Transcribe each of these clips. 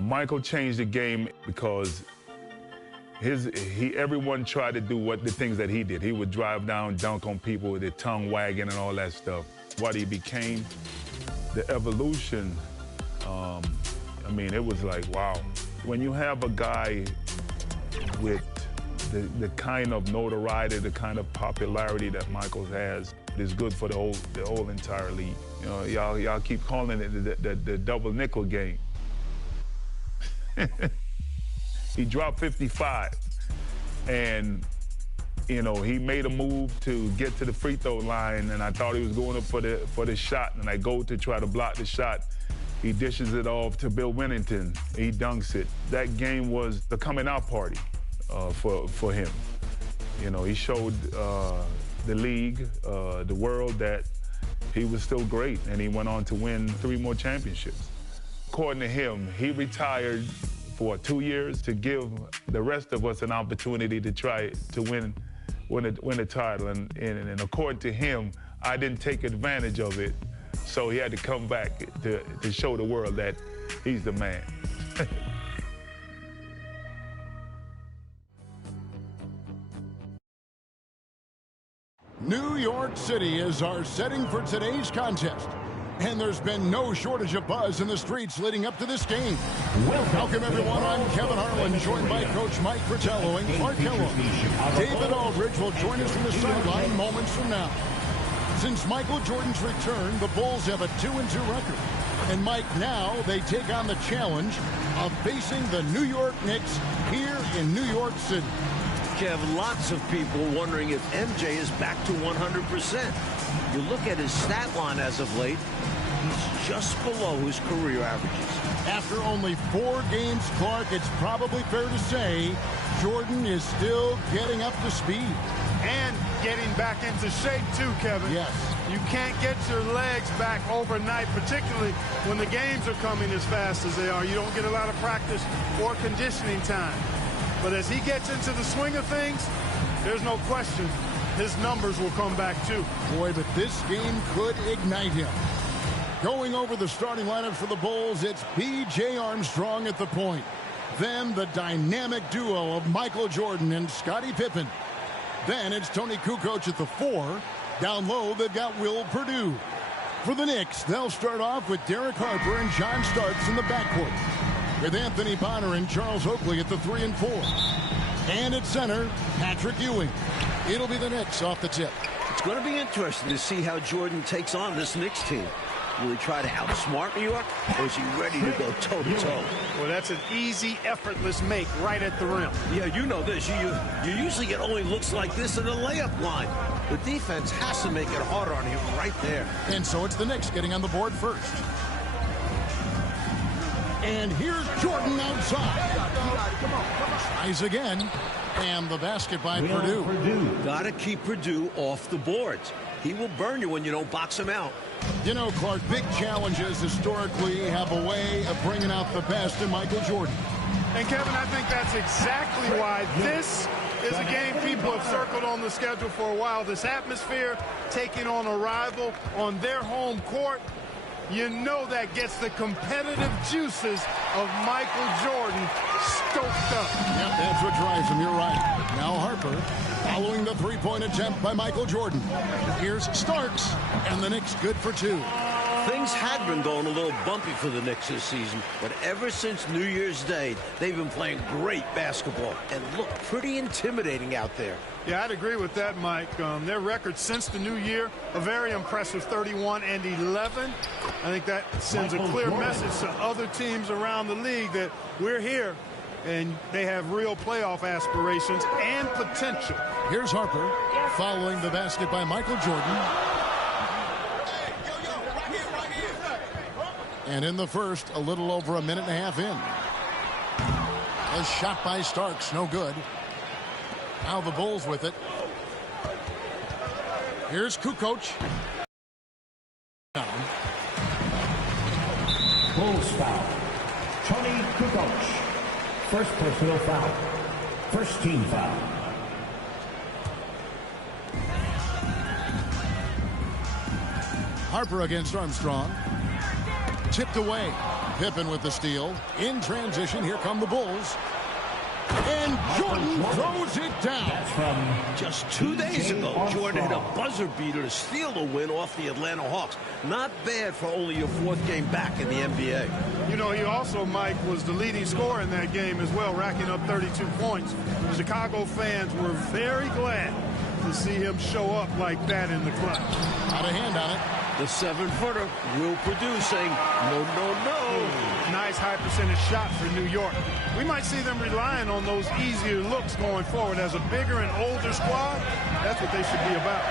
Michael changed the game because everyone tried to do the things that he did. He would drive down, dunk on people with the tongue wagging and all that stuff. What he became, the evolution, I mean, it was like, wow. When you have a guy with the kind of notoriety, the kind of popularity that Michael has, is good for the whole entire league. You know, y'all keep calling it the double nickel game. He dropped 55, and you know, he made a move to get to the free throw line, and I thought he was going up for the shot, and I go to try to block the shot. He dishes it off to Bill Winnington. He dunks it. That game was the coming out party for him. You know, he showed the league, the world, that he was still great, and he went on to win 3 more championships. According to him, he retired for 2 years to give the rest of us an opportunity to try to win a title. And according to him, I didn't take advantage of it, so he had to come back to show the world that he's the man. New York City is our setting for today's contest. And there's been no shortage of buzz in the streets leading up to this game. Welcome, everyone. I'm Kevin Harlan, joined by Coach Mike Fratello and Clark Kellogg. David Aldridge will join us from the sideline moments from now. Since Michael Jordan's return, the Bulls have a 2-2 record. And Mike, now they take on the challenge of facing the New York Knicks here in New York City. Kev, lots of people wondering if MJ is back to 100%. You look at his stat line as of late, he's just below his career averages. After only 4 games, Clark, it's probably fair to say Jordan is still getting up to speed. And getting back into shape, too, Kevin. Yes. You can't get your legs back overnight, particularly when the games are coming as fast as they are. You don't get a lot of practice or conditioning time. But as he gets into the swing of things, there's no question his numbers will come back, too. Boy, but this game could ignite him. Going over the starting lineup for the Bulls, it's B.J. Armstrong at the point. Then the dynamic duo of Michael Jordan and Scottie Pippen. Then it's Tony Kukoc at the 4. Down low, they've got Will Perdue. For the Knicks, they'll start off with Derek Harper and John Starks in the backcourt, with Anthony Bonner and Charles Oakley at the 3 and 4. And at center, Patrick Ewing. It'll be the Knicks off the tip. It's going to be interesting to see how Jordan takes on this Knicks team. Will he try to outsmart New York, or is he ready to go toe-to-toe? Well, that's an easy, effortless make right at the rim. Yeah, you know this. You usually get only looks like this in the layup line. The defense has to make it harder on him right there. And so it's the Knicks getting on the board first. And here's Jordan outside. Tries again. And the basket by Perdue. Got to keep Perdue off the boards. He will burn you when you don't box him out. You know, Clark, big challenges historically have a way of bringing out the best in Michael Jordan. And, Kevin, I think that's exactly why this is a game people have circled on the schedule for a while. This atmosphere, taking on a rival on their home court, you know that gets the competitive juices of Michael Jordan stoked up. Yep, that's what drives him. You're right. Now Harper following the three-point attempt by Michael Jordan. Here's Starks, and the Knicks good for 2. Things had been going a little bumpy for the Knicks this season, but ever since New Year's Day, they've been playing great basketball and look pretty intimidating out there. Yeah, I'd agree with that, Mike. Their record since the new year, a very impressive 31-11. I think that sends a clear message to other teams around the league that we're here, and they have real playoff aspirations and potential. Here's Harper following the basket by Michael Jordan. And in the first, a little over a minute and a half in. A shot by Starks, no good. Now the Bulls with it. Here's Kukoc. Bulls foul. Tony Kukoc. First personal foul. First team foul. Harper against Armstrong. Tipped away. Pippen with the steal. In transition, here come the Bulls. And Jordan throws it down. Just 2 days ago, Jordan hit a buzzer beater to steal the win off the Atlanta Hawks. Not bad for only your 4th game back in the NBA. You know, he also, Mike, was the leading scorer in that game as well, racking up 32 points. Chicago fans were very glad to see him show up like that in the clutch. Got a hand on it. The 7-footer will produce a no. Nice high percentage shot for New York. We might see them relying on those easier looks going forward. As a bigger and older squad, that's what they should be about.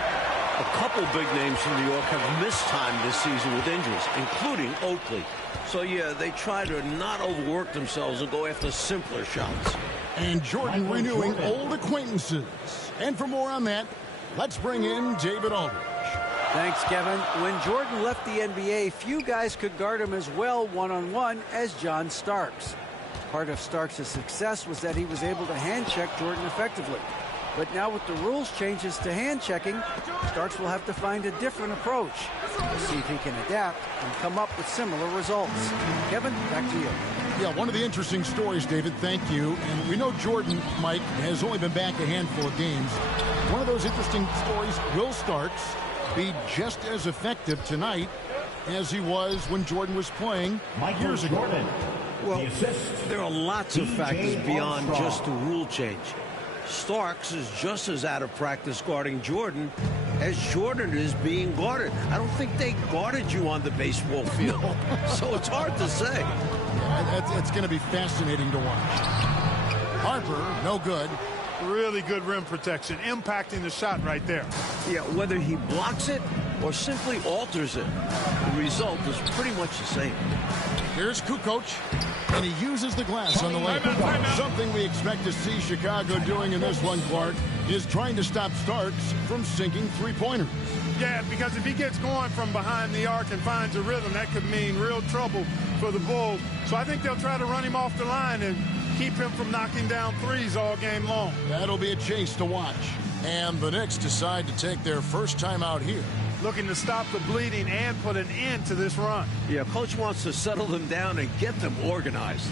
A couple big names from New York have missed time this season with injuries, including Oakley. So, yeah, they try to not overwork themselves and go after simpler shots. And Jordan renewing old acquaintances. And for more on that, let's bring in David Aldridge. Thanks, Kevin. When Jordan left the NBA, few guys could guard him as well one-on-one as John Starks. Part of Starks' success was that he was able to hand-check Jordan effectively. But now with the rules changes to hand-checking, Starks will have to find a different approach. We'll see if he can adapt and come up with similar results. Kevin, back to you. Yeah, one of the interesting stories, David, thank you. And we know Jordan, Mike, has only been back a handful of games. One of those interesting stories, will Starks be just as effective tonight as he was when Jordan was playing years ago? Well, there are lots of factors beyond just the rule change. Starks is just as out of practice guarding Jordan as Jordan is being guarded. I don't think they guarded you on the baseball field. So it's hard to say. Yeah, it's going to be fascinating to watch. Harper, no good. Really good rim protection, impacting the shot right there. Yeah, whether he blocks it or simply alters it, the result is pretty much the same. Here's Kukoc, and he uses the glass on the layup. Something we expect to see Chicago doing in this one, Clark, is trying to stop Starks from sinking three-pointers. Yeah, because if he gets going from behind the arc and finds a rhythm, that could mean real trouble for the Bulls. So I think they'll try to run him off the line and keep him from knocking down threes all game long. That'll be a chase to watch. And the Knicks decide to take their first time out here. Looking to stop the bleeding and put an end to this run. Yeah, coach wants to settle them down and get them organized.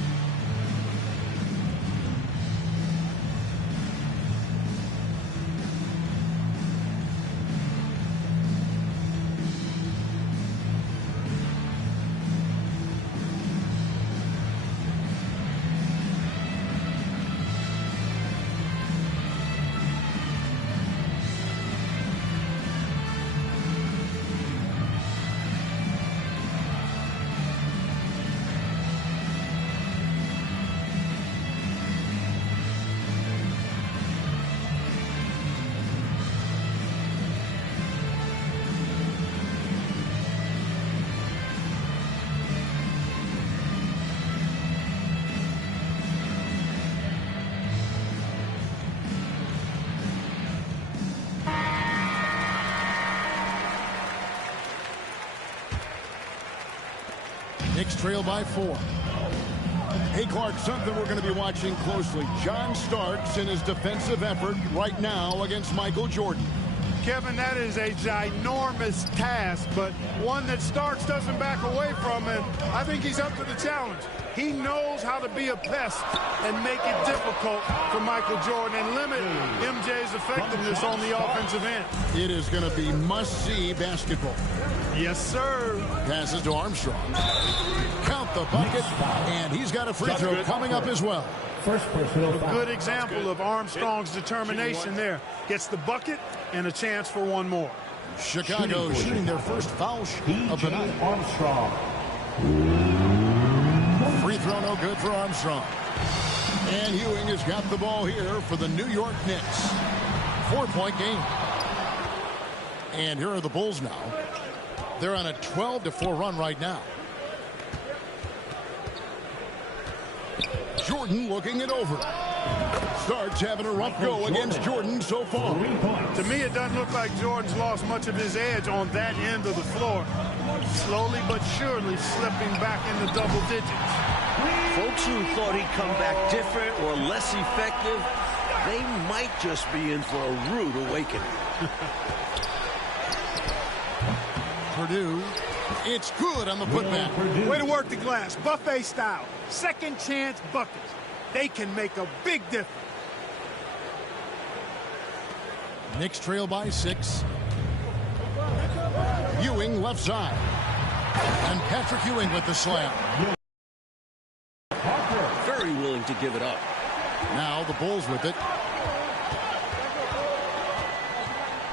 Knicks trail by 4. Hey, Clark, something we're going to be watching closely. John Starks in his defensive effort right now against Michael Jordan. Kevin, that is a ginormous task, but one that Starks doesn't back away from, and I think he's up to the challenge. He knows how to be a pest and make it difficult for Michael Jordan and limit MJ's effectiveness on the offensive end. It is going to be must-see basketball. Yes, sir. Passes to Armstrong. Count the bucket, and he's got a free throw coming up as well. First personal foul. A good example of Armstrong's determination there. Gets the bucket and a chance for one more. Chicago shooting their first foul of the night. Armstrong. Free throw no good for Armstrong. And Ewing has got the ball here for the New York Knicks. 4-point game. And here are the Bulls now. They're on a 12-4 run right now. Jordan looking it over. Starks having a rough go against Jordan so far. To me, it doesn't look like Jordan's lost much of his edge on that end of the floor. Slowly but surely slipping back into double digits. Folks who thought he'd come back different or less effective, they might just be in for a rude awakening. Purdue It's good on the putback. Way to work the glass, buffet style. Second chance buckets. They can make a big difference. Knicks trail by 6. Ewing left side. And Patrick Ewing with the slam. Very willing to give it up. Now the Bulls with it.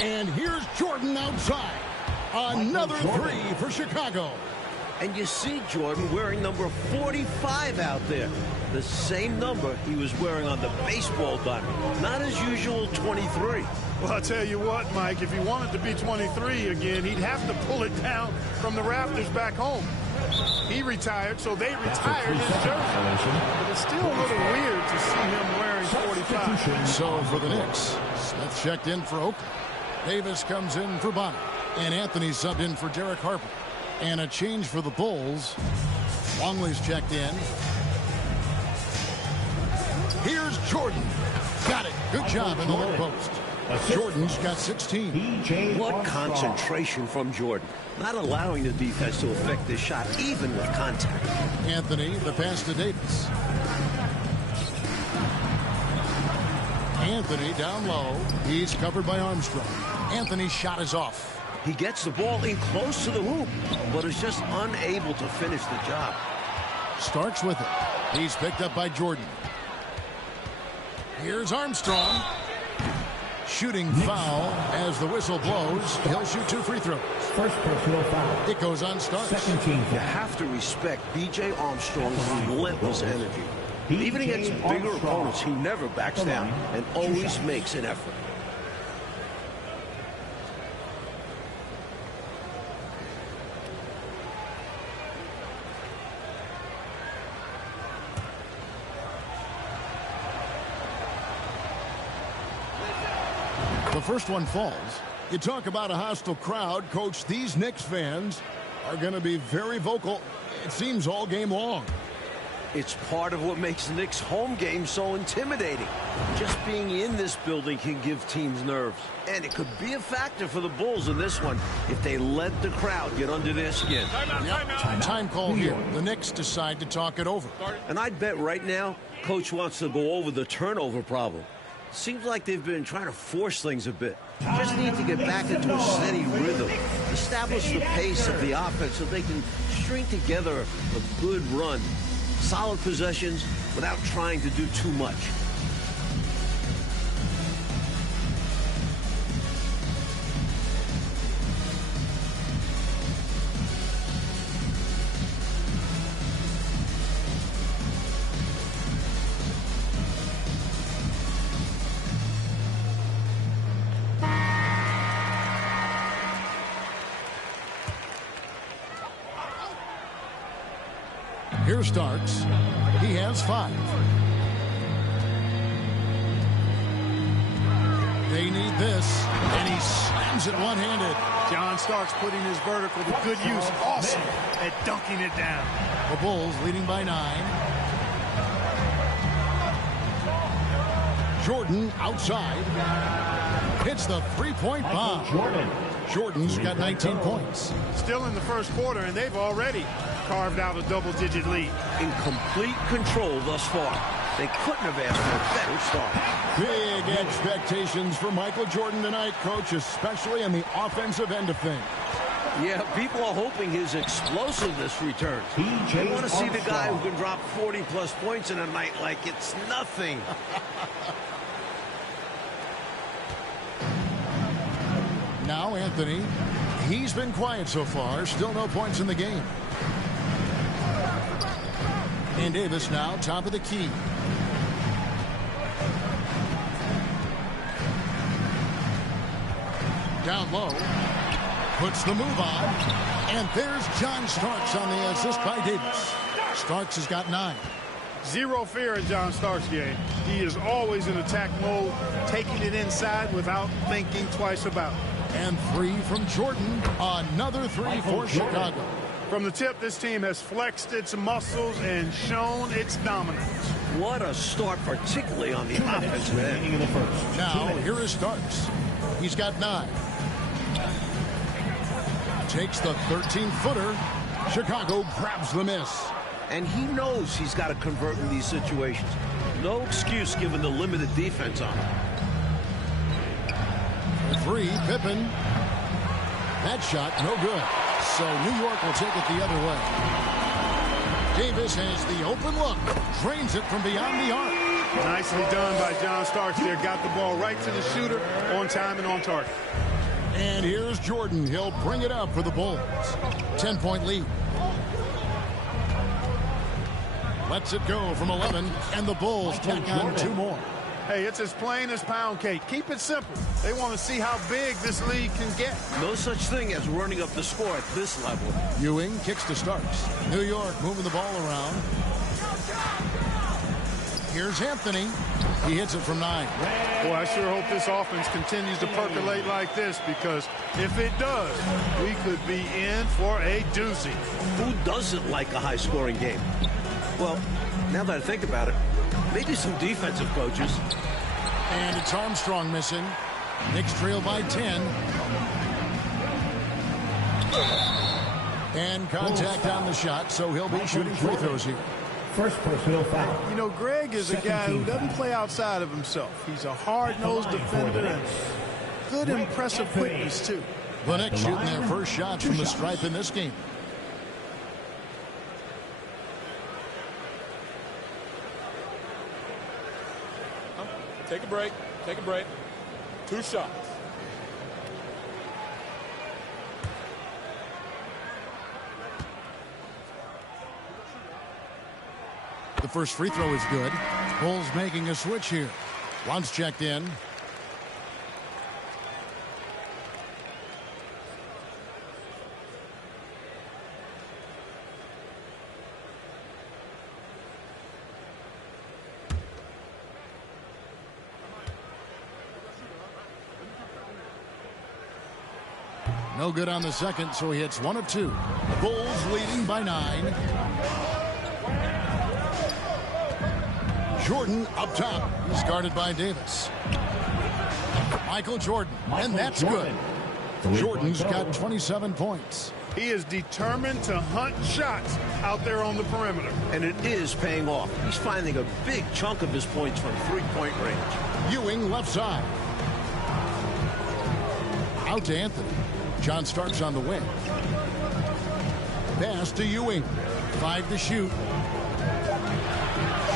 And here's Jordan outside. Another three for Chicago. And you see Jordan wearing number 45 out there. The same number he was wearing on the baseball diamond. Not his usual 23. Well, I'll tell you what, Mike, if he wanted to be 23 again, he'd have to pull it down from the rafters back home. He retired, so they retired his jersey. But it's still a little weird to see him wearing 45. So for the Knicks, Smith checked in for Oakland. Davis comes in for Bonner. And Anthony subbed in for Derek Harper. And a change for the Bulls. Longley's checked in. Here's Jordan. Got it. Good job in the low post. Jordan's got 16. What concentration from Jordan. Not allowing the defense to affect this shot, even with contact. Anthony, the pass to Davis. Anthony down low. He's covered by Armstrong. Anthony's shot is off. He gets the ball in close to the hoop, but is just unable to finish the job. Starks with it. He's picked up by Jordan. Here's Armstrong. Shooting foul as the whistle blows. He'll shoot 2 free throws. First personal foul. It goes on Starks. Second team You foul. have to respect B.J. Armstrong's relentless energy. Even against bigger opponents, he never backs down and always makes an effort. The first one falls. You talk about a hostile crowd, Coach. These Knicks fans are going to be very vocal, it seems, all game long. It's part of what makes Knicks home games so intimidating. Just being in this building can give teams nerves. And it could be a factor for the Bulls in this one if they let the crowd get under their skin. Time call here. The Knicks decide to talk it over. And I'd bet right now, Coach wants to go over the turnover problem. Seems like they've been trying to force things a bit. Just need to get back into a steady rhythm. Establish the pace of the offense so they can string together a good run. Solid possessions without trying to do too much. Here Starks. He has 5. They need this, and he slams it one-handed. John Starks putting his vertical to good use. Awesome at dunking it down. The Bulls leading by 9. Jordan outside. Hits the three-point bomb. Jordan's got 19 points. Still in the first quarter, and they've already carved out a double-digit lead. In complete control thus far. They couldn't have asked for a better start. Big expectations for Michael Jordan tonight, Coach, especially on the offensive end of things. Yeah, people are hoping his explosiveness returns. They want to see the guy who can drop 40-plus points in a night like it's nothing. Now Anthony, he's been quiet so far, still no points in the game. And Davis now top of the key. Down low, puts the move on, and there's John Starks on the assist by Davis. Starks has got 9. Zero fear in John Starks' game. He is always in attack mode, taking it inside without thinking twice about it. And 3 from Jordan. Another 3 for Chicago. From the tip, this team has flexed its muscles and shown its dominance. What a start, particularly on the offensive end. Now, here is Starks. He's got 9. takes the 13-footer. Chicago grabs the miss. And he knows he's got to convert in these situations. No excuse given the limited defense on him. Three, Pippen. That shot, no good. So New York will take it the other way. Davis has the open look. Drains it from beyond the arc. Nicely done by John Starks there. Got the ball right to the shooter on time and on target. And here's Jordan. He'll bring it up for the Bulls. 10-point lead. Lets it go from 11, and the Bulls tack on 2 more. Hey, it's as plain as pound cake. Keep it simple. They want to see how big this league can get. No such thing as running up the score at this level. Ewing kicks to Starks. New York moving the ball around. Here's Anthony. He hits it from 9. Boy, I sure hope this offense continues to percolate like this, because if it does, we could be in for a doozy. Who doesn't like a high-scoring game? Well, now that I think about it, maybe some defensive coaches. And it's Armstrong missing. Knicks trail by 10. And contact on the shot, so he'll be shooting free throws here. First personal foul. You know, Greg is a guy who doesn't play outside of himself. He's a hard-nosed defender and good, impressive quickness, too. The Knicks shooting their first shots from the stripe in this game. Take a break. Take a break. 2 shots. The first free throw is good. Bulls making a switch here. Once checked in. No good on the second, so he hits 1 of 2. Bulls leading by 9. Jordan up top. He's guarded by Davis. Michael Jordan, and that's good. Jordan's got 27 points. He is determined to hunt shots out there on the perimeter. And it is paying off. He's finding a big chunk of his points from 3-point range. Ewing left side. Out to Anthony. John Starks on the wing. Pass to Ewing. 5 to shoot.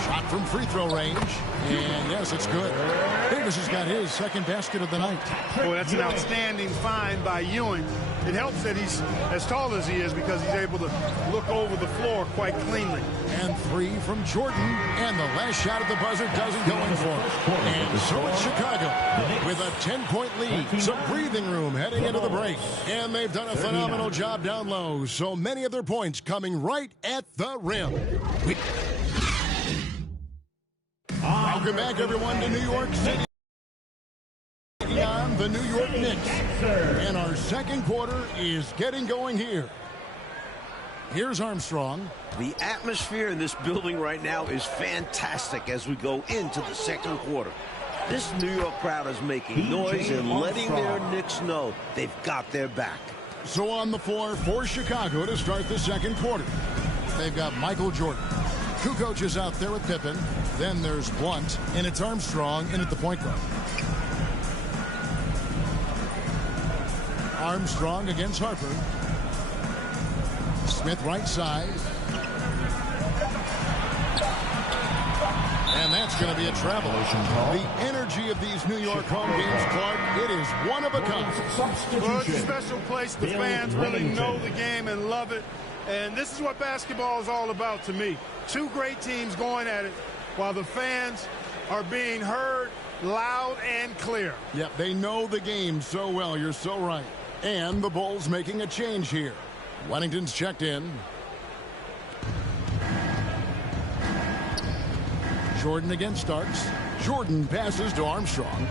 Shot from free throw range. And yes, it's good. Davis has got his second basket of the night. Boy, that's an outstanding find by Ewing. It helps that he's as tall as he is, because he's able to look over the floor quite cleanly. And 3 from Jordan. And the last shot at the buzzer doesn't go in for it. And so it's Chicago with a 10-point lead. Some breathing room heading into the break. And they've done a phenomenal job down low. So many of their points coming right at the rim. Welcome back, everyone, to New York City. On the New York Knicks. And our second quarter is getting going here. Here's Armstrong. The atmosphere in this building right now is fantastic as we go into the second quarter. This New York crowd is making noise and letting their Knicks know they've got their back. So on the floor for Chicago to start the second quarter, they've got Michael Jordan. 2 coaches out there with Pippen. Then there's Blunt, and it's Armstrong in at the point guard. Armstrong against Harper. Smith right side. And that's going to be a travel. The energy of these New York home games, Clark, it is one of a kind. Well, it's a special place. The fans really know the game and love it. And this is what basketball is all about to me. 2 great teams going at it while the fans are being heard loud and clear. Yep, they know the game so well. You're so right. And the Bulls making a change here. Weddington's checked in. Jordan against Starks. Jordan passes to Armstrong.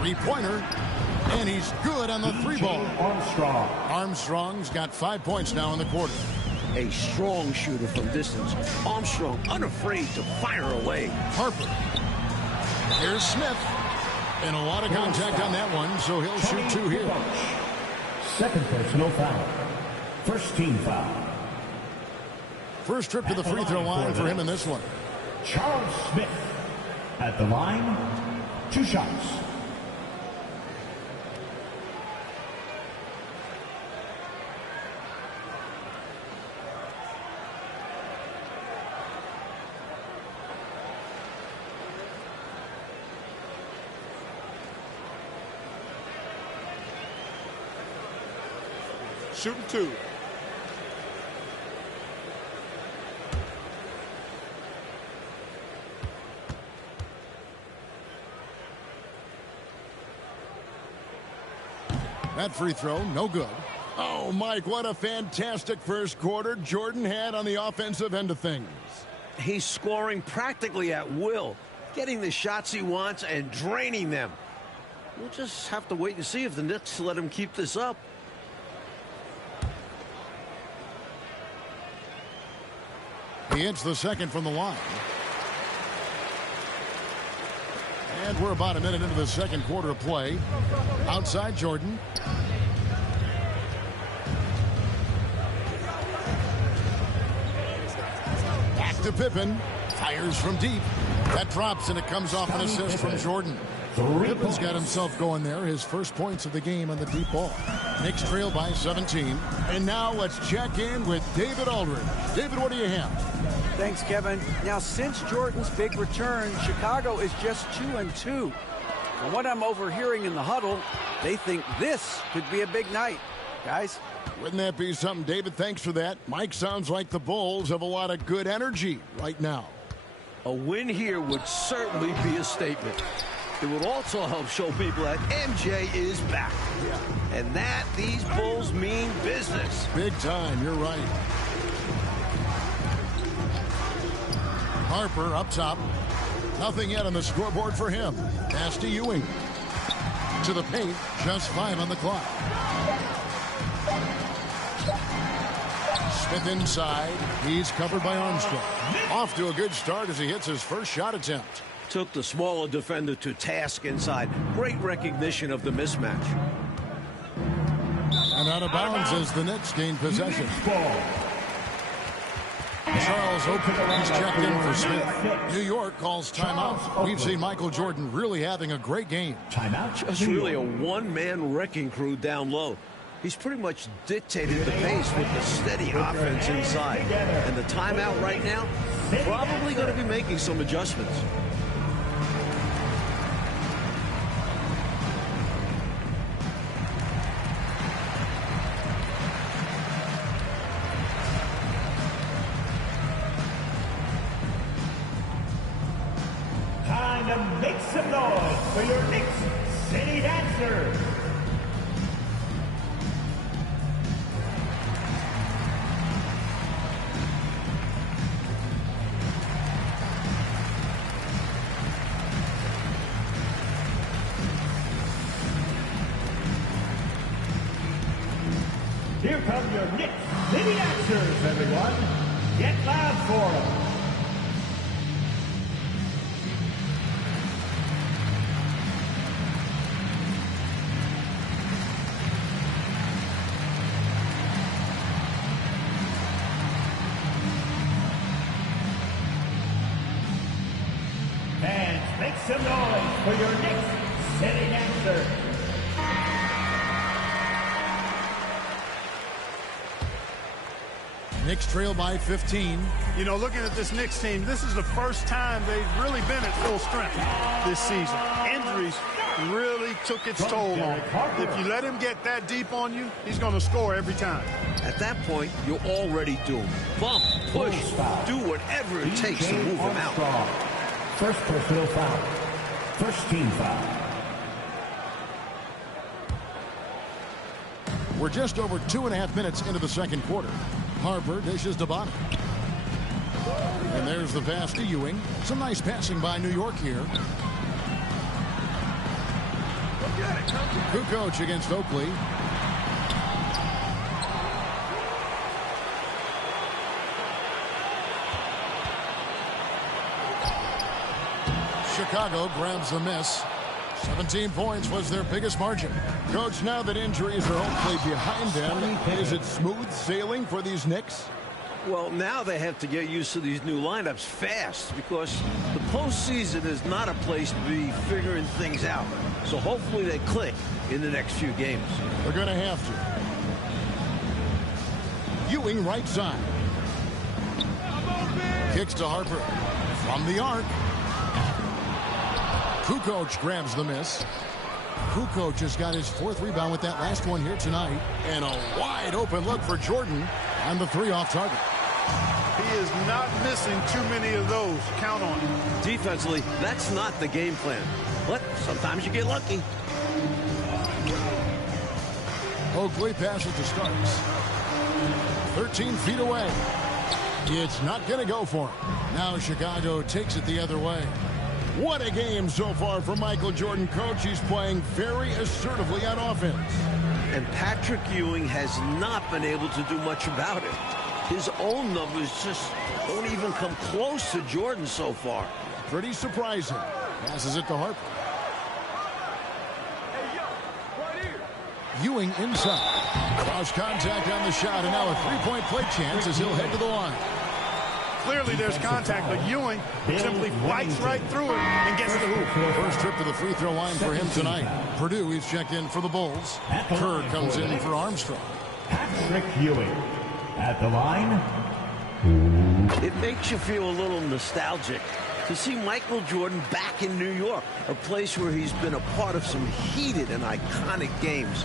3-pointer. And he's good on the 3-ball. Armstrong's got 5 points now in the quarter. A strong shooter from distance. Armstrong unafraid to fire away. Harper. Here's Smith. And a lot of contact on that one, so he'll shoot 2 here. Second personal foul. First team foul. First trip to the free throw line for him in this one. Charles Smith at the line. 2 shots. Shooting 2. That free throw, no good. Oh, Mike, what a fantastic first quarter Jordan had on the offensive end of things. He's scoring practically at will, getting the shots he wants and draining them. We'll just have to wait and see if the Knicks let him keep this up. He hits the second from the line. And we're about a minute into the second quarter of play. Outside Jordan. Back to Pippen. Fires from deep. That drops and it comes off an assist from Jordan. Pippen's got himself going there. His first points of the game on the deep ball. Knicks trail by 17. And now let's check in with David Aldridge. David, what do you have? Thanks, Kevin. Now, since Jordan's big return, Chicago is just 2-2. From what I'm overhearing in the huddle, they think this could be a big night. Guys? Wouldn't that be something, David? Thanks for that. Mike, sounds like the Bulls have a lot of good energy right now. A win here would certainly be a statement. It would also help show people that MJ is back. And that these Bulls mean business. Big time, you're right. Harper up top. Nothing yet on the scoreboard for him. Pass to Ewing. To the paint, just 5 on the clock. Smith inside. He's covered by Armstrong. Off to a good start as he hits his first shot attempt. Took the smaller defender to task inside. Great recognition of the mismatch. And out of bounds as the Knicks gain possession. Charles open. He's checked in for Smith. New York calls timeout. We've seen Michael Jordan really having a great game. Timeout. Just really a one-man wrecking crew down low. He's pretty much dictated the pace with the steady offense inside. And the timeout right now, probably going to be making some adjustments. Time to make some noise for your Knicks City Dancers. Here come your Knicks City Dancers, everyone. Get loud for them. And make some noise for your Knicks City Dancers. Knicks trail by 15. You know, looking at this Knicks team, this is the first time they've really been at full strength this season. Injuries really took its toll on him. If you let him get that deep on you, he's going to score every time. At that point, you're already doomed. Bump, push, do whatever it takes to move him out. First personal foul. First team foul. We're just over 2.5 minutes into the second quarter. Harper dishes to Bonner. And there's the pass to Ewing. Some nice passing by New York here. Kukoc against Oakley. Chicago grabs the miss. 17 points was their biggest margin. Coach, now that injuries are hopefully behind them, is it smooth sailing for these Knicks? Well, now they have to get used to these new lineups fast because the postseason is not a place to be figuring things out. So hopefully they click in the next few games. They're going to have to. Ewing right side. Kicks to Harper. From the arc. Kukoc grabs the miss. Kukoc has got his 4th rebound with that last one here tonight. And a wide open look for Jordan on the 3 off target. He is not missing too many of those. Count on it. Defensively, that's not the game plan. But sometimes you get lucky. Oakley passes to Starks. 13 feet away. It's not going to go for him. Now Chicago takes it the other way. What a game so far for Michael Jordan, coach. He's playing very assertively on offense. And Patrick Ewing has not been able to do much about it. His own numbers just don't even come close to Jordan so far. Pretty surprising. Passes it to Harper. Ewing inside. Cross contact on the shot, and now a 3-point play chance as he'll head to the line. Clearly there's contact, but Ewing simply fights right through it and gets the hoop. First trip to the free throw line for him tonight. Purdue is checked in for the Bulls. Kerr comes in for Armstrong. Patrick Ewing at the line. It makes you feel a little nostalgic to see Michael Jordan back in New York, a place where he's been a part of some heated and iconic games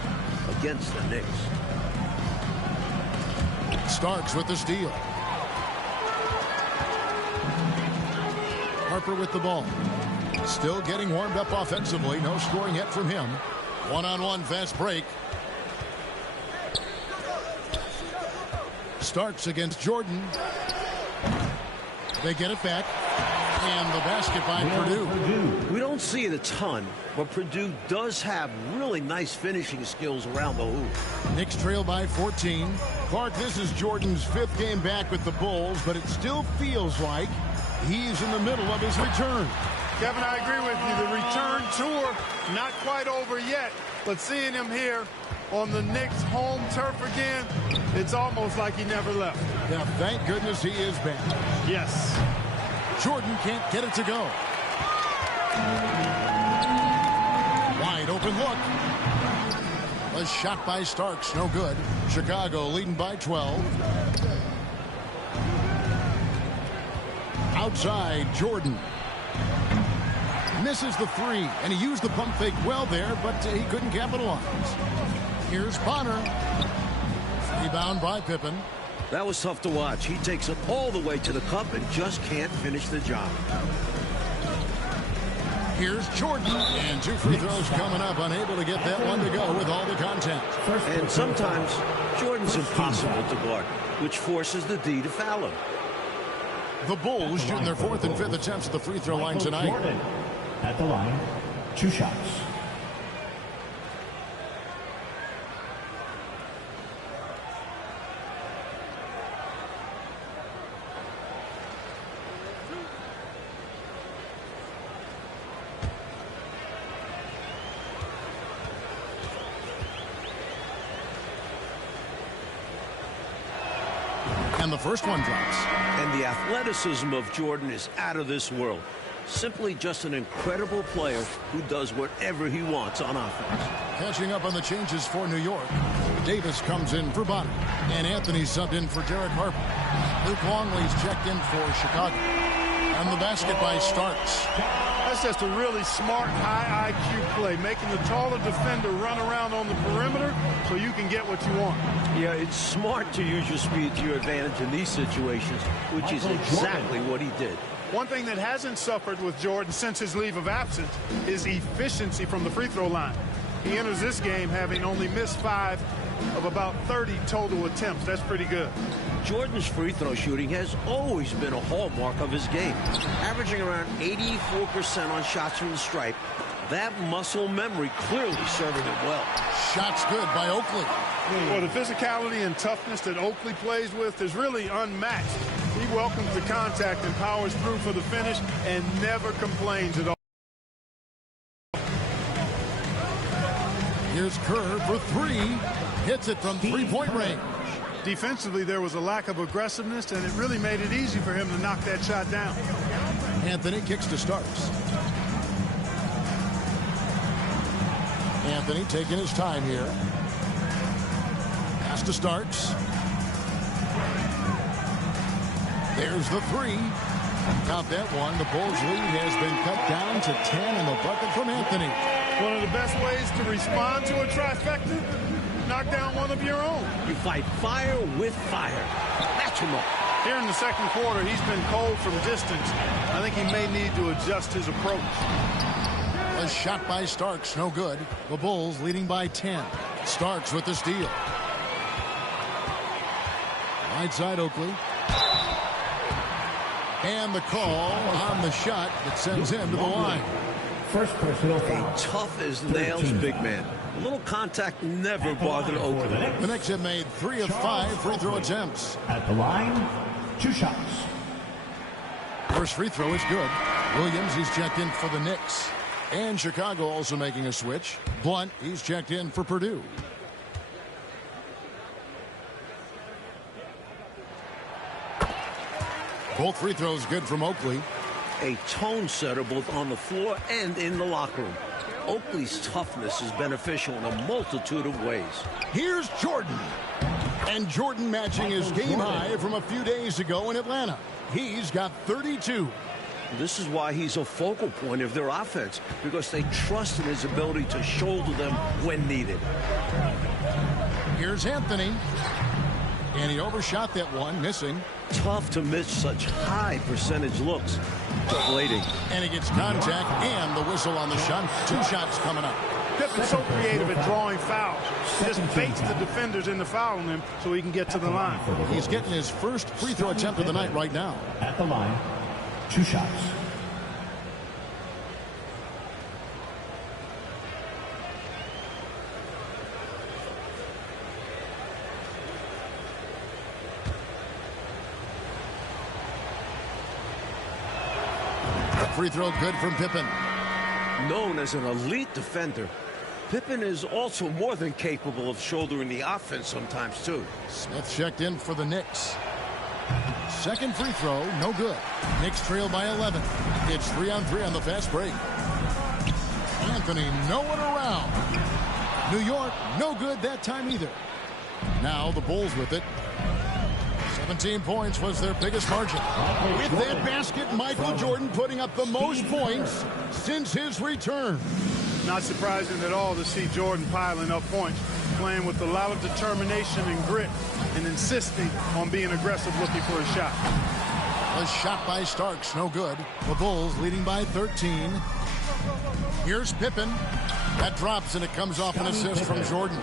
against the Knicks. Starks with the steal. Harper with the ball. Still getting warmed up offensively. No scoring yet from him. One-on-one fast break. Starks against Jordan. They get it back. And the basket by Purdue. We don't see it a ton, but Purdue does have really nice finishing skills around the hoop. Knicks trail by 14. Clark, this is Jordan's 5th game back with the Bulls, but it still feels like he's in the middle of his return. Kevin, I agree with you. The return tour not quite over yet, but seeing him here on the Knicks home turf again, it's almost like he never left. Yeah, thank goodness he is back. Yes. Jordan can't get it to go. Wide open look. A shot by Starks, no good. Chicago leading by 12. Outside, Jordan. Misses the 3, and he used the pump fake well there, but he couldn't capitalize. Here's Bonner. Rebound by Pippen. That was tough to watch. He takes it all the way to the cup and just can't finish the job. Here's Jordan, and 2 free throws coming up, unable to get that one to go with all the contact. And sometimes Jordan's impossible to guard, which forces the D to foul him. The Bulls shooting their 4th and 5th attempts at the free throw line tonight. Jordan at the line. 2 shots. And the first one drops. And the athleticism of Jordan is out of this world. Simply just an incredible player who does whatever he wants on offense. Catching up on the changes for New York. Davis comes in for Bonner. And Anthony subbed in for Derek Harper. Luke Longley's checked in for Chicago. And the basket by Starks. That's just a really smart, high IQ play, making the taller defender run around on the perimeter so you can get what you want. Yeah, it's smart to use your speed to your advantage in these situations, which is exactly what he did. One thing that hasn't suffered with Jordan since his leave of absence is efficiency from the free throw line. He enters this game having only missed 5 of about 30 total attempts. That's pretty good. Jordan's free throw shooting has always been a hallmark of his game, averaging around 84% on shots from the stripe. That muscle memory clearly serving him well. Shots good by Oakley. Well, the physicality and toughness that Oakley plays with is really unmatched. He welcomes the contact and powers through for the finish and never complains at all. Here's Kerr for three. Hits it from three-point range. Defensively, there was a lack of aggressiveness, and it really made it easy for him to knock that shot down. Anthony kicks to Starks. Anthony taking his time here. Pass to Starks. There's the three. Count that one. The Bulls' lead has been cut down to 10 in the bucket from Anthony. One of the best ways to respond to a trifecta, knock down one of your own. You fight fire with fire. Natural. Here in the second quarter, he's been cold from distance. I think he may need to adjust his approach. A shot by Starks, no good. The Bulls leading by 10. Starks with the steal. Right side Oakley. And the call on the shot that sends him to the line. First personal foul. A tough as nails big man. A little contact never bothered Oakley. The Knicks have made 3 of 5 free throw attempts. At the line, 2 shots. First free throw is good. Williams, he's checked in for the Knicks. And Chicago also making a switch. Blunt, he's checked in for Purdue. Both free throws good from Oakley. A tone setter both on the floor and in the locker room. Oakley's toughness is beneficial in a multitude of ways. Here's Jordan. And Jordan matching his game high from a few days ago in Atlanta. He's got 32. This is why he's a focal point of their offense, because they trust in his ability to shoulder them when needed. Here's Anthony. And he overshot that one, missing. Tough to miss such high percentage looks. Deflating. And he gets contact and the whistle on the shot. 2 shots coming up. Pippen's so creative at drawing fouls. He just baits the defenders into fouling him so he can get to the line. He's getting his first free throw attempt of the night right now. At the line, 2 shots. Free throw good from Pippen. Known as an elite defender, Pippen is also more than capable of shouldering the offense sometimes, too. Smith checked in for the Knicks. Second free throw, no good. Knicks trail by 11. It's 3-on-3 on the fast break. Anthony, no one around. New York, no good that time either. Now the Bulls with it. 17 points was their biggest margin. With that basket, Michael Jordan putting up the most points since his return. Not surprising at all to see Jordan piling up points, playing with a lot of determination and grit, and insisting on being aggressive looking for a shot. A shot by Starks, no good. The Bulls leading by 13. Here's Pippen. That drops, and it comes off an assist from Jordan.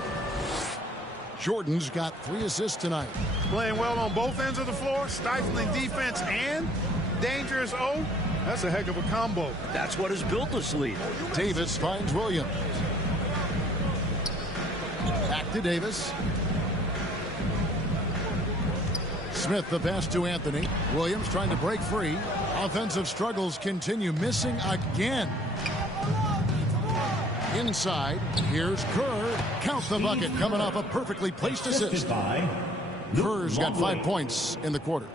Jordan's got 3 assists tonight. Playing well on both ends of the floor, stifling defense and dangerous O. That's a heck of a combo. That's what has built this lead. Davis finds Williams. Back to Davis. Smith the pass to Anthony. Williams trying to break free. Offensive struggles continue, missing again. Inside, here's Kerr. Count the bucket, coming off a perfectly placed assist. Kerr's got 5 points in the quarter.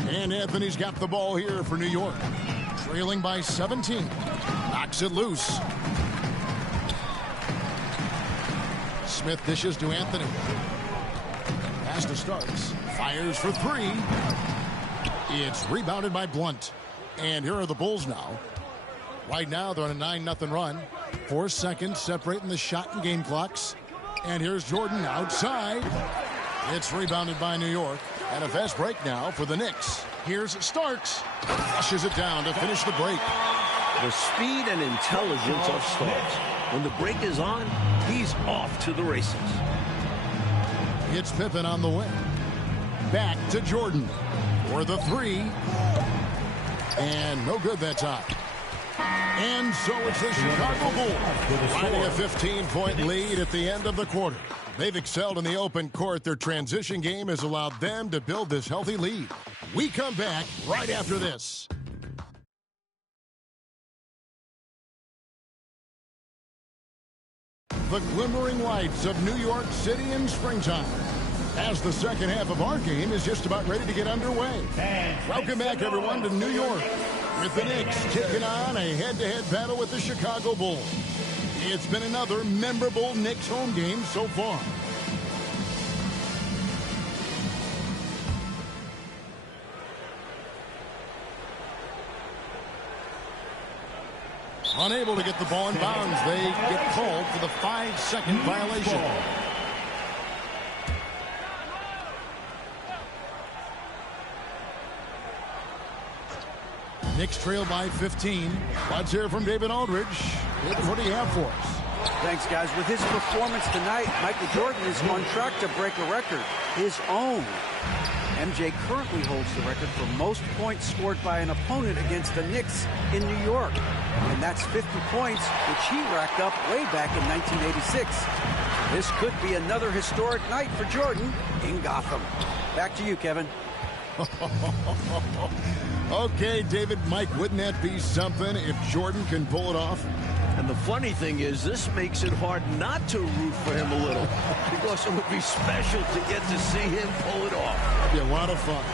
And Anthony's got the ball here for New York. Trailing by 17. Knocks it loose. Smith dishes to Anthony. Pass to Starks. Fires for 3. It's rebounded by Blunt. And here are the Bulls now. Right now, they're on a 9-0 run. 4 seconds separating the shot and game clocks. And here's Jordan outside. It's rebounded by New York. And a fast break now for the Knicks. Here's Starks. Flushes it down to finish the break. The speed and intelligence of Starks. When the break is on, he's off to the races. It's Pippen on the wing. Back to Jordan for the 3. And no good that time. And so it's the Chicago Bulls finding a 15-point lead at the end of the quarter. They've excelled in the open court. Their transition game has allowed them to build this healthy lead. We come back right after this. the glimmering lights of New York City in springtime, as the second half of our game is just about ready to get underway. Welcome back, everyone, to New York, with the Knicks taking on a head-to-head battle with the Chicago Bulls. It's been another memorable Knicks home game so far. Unable to get the ball in bounds. They get called for the 5-second violation. Knicks trail by 15. Let's hear from David Aldridge. David, what do you have for us? Thanks, guys. With his performance tonight, Michael Jordan is on track to break a record, his own. MJ currently holds the record for most points scored by an opponent against the Knicks in New York. And that's 50 points, which he racked up way back in 1986. This could be another historic night for Jordan in Gotham. Back to you, Kevin. Okay, David, Mike, wouldn't that be something if Jordan can pull it off? And the funny thing is, this makes it hard not to root for him a little, because it would be special to get to see him pull it off. That'd be a lot of fun.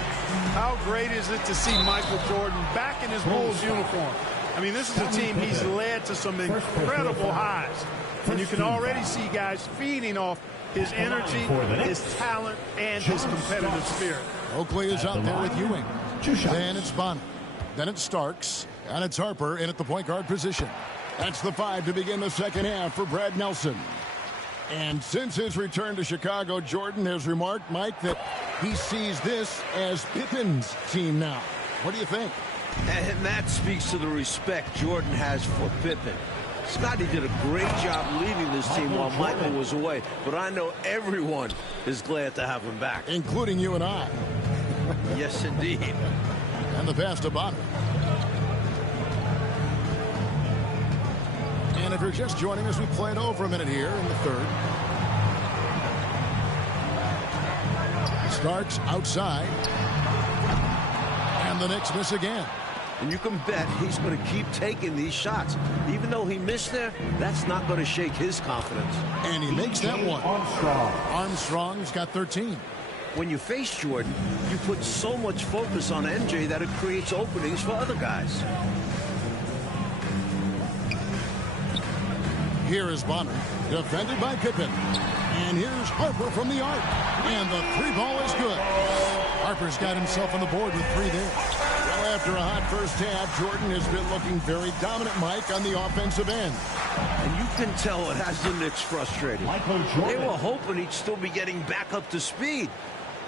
How great is it to see Michael Jordan back in his Bulls uniform? I mean, this is a team he's led to some incredible highs. And you can already see guys feeding off his energy, his talent, and his competitive spirit. Oakley is out there with Ewing. Then it's Bonner. Then it's Starks. And it's Harper in at the point guard position. That's the 5 to begin the second half for Brad Nelson. And since his return to Chicago, Jordan has remarked, Mike, that he sees this as Pippen's team now. What do you think? And that speaks to the respect Jordan has for Pippen. Scotty did a great job leading this team while Michael was away, but I know everyone is glad to have him back. Including you and I. Yes, indeed. And the pass to Bonner. And if you're just joining us, we played over a minute here in the third. Starks outside. And the Knicks miss again. And you can bet he's going to keep taking these shots. Even though he missed there, that's not going to shake his confidence. And he makes that one. Armstrong's got 13. When you face Jordan, you put so much focus on MJ that it creates openings for other guys. Here is Bonner, defended by Pippen. And here's Harper from the arc. And the 3-ball is good. Harper's got himself on the board with 3 there. Well, after a hot first half, Jordan has been looking very dominant, Mike, on the offensive end. And you can tell it has the Knicks frustrated. They were hoping he'd still be getting back up to speed.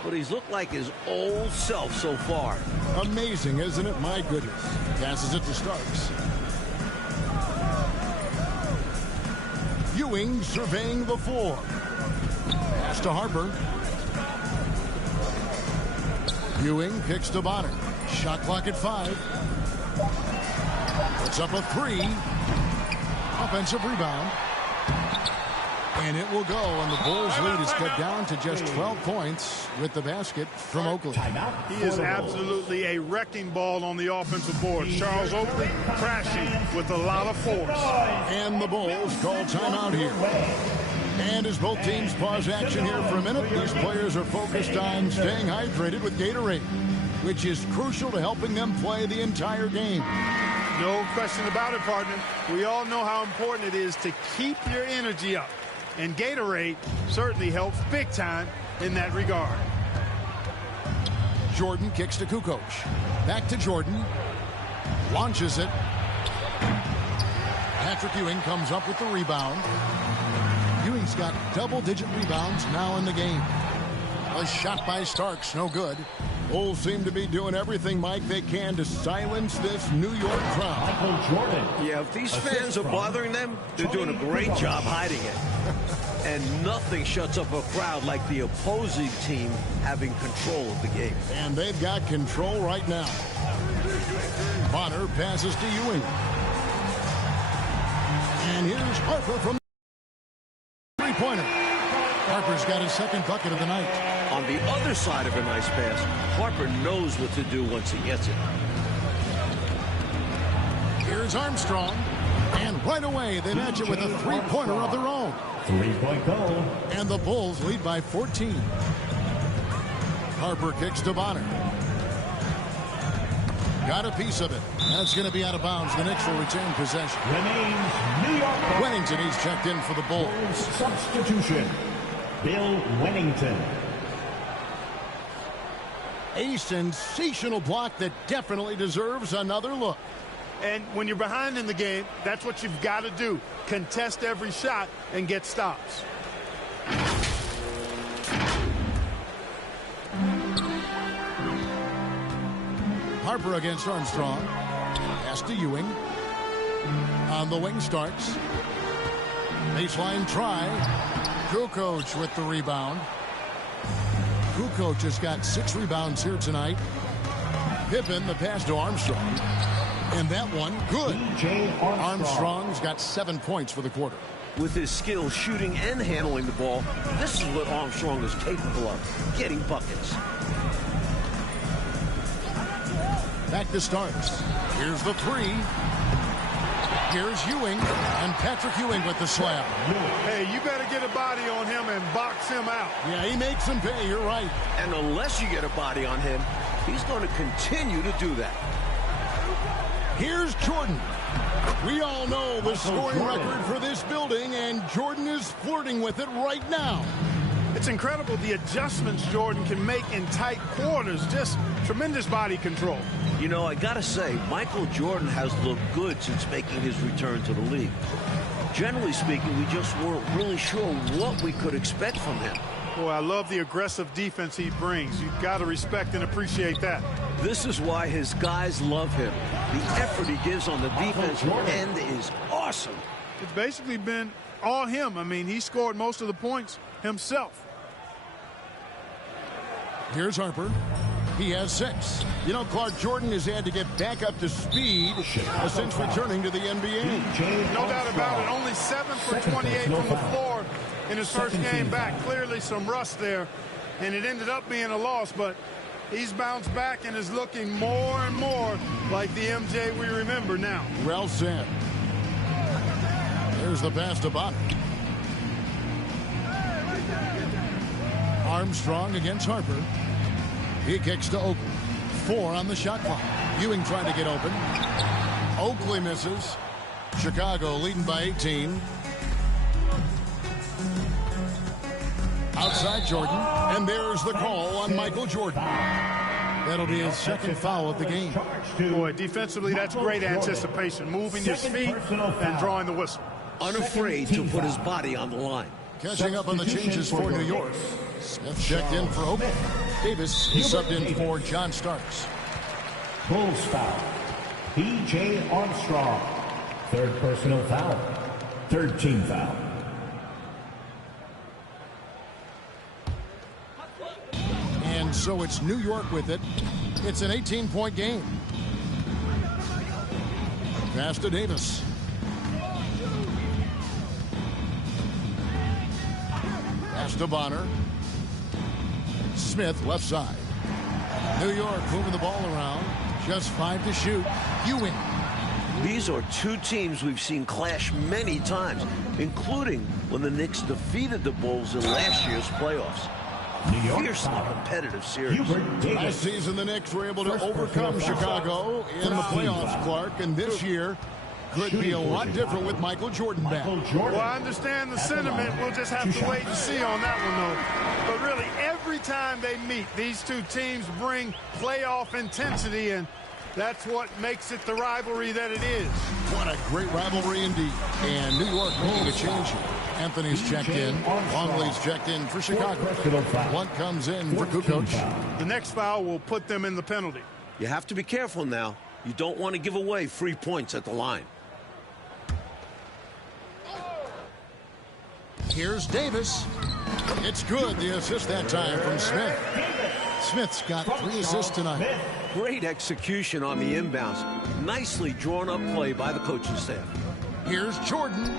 But he's looked like his old self so far. Amazing, isn't it? My goodness. Passes it to Starks. Ewing surveying the floor. Pass to Harper. Ewing kicks to Bonner. Shot clock at 5. Puts up a 3. Offensive rebound. And it will go, and the Bulls' lead is cut down to just 12 points with the basket from Oakley. He is absolutely a wrecking ball on the offensive board. Charles Oakley crashing with a lot of force. And the Bulls call timeout here. And as both teams pause action here for a minute, these players are focused on staying hydrated with Gatorade, which is crucial to helping them play the entire game. No question about it, partner. We all know how important it is to keep your energy up. And Gatorade certainly helps big time in that regard. Jordan kicks to Kukoc. Back to Jordan. Launches it. Patrick Ewing comes up with the rebound. Ewing's got double-digit rebounds now in the game. A shot by Starks, no good. Bulls seem to be doing everything, Mike, they can to silence this New York crowd. Michael Jordan. Yeah, if these fans are bothering them, they're doing a great job hiding it. And nothing shuts up a crowd like the opposing team having control of the game. And they've got control right now. Bonner passes to Ewing. And here's Harper from the three-pointer. Harper's got his second bucket of the night. On the other side of a nice pass, Harper knows what to do once he gets it. Here's Armstrong. And right away, they match it with a three-pointer of their own. 3-point goal. And the Bulls lead by 14. Harper kicks to Bonner. Got a piece of it. That's going to be out of bounds. The Knicks will retain possession. Remains New York. Wennington, he's checked in for the Bulls. Substitution. Bill Wennington. A sensational block that definitely deserves another look. And when you're behind in the game, that's what you've got to do. Contest every shot and get stops. Harper against Armstrong. Pass to Ewing. On the wing, Starks. Baseline try. Kukoc with the rebound. Kukoc has got 6 rebounds here tonight. Pippen, the pass to Armstrong. And that one, good. Armstrong's got 7 points for the quarter. With his skill shooting and handling the ball, this is what Armstrong is capable of, getting buckets. Back to Starks. Here's the 3. Here's Ewing, and Patrick Ewing with the slap. Hey, you better get a body on him and box him out. Yeah, he makes him pay, you're right. And unless you get a body on him, he's going to continue to do that. Here's Jordan. We all know the scoring record for this building, and Jordan is flirting with it right now. It's incredible the adjustments Jordan can make in tight quarters. Just tremendous body control. You know, I gotta say, Michael Jordan has looked good since making his return to the league. Generally speaking, we just weren't really sure what we could expect from him. Boy, I love the aggressive defense he brings. You've got to respect and appreciate that. This is why his guys love him. The effort he gives on the defensive end is awesome. It's basically been all him. I mean, he scored most of the points himself. Here's Harper. He has 6. You know, Clark, Jordan has had to get back up to speed since returning to the NBA. No doubt about it. Only 7 for 28 from the floor in his first game back. Clearly some rust there, and it ended up being a loss, but he's bounced back and is looking more and more like the MJ we remember now. Well said. There's the pass to Bonner. Armstrong against Harper. He kicks to Oakley. 4 on the shot clock. Ewing trying to get open. Oakley misses. Chicago leading by 18. Outside Jordan. And there's the call on Michael Jordan. That'll be his second foul of the game. Boy, defensively, that's great anticipation. Moving his feet and drawing the whistle. Unafraid to put his body on the line. Catching up on the changes for New York. Smith checked in for Oakley. Davis subbed in for John Starks. Bulls foul. P.J. Armstrong. 3rd personal foul. 3rd team foul. And so it's New York with it. It's an 18-point game. Pass to Davis. Pass to Bonner. Smith left side. New York moving the ball around. Just 5 to shoot. Ewing. These are 2 teams we've seen clash many times, including when the Knicks defeated the Bulls in last year's playoffs. Fiercely competitive series. Last season, the Knicks were able to overcome Chicago in the playoffs, Clark, and this year could be a lot different with Michael Jordan back. Well, I understand the sentiment. We'll just have to wait and see on that one, though. But really, every time they meet, these 2 teams bring playoff intensity, and that's what makes it the rivalry that it is. What a great rivalry indeed. And New York making a change here. Anthony's checked in. Longley's checked in for Chicago. One comes in for Kukoc. The next foul will put them in the penalty. You have to be careful now. You don't want to give away free points at the line. Here's Davis. It's good. The assist that time from Smith. Smith's got 3 assists tonight. Great execution on the inbounds. Nicely drawn up play by the coaching staff. Here's Jordan.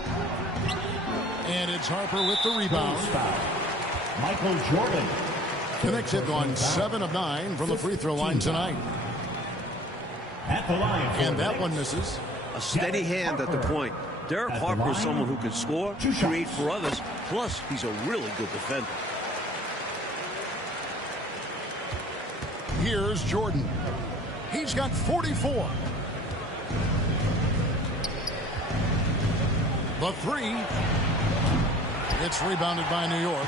And it's Harper with the rebound. Michael Jordan. Connects it on 7 of 9 from the free throw line tonight. At the line. And that one misses. A steady hand at the point. Derek Harper is someone who can score, create for others, plus he's a really good defender. Here's Jordan. He's got 44. The three. It's rebounded by New York.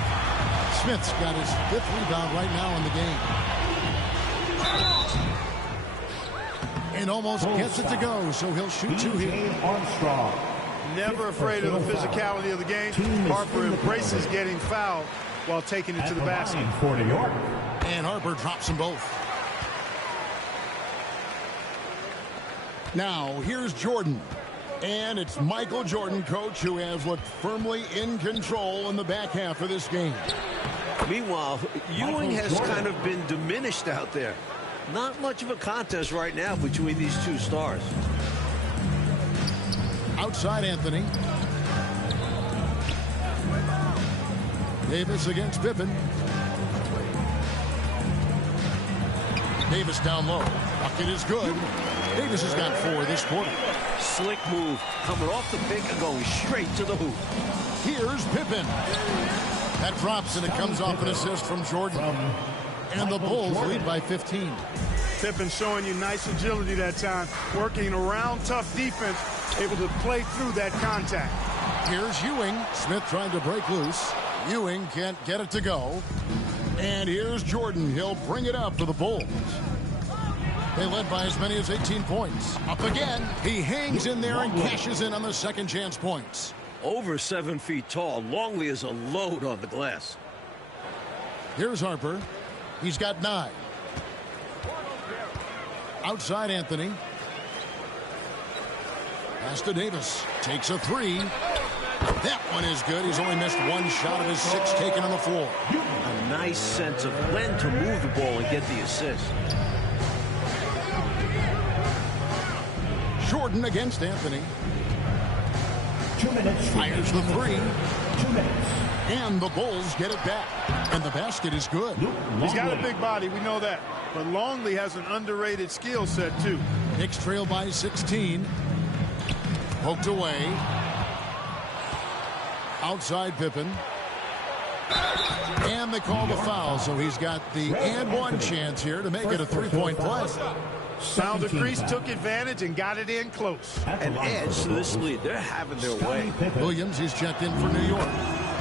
Smith's got his 5th rebound right now in the game. And almost gets it to go, so he'll shoot 2 here. Armstrong. Never afraid of the physicality of the game. Harper embraces getting fouled while taking it to the basket. For New York. And Harper drops them both. Now, here's Jordan. And it's Michael Jordan, coach, who has looked firmly in control in the back half of this game. Meanwhile, Ewing has kind of been diminished out there. Not much of a contest right now between these two stars. Outside Anthony. Davis against Pippen. Davis down low. Bucket is good. Davis has got 4 this quarter. Slick move, coming off the pick and going straight to the hoop. Here's Pippen. That drops, and it comes off an assist from Jordan. And the Bulls lead by 15. Pippen showing you nice agility that time, working around tough defense, able to play through that contact. Here's Ewing. Smith trying to break loose. Ewing can't get it to go. And here's Jordan. He'll bring it up for the Bulls. They led by as many as 18 points. Up again. He hangs in there and cashes in on the second chance points. Over 7 feet tall, Longley is a load on the glass. Here's Harper. He's got 9. Outside Anthony. Pass to Davis. Takes a 3. That one is good. He's only missed 1 shot of his 6 taken on the floor. A nice sense of when to move the ball and get the assist. Jordan against Anthony. 2 minutes. Fires the 3. 2 minutes. And the Bulls get it back. And the basket is good. He's got a big body, we know that. But Longley has an underrated skill set, too. Knicks trail by 16. Poked away. Outside Pippen. And they call the foul, so he's got the and one chance here to make it a 3-point play. Found the crease, took advantage, and got it in close. An edge to this lead. They're having their way. Williams, he's checked in for New York.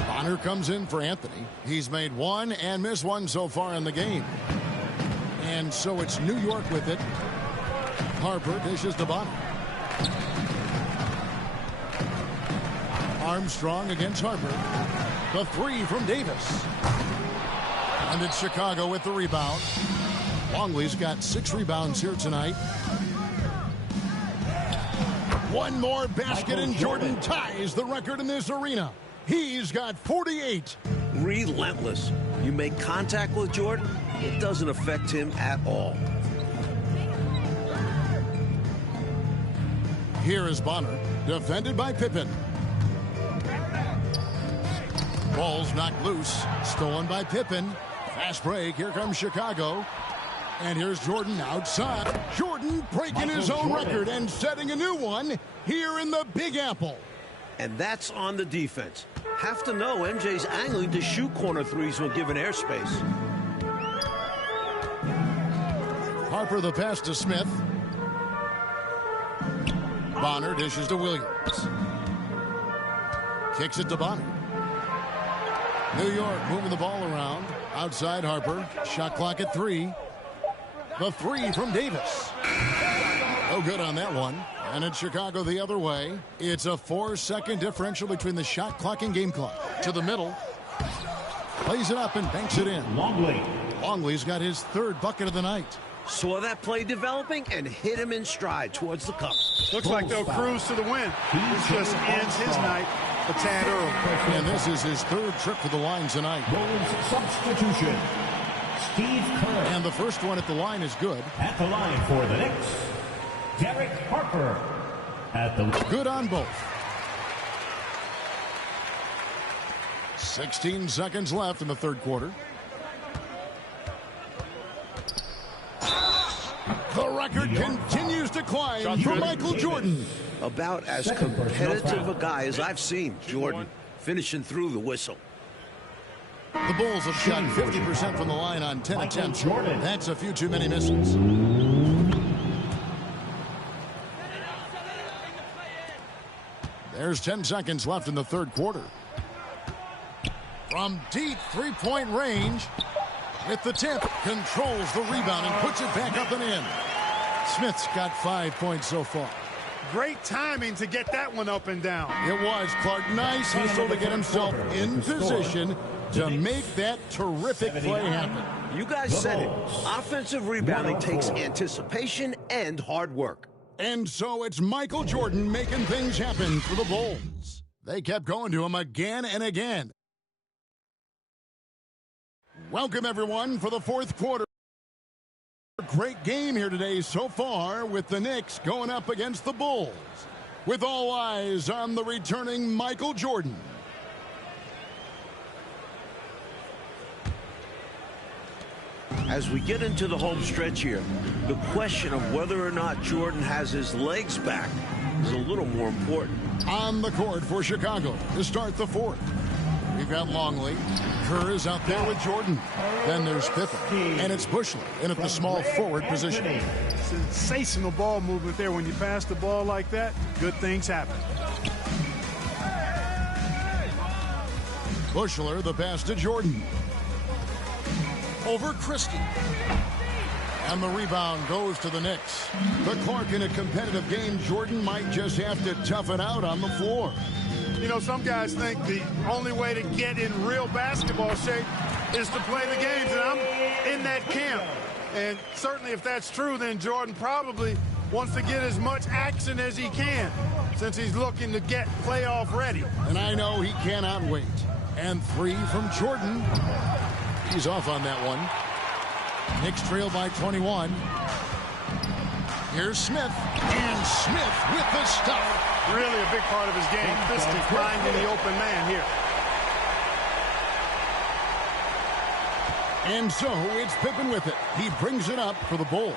Bonner comes in for Anthony. He's made 1 and missed 1 so far in the game. And so it's New York with it. Harper dishes to Bonner. Armstrong against Harper. The 3 from Davis. And it's Chicago with the rebound. Longley's got 6 rebounds here tonight. One more basket and Jordan ties the record in this arena. He's got 48. Relentless. You make contact with Jordan, it doesn't affect him at all. Here is Bonner, defended by Pippen. Ball's knocked loose, stolen by Pippen. Fast break, here comes Chicago. And here's Jordan outside. Jordan breaking his own record and setting a new one here in the Big Apple. And that's on the defense. Have to know MJ's angling to shoot corner threes when given airspace. Harper the pass to Smith. Bonner dishes to Williams. Kicks it to Bonner. New York moving the ball around. Outside Harper. Shot clock at 3. The 3 from Davis. No good on that one. And it's Chicago the other way. It's a 4-second differential between the shot clock and game clock. To the middle. Plays it up and banks it in. Longley. Longley's got his 3rd bucket of the night. Saw that play developing and hit him in stride towards the cup. Looks like they'll cruise to the win. This just ends his night a tad early. And this is his 3rd trip to the line tonight. Bulls substitution. Steve Kerr. And the first one at the line is good. At the line for the Knicks, Derek Harper. At the good on both. 16 seconds left in the 3rd quarter. The record continues to climb for Michael Jordan. About as competitive a guy as I've seen, Jordan, finishing through the whistle. The Bulls have shot 50% from the line on 10 attempts. That's a few too many misses. There's 10 seconds left in the third quarter. From deep three-point range, with the tip, controls the rebound and puts it back up and in. Smith's got 5 points so far. Great timing to get that one up and down. It was, Clark. Nice hustle to get himself in position to make that terrific play happen. You guys said it. Offensive rebounding takes anticipation and hard work. And so it's Michael Jordan making things happen for the Bulls. They kept going to him again and again. Welcome, everyone, for the fourth quarter. Great game here today so far with the Knicks going up against the Bulls. With all eyes on the returning Michael Jordan. As we get into the home stretch here, the question of whether or not Jordan has his legs back is a little more important. On the court for Chicago to start the fourth. We've got Longley. Kerr is out there with Jordan. Then there's Pippen. And it's Bushley in at the small forward position. Sensational ball movement there. When you pass the ball like that, good things happen. Bushler, the pass to Jordan. Over Christie. And the rebound goes to the Knicks. But Clark, in a competitive game, Jordan might just have to tough it out on the floor. You know, some guys think the only way to get in real basketball shape is to play the games, and I'm in that camp. And certainly if that's true, then Jordan probably wants to get as much action as he can since he's looking to get playoff ready. And I know he cannot wait. And three from Jordan. He's off on that one. Knicks trail by 21. Here's Smith. And Smith with the stuff. Really a big part of his game. Fisty finding the open man here. And so it's Pippen with it. He brings it up for the Bulls.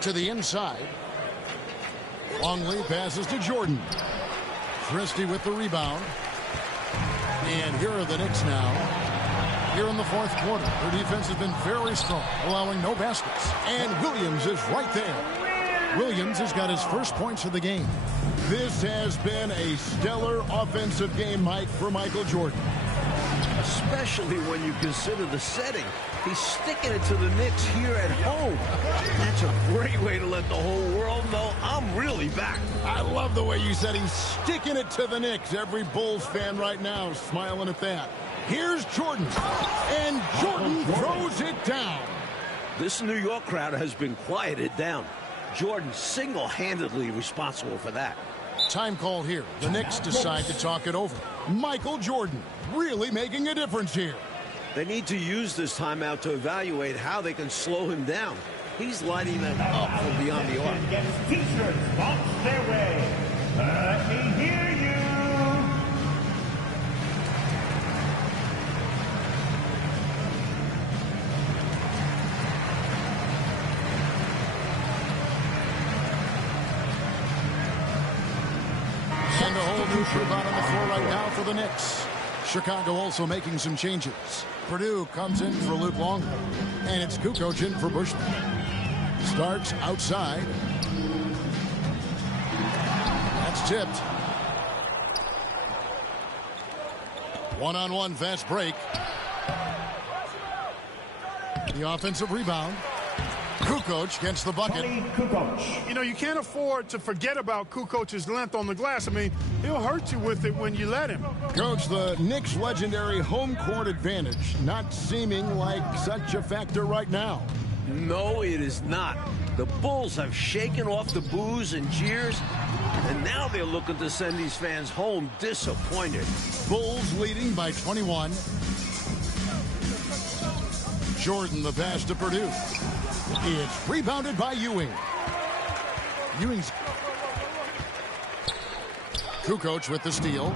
To the inside. Longley passes to Jordan. Christie with the rebound. And here are the Knicks now. Here in the fourth quarter, their defense has been very strong, allowing no baskets. And Williams is right there. Williams has got his first points of the game. This has been a stellar offensive game, Mike, for Michael Jordan. Especially when you consider the setting. He's sticking it to the Knicks here at home. That's a great way to let the whole world know I'm really back. I love the way you said he's sticking it to the Knicks. Every Bulls fan right now is smiling at that. Here's Jordan, and Jordan throws it down. This New York crowd has been quieted down. Jordan single-handedly responsible for that. Time call here. The Knicks decide to talk it over. Michael Jordan really making a difference here. They need to use this timeout to evaluate how they can slow him down. He's lighting them up from beyond the arc. T-shirts bounce their way. Let me hear you. And a whole new group out on the floor right now for the Knicks. Chicago also making some changes. Purdue comes in for Luke Longley. And it's Kukoc in for Bushley. Starks outside. That's tipped. One-on-one fast break. The offensive rebound. Kukoc gets the bucket. You know, you can't afford to forget about Kukoc's length on the glass. I mean, he'll hurt you with it when you let him. Coach, the Knicks' legendary home court advantage not seeming like such a factor right now. No, it is not. The Bulls have shaken off the boos and jeers, and now they're looking to send these fans home disappointed. Bulls leading by 21. Jordan the pass to Purdue. It's rebounded by Ewing. Ewing's Kukoc with the steal.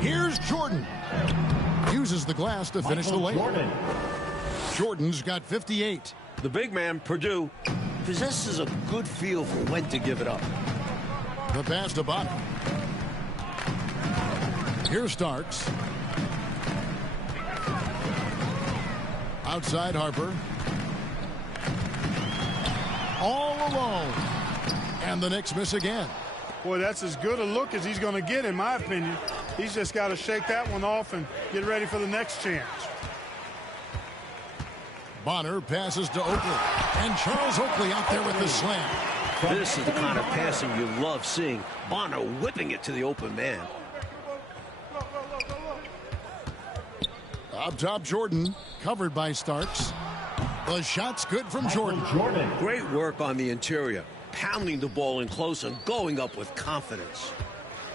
Here's Jordan. Uses the glass to finish the layup. Jordan's got 58. The big man, Purdue, possesses a good feel for when to give it up. The pass to Bonner. Here's Starks. Outside Harper. All alone. And the Knicks miss again. Boy, that's as good a look as he's going to get, in my opinion. He's just got to shake that one off and get ready for the next chance. Bonner passes to Oakley. And Charles Oakley out there with the slam. This is the kind of passing you love seeing. Bonner whipping it to the open man. Up top, Jordan, covered by Starks. The shot's good from Jordan. Great work on the interior, pounding the ball in close and going up with confidence.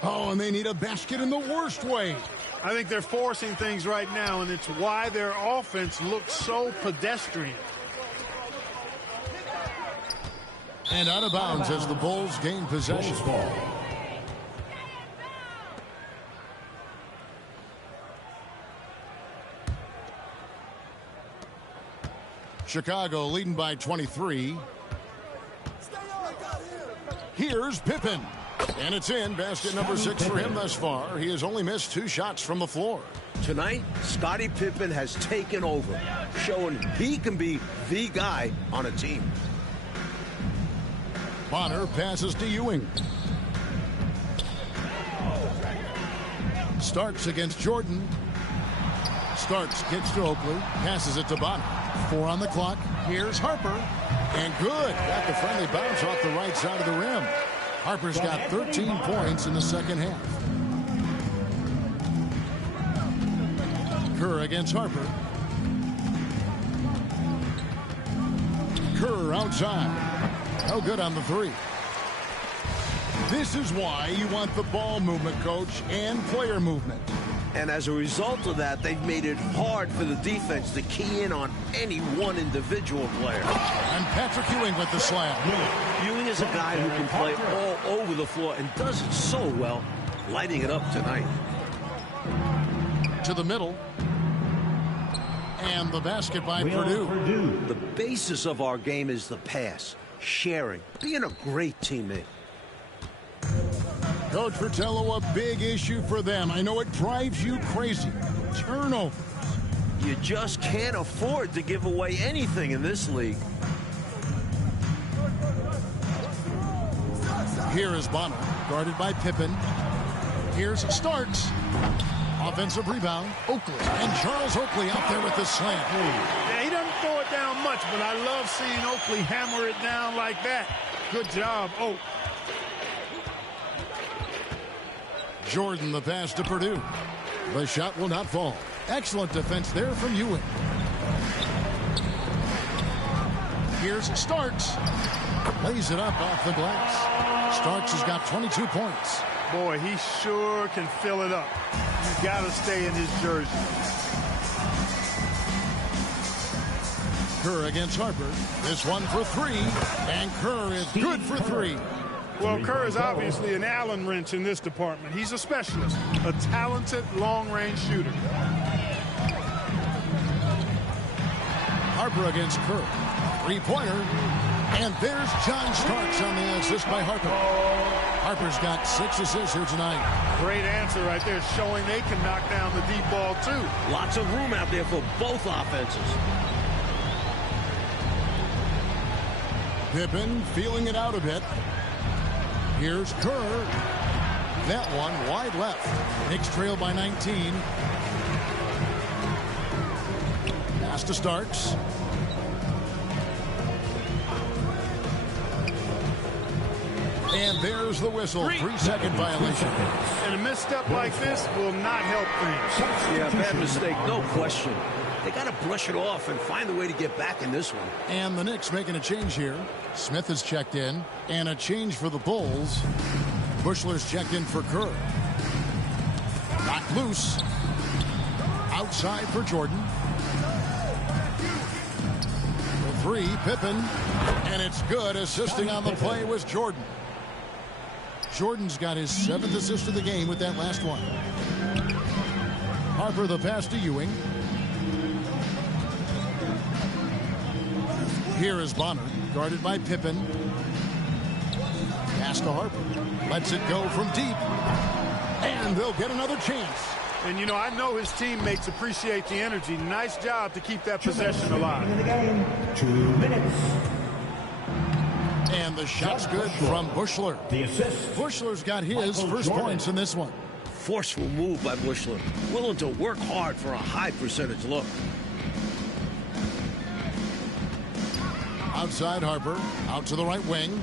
Oh, and they need a basket in the worst way. I think they're forcing things right now, and it's why their offense looks so pedestrian. And out of bounds as the Bulls gain possession. Chicago leading by 23. Here's Pippen. And it's in. Basket number 6 for him thus far. He has only missed 2 shots from the floor. Tonight, Scottie Pippen has taken over, showing he can be the guy on a team. Bonner passes to Ewing. Starks against Jordan. Starks gets to Oakley. Passes it to Bonner. 4 on the clock. Here's Harper. And good. Got the friendly bounce off the right side of the rim. Harper's got 13 points in the second half. Kerr against Harper. Kerr outside. No good on the 3. This is why you want the ball movement, coach, and player movement. And as a result of that, they've made it hard for the defense to key in on any one individual player. And Patrick Ewing with the slam. Ewing is a guy who can play all over the floor and does it so well, lighting it up tonight. To the middle. And the basket by Purdue. The basis of our game is the pass, sharing, being a great teammate. Coach Fratello, a big issue for them. I know it drives you crazy. Turnover. You just can't afford to give away anything in this league. Here is Bonner, guarded by Pippen. Here's Starks. Offensive rebound, Oakley. And Charles Oakley out there with the slam. Yeah, he doesn't throw it down much, but I love seeing Oakley hammer it down like that. Good job, Oak. Jordan the pass to Purdue. The shot will not fall. Excellent defense there from Ewing. Here's Starks. Lays it up off the glass. Starks has got 22 points. Boy, he sure can fill it up. You got to stay in his jersey. Kerr against Harper. This one for 3. And Kerr is good for 3. Well, Kerr is obviously an Allen wrench in this department. He's a specialist, a talented long-range shooter. Harper against Kerr. 3-pointer. And there's John Starks on the assist by Harper. Harper's got 6 assists here tonight. Great answer right there, showing they can knock down the deep ball, too. Lots of room out there for both offenses. Pippen feeling it out a bit. Here's Kerr. That one wide left. Knicks trail by 19. Pass to Starks. And there's the whistle. 3-second violation. And a misstep like this will not help things. Yeah, bad mistake, no question. They got to brush it off and find a way to get back in this one. And the Knicks making a change here. Smith has checked in. And a change for the Bulls. Bushler's checked in for Kerr. Not loose. Outside for Jordan. For 3, Pippen. And it's good. Assisting on the play was Jordan. Jordan's got his 7th assist of the game with that last one. Harper the pass to Ewing. Here is Bonner, guarded by Pippen. Pass to Harper. Lets it go from deep. And they'll get another chance. And, you know, I know his teammates appreciate the energy. Nice job to keep that possession alive. In the game, 2 minutes. And the shot's good from Bushler. The assist. Bushler's got his first points in this one. Forceful move by Bushler, willing to work hard for a high percentage look. Outside Harper, out to the right wing.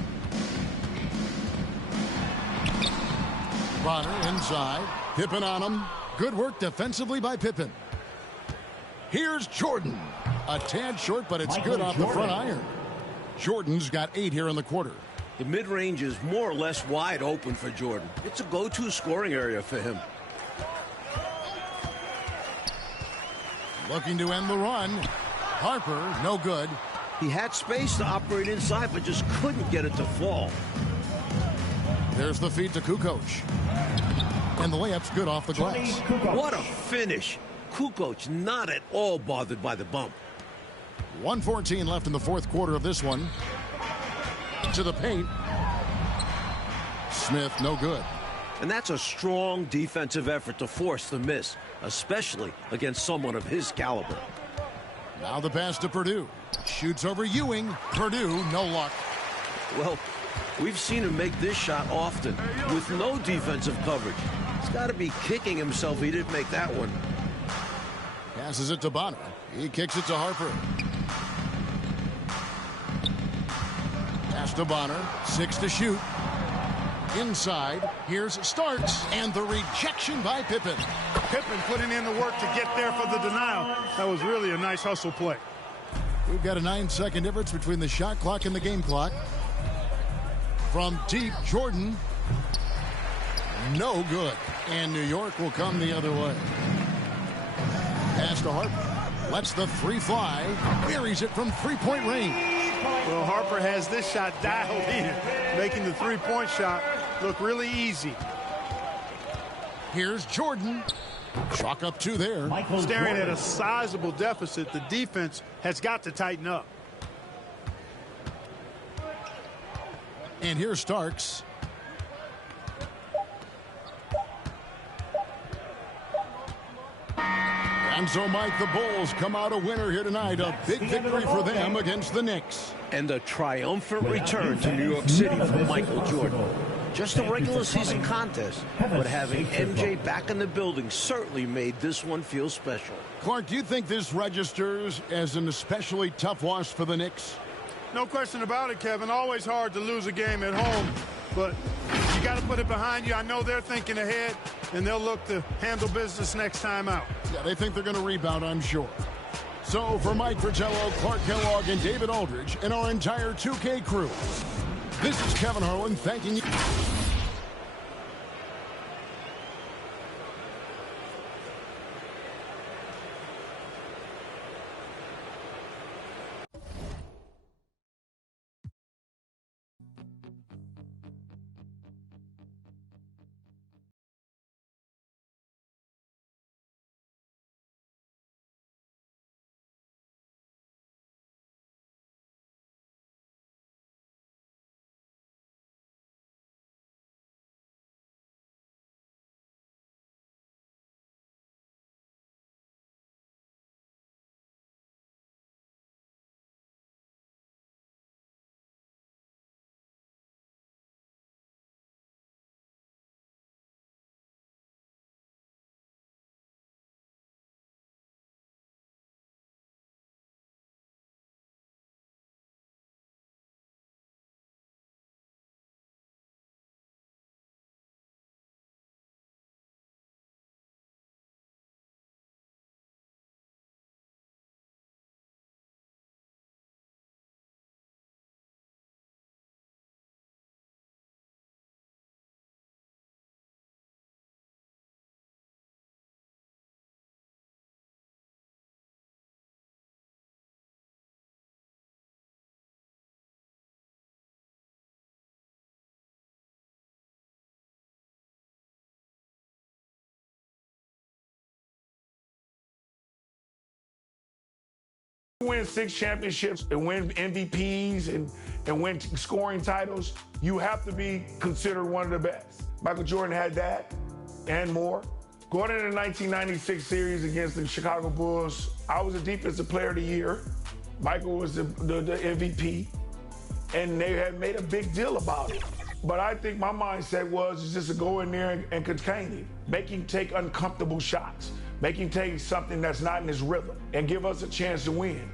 Bonner inside. Pippen on him. Good work defensively by Pippen. Here's Jordan. A tad short, but it's good off the front iron. Jordan's got 8 here in the quarter. The mid-range is more or less wide open for Jordan. It's a go-to scoring area for him. Looking to end the run. Harper, no good. He had space to operate inside, but just couldn't get it to fall. There's the feed to Kukoc. And the layup's good off the glass. What a finish. Kukoc not at all bothered by the bump. 1:14 left in the fourth quarter of this one. To the paint. Smith, no good. And that's a strong defensive effort to force the miss, especially against someone of his caliber. Now the pass to Purdue. Shoots over Ewing. Purdue, no luck. Well, we've seen him make this shot often with no defensive coverage. He's got to be kicking himself he didn't make that one. Passes it to Bonner. He kicks it to Harper. Pass to Bonner. 6 to shoot. Inside. Here's Starks. And the rejection by Pippen. Pippen putting in the work to get there for the denial. That was really a nice hustle play. We've got a 9-second difference between the shot clock and the game clock. From deep, Jordan. No good. And New York will come the other way. Pass to Harper. Lets the 3 fly. Buries it from 3-point range. Well, Harper has this shot dialed in, making the 3-point shot look really easy. Here's Jordan. Chalk up 2 there. Staring at a sizable deficit, the defense has got to tighten up. And here's Starks. And so, Mike, the Bulls come out a winner here tonight. A big victory for them against the Knicks. And a triumphant return to New York City for Michael Jordan. Just a regular season contest, but having MJ back in the building certainly made this one feel special. Clark, do you think this registers as an especially tough loss for the Knicks? No question about it, Kevin. Always hard to lose a game at home, but you got to put it behind you. I know they're thinking ahead, and they'll look to handle business next time out. Yeah, they think they're going to rebound, I'm sure. So for Mike Fratello, Clark Kellogg, and David Aldridge, and our entire 2K crew, this is Kevin Harlan thanking you. Win 6 championships and win MVPs and win scoring titles, you have to be considered one of the best. Michael Jordan had that and more. Going into the 1996 series against the Chicago Bulls, I was the defensive player of the year. Michael was the MVP, and they had made a big deal about it. But I think my mindset was just to go in there and contain him, make him take uncomfortable shots, make him take something that's not in his rhythm, and give us a chance to win,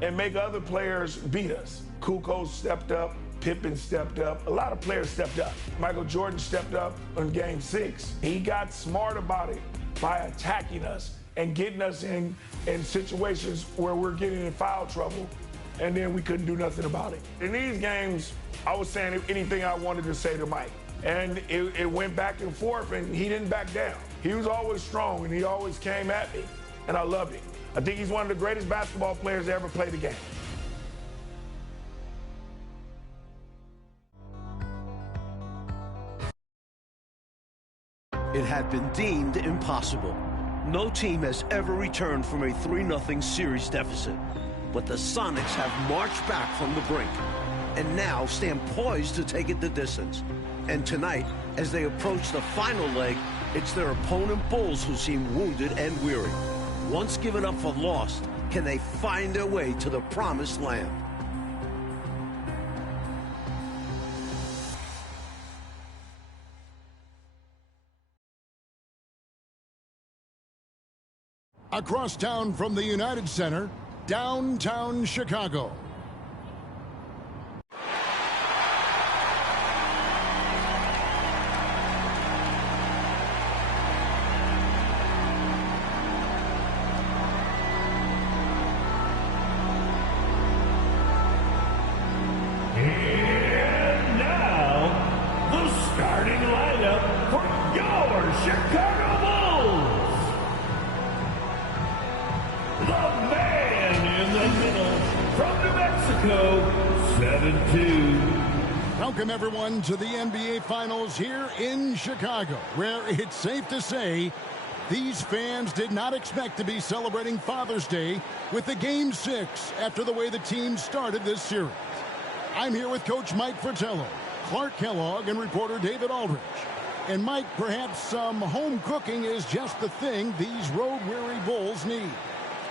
and make other players beat us. Kukoc stepped up, Pippen stepped up, a lot of players stepped up. Michael Jordan stepped up in Game 6. He got smart about it by attacking us and getting us in situations where we're getting in foul trouble, and then we couldn't do nothing about it. In these games, I was saying anything I wanted to say to Mike, and it went back and forth, and he didn't back down. He was always strong, and he always came at me, and I loved it. I think he's one of the greatest basketball players to ever play the game. It had been deemed impossible. No team has ever returned from a 3-0 series deficit. But the Sonics have marched back from the brink and now stand poised to take it the distance. And tonight, as they approach the final leg, it's their opponent Bulls who seem wounded and weary. Once given up for lost, can they find their way to the promised land? Across town from the United Center, downtown Chicago. And now, the starting lineup for your Chicago Bulls. The man in the middle from New Mexico, 7'2". Welcome everyone to the NBA Finals here in Chicago, where it's safe to say these fans did not expect to be celebrating Father's Day with a Game 6 after the way the team started this series. I'm here with Coach Mike Fratello, Clark Kellogg, and reporter David Aldridge. And Mike, perhaps some home cooking is just the thing these road-weary Bulls need.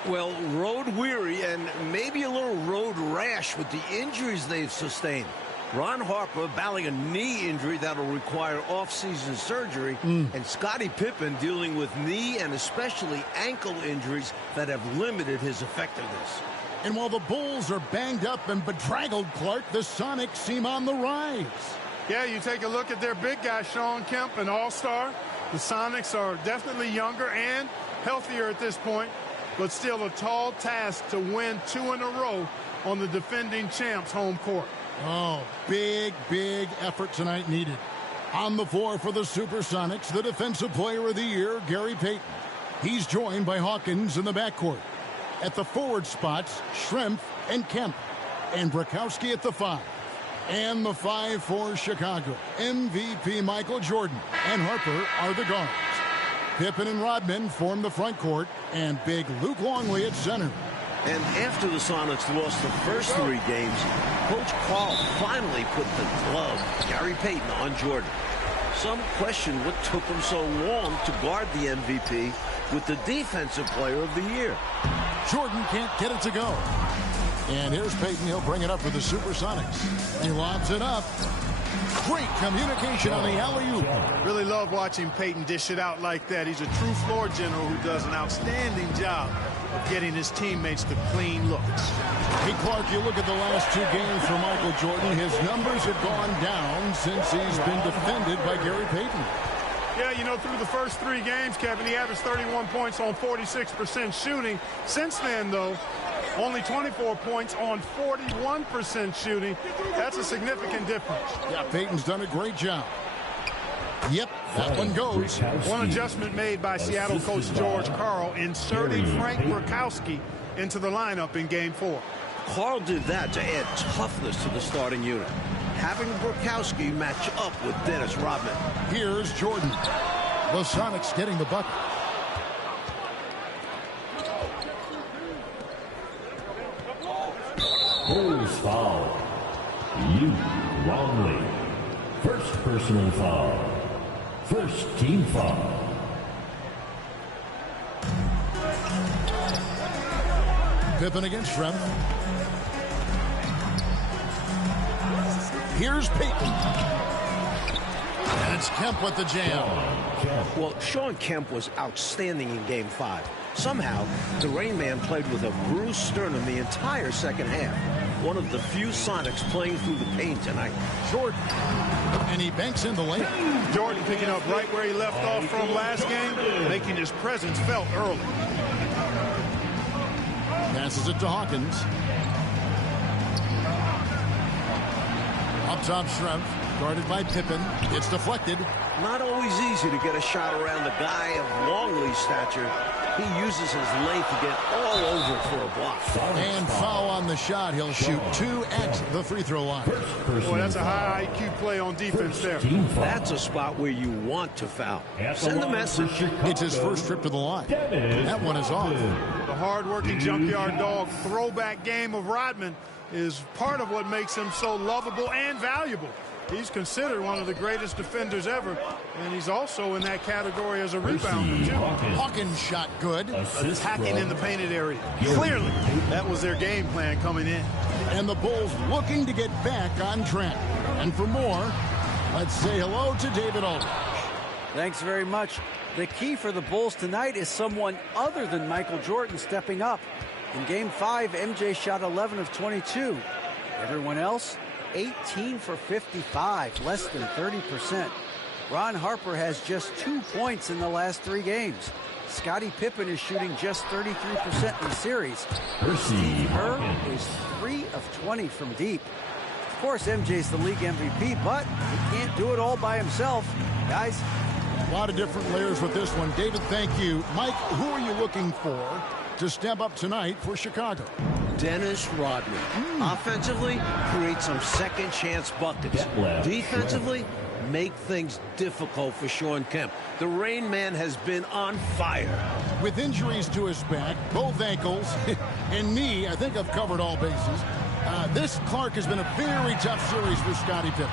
Well, road weary and maybe a little road rash with the injuries they've sustained. Ron Harper battling a knee injury that'll require off-season surgery, and Scottie Pippen dealing with knee and especially ankle injuries that have limited his effectiveness. And while the Bulls are banged up and bedraggled, Clark, the Sonics seem on the rise. Yeah, you take a look at their big guy, Sean Kemp, an all-star. The Sonics are definitely younger and healthier at this point, but still a tall task to win 2 in a row on the defending champs' home court. Oh, big effort tonight needed. On the floor for the Supersonics, the Defensive Player of the Year, Gary Payton. He's joined by Hawkins in the backcourt. At the forward spots, Schrempf and Kemp. And Brakowski at the 5. And the 5 for Chicago. MVP Michael Jordan and Harper are the guards. Pippen and Rodman form the front court, and big Luke Longley at center. And after the Sonics lost the first 3 games, Coach Carl finally put the glove, Gary Payton, on Jordan. Some question what took him so long to guard the MVP with the Defensive Player of the Year. Jordan can't get it to go. And here's Payton. He'll bring it up for the Supersonics. He lobs it up. Great communication on the alley-oop. Really love watching Payton dish it out like that. He's a true floor general who does an outstanding job of getting his teammates to clean looks. Hey, Clark, you look at the last 2 games for Michael Jordan. His numbers have gone down since he's been defended by Gary Payton. Yeah, you know, through the first 3 games, Kevin, he averaged 31 points on 46% shooting. Since then, though, only 24 points on 41% shooting. That's a significant difference. Yeah, Payton's done a great job. Yep, that one goes. One adjustment made by Seattle coach George Karl, inserting Frank Brakowski into the lineup in Game 4. Karl did that to add toughness to the starting unit, having Brakowski match up with Dennis Rodman. Here's Jordan. The Sonics getting the bucket. Bulls foul. You wrongly. First personal foul. First team foul. Pippen against Shrem. Here's Payton. And it's Kemp with the jam. Well, Sean Kemp was outstanding in Game 5. Somehow, the Rain Man played with a bruised sternum the entire second half. One of the few Sonics playing through the pain tonight. Jordan. And he banks in the lane. Jordan picking up right where he left off from last game, making his presence felt early. Passes it to Hawkins. Up top, Shrem, guarded by Pippen. It's deflected. Not always easy to get a shot around the guy of Longley's stature. He uses his length to get all over for a block. And foul on the shot. He'll shoot 2 at the free throw line. Boy, that's a high IQ play on defense there. That's a spot where you want to foul. Send the message. It's his first trip to the line. That one is off. The hard-working junkyard dog throwback game of Rodman is part of what makes him so lovable and valuable. He's considered one of the greatest defenders ever, and he's also in that category as a rebounder, too. Hawkins shot good. Attacking in the painted area. Clearly, that was their game plan coming in. And the Bulls looking to get back on track. And for more, let's say hello to David Aldridge. Thanks very much. The key for the Bulls tonight is someone other than Michael Jordan stepping up. In Game 5, MJ shot 11 of 22. Everyone else, 18 for 55, less than 30%. Ron Harper has just 2 points in the last 3 games. Scottie Pippen is shooting just 33% in the series. Steve Kerr is 3 of 20 from deep. Of course, MJ's the league MVP, but he can't do it all by himself. Guys, a lot of different layers with this one. David, thank you. Mike, who are you looking for to step up tonight for Chicago? Dennis Rodman. Offensively, create some second chance buckets. Defensively, make things difficult for Sean Kemp. The Rain Man has been on fire. With injuries to his back, both ankles, and knee, I think I've covered all bases. This, Clark, has been a very tough series for Scottie Pippen.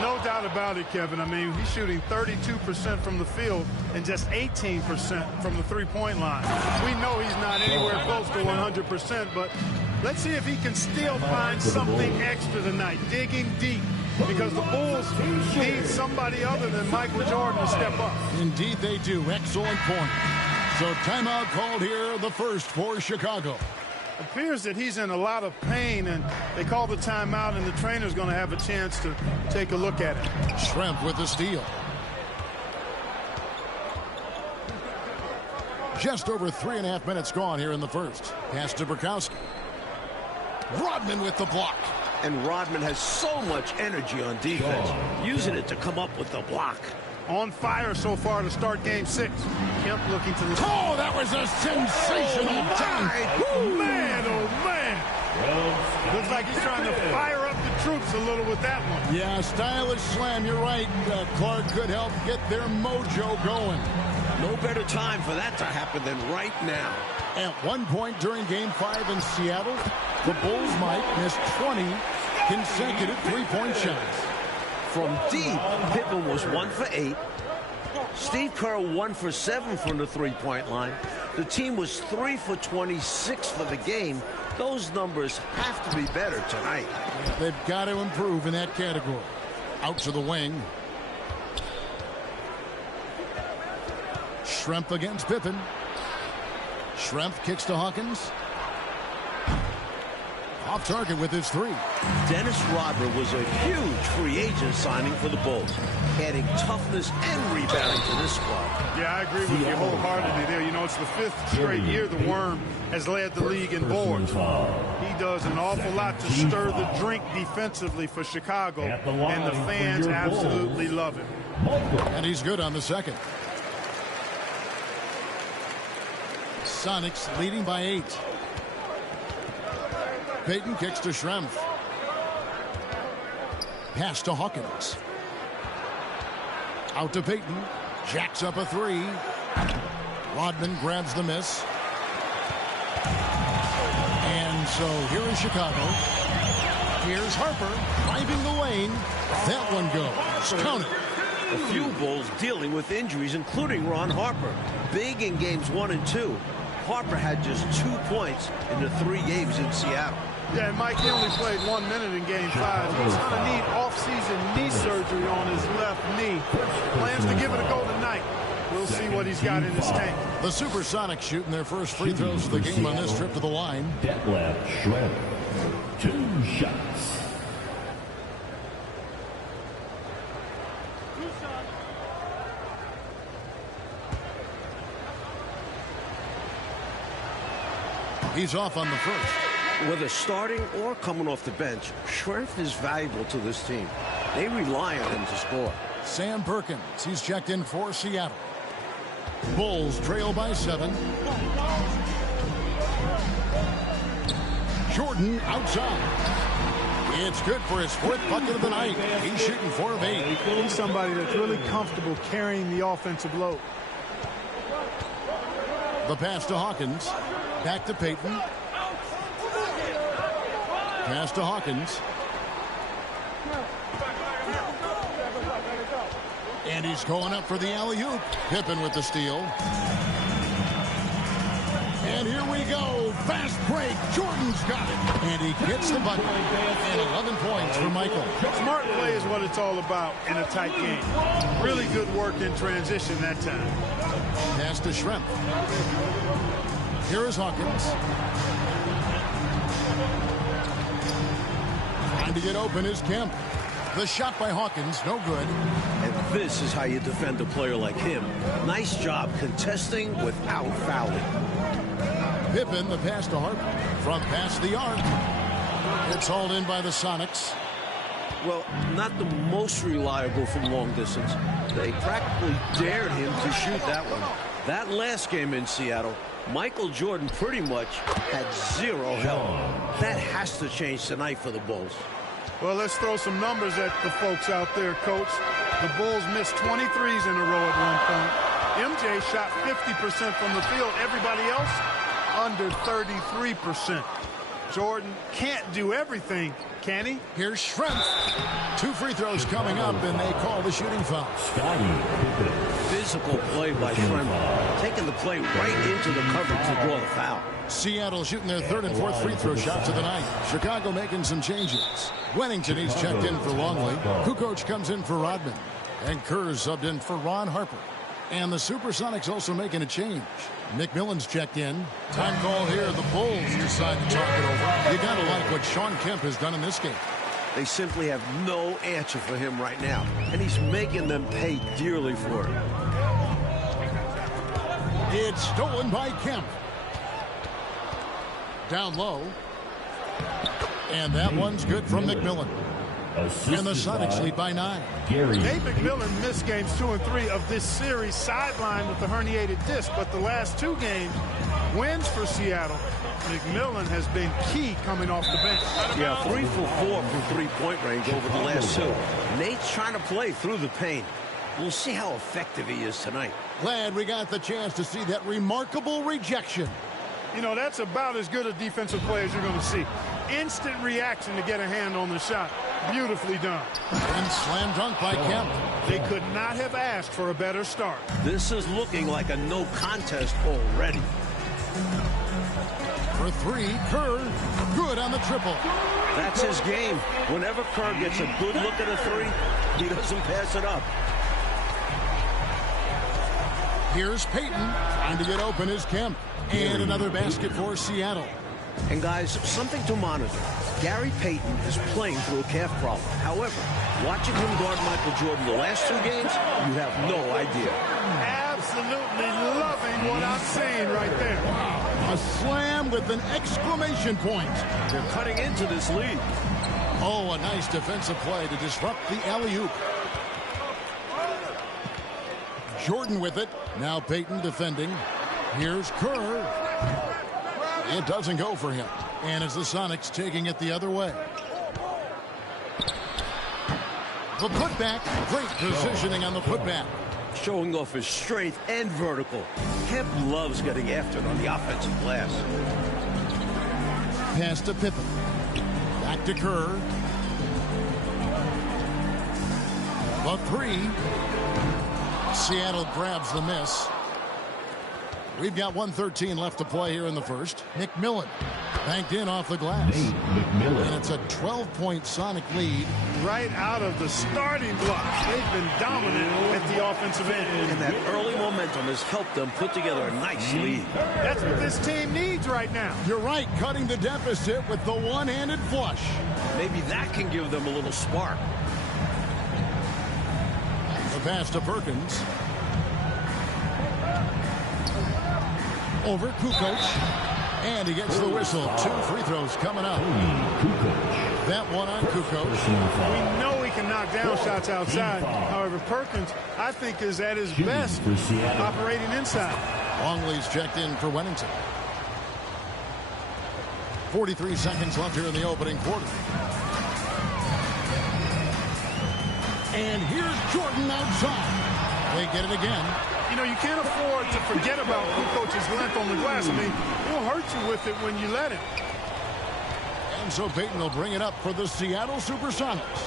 No doubt about it, Kevin. I mean, he's shooting 32% from the field and just 18% from the three-point line. We know he's not anywhere close to 100%, but let's see if he can still find something extra tonight, digging deep, because the Bulls need somebody other than Michael Jordan to step up. Indeed they do. Excellent point. So timeout called here, the first for Chicago. Appears that he's in a lot of pain, and they call the timeout, and the trainer's going to have a chance to take a look at it. Schrempf with the steal. Just over 3.5 minutes gone here in the first. Pass to Burkowski. Rodman with the block. And Rodman has so much energy on defense, using it to come up with the block. On fire so far to start Game 6. Kemp looking to the... Oh, that was a sensational dunk. Oh, man, oh, man. Looks like he's trying to fire up the troops a little with that one. Yeah, stylish slam. You're right. Clark could help get their mojo going. No better time for that to happen than right now. At one point during Game 5 in Seattle, the Bulls might miss 20 consecutive three-point shots. From deep, Pippen was 1 for 8. Steve Kerr 1 for 7 from the three-point line. The team was 3 for 26 for the game. Those numbers have to be better tonight. They've got to improve in that category. Out to the wing. Schrempf against Pippen. Schrempf kicks to Hawkins. Off target with his 3. Dennis Rodman was a huge free agent signing for the Bulls, adding toughness and rebounding to this squad. Yeah, I agree with you wholeheartedly there. You know, it's the 5th straight year the Worm has led the league in boards. He does an awful lot to stir the drink defensively for Chicago, and the fans absolutely love him. And he's good on the second. Sonics leading by 8. Payton kicks to Schrempf. Pass to Hawkins. Out to Payton. Jacks up a 3. Rodman grabs the miss. And So here is Chicago. Here's Harper driving the lane. That one goes. Count it. A few Bulls dealing with injuries, including Ron Harper. Big in games 1 and 2. Harper had just 2 points in the 3 games in Seattle. Yeah, and Mike, he only played 1 minute in game 5. He's going to need off-season knee surgery on his left knee. Plans to give it a go tonight. We'll see what he's got in his tank. The Supersonics shooting their first free throws of the game on this trip to the line. Detlef Schrempf, 2 shots. He's off on the first. Whether starting or coming off the bench, Schrempf is valuable to this team. They rely on him to score. Sam Perkins, he's checked in for Seattle. Bulls trail by 7. Jordan outside. It's good for his 4th bucket of the night. He's shooting 4 of 8. He's somebody that's really comfortable carrying the offensive load. The pass to Hawkins. Back to Payton. Pass to Hawkins. And he's going up for the alley-oop. Pippen with the steal. And here we go. Fast break. Jordan's got it. And he gets the bucket. And 11 points for Michael. Smart play is what it's all about in a tight game. Really good work in transition that time. Pass to Schrempf. Here is Hawkins. Trying to get open is Kemp. The shot by Hawkins, no good. And this is how you defend a player like him. Nice job contesting without fouling. Pippen, the pass to Harper. From past the arc. It's hauled in by the Sonics. Well, not the most reliable from long distance. They practically dared him to shoot that one. That last game in Seattle, Michael Jordan pretty much had 0 help. That has to change tonight for the Bulls. Well, let's throw some numbers at the folks out there, Coach. The Bulls missed 23s in a row at one point. MJ shot 50% from the field. Everybody else under 33%. Jordan can't do everything, can he? Here's Schrempf. 2 free throws coming up, and they call the shooting foul. Physical play by Schrempf, taking the play right into the coverage to draw the foul. Seattle shooting their 3rd and 4th free throw shots of the night. Chicago making some changes. Wennington, he's checked in for Longley. Kukoc comes in for Rodman. And Kerr's subbed in for Ron Harper. And the Supersonics also making a change. McMillan's checked in. Time call here. The Bulls decide to talk it over. You got to like what Sean Kemp has done in this game. They simply have no answer for him right now. And he's making them pay dearly for it. It's stolen by Kemp. Down low. And that one's good from McMillan. And the Sonics lead by 9. Nate McMillan missed games 2 and 3 of this series, sidelined with the herniated disc. But the last 2 games, wins for Seattle. McMillan has been key coming off the bench. Yeah, 3 for 4 from three-point range over the last 2. Nate's trying to play through the pain. We'll see how effective he is tonight. Glad we got the chance to see that remarkable rejection. You know, that's about as good a defensive play as you're going to see. Instant reaction to get a hand on the shot. Beautifully done. And slam dunk by Kemp. They could not have asked for a better start. This is looking like a no contest already. For 3, Kerr, good on the triple. That's his game. Whenever Kerr gets a good look at a 3, he doesn't pass it up. Here's Payton. Trying to get open is Kemp. And another basket for Seattle. And guys, something to monitor. Gary Payton is playing through a calf problem. However, watching him guard Michael Jordan the last 2 games, you have no idea. Absolutely loving what I'm seeing right there. Wow. A slam with an exclamation point. They're cutting into this lead. Oh, a nice defensive play to disrupt the alley-oop. Jordan with it. Now Payton defending. Here's Kerr. It doesn't go for him. And it's the Sonics taking it the other way. The putback. Great positioning on the putback. Showing off his strength and vertical. Kemp loves getting after it on the offensive glass. Pass to Pippen. Back to Kerr. The three. Seattle grabs the miss. We've got 1:13 left to play here in the first. McMillan banked in off the glass. And it's a 12-point Sonic lead. Right out of the starting block. They've been dominant at the offensive end. And that early momentum has helped them put together a nice lead. That's what this team needs right now. You're right, cutting the deficit with the one-handed flush. Maybe that can give them a little spark. The pass to Perkins. Over Kukoc. And he gets the whistle. 2 free throws coming up. That one on Kukoc. We know he can knock down shots outside. However, Perkins, I think, is at his best operating inside. Longley's checked in for Wennington. 43 seconds left here in the opening quarter. And here's Jordan outside. They get it again. You know, you can't afford to forget about Kukoc's length on the glass. I mean, he'll hurt you with it when you let him. And so Payton will bring it up for the Seattle Supersonics.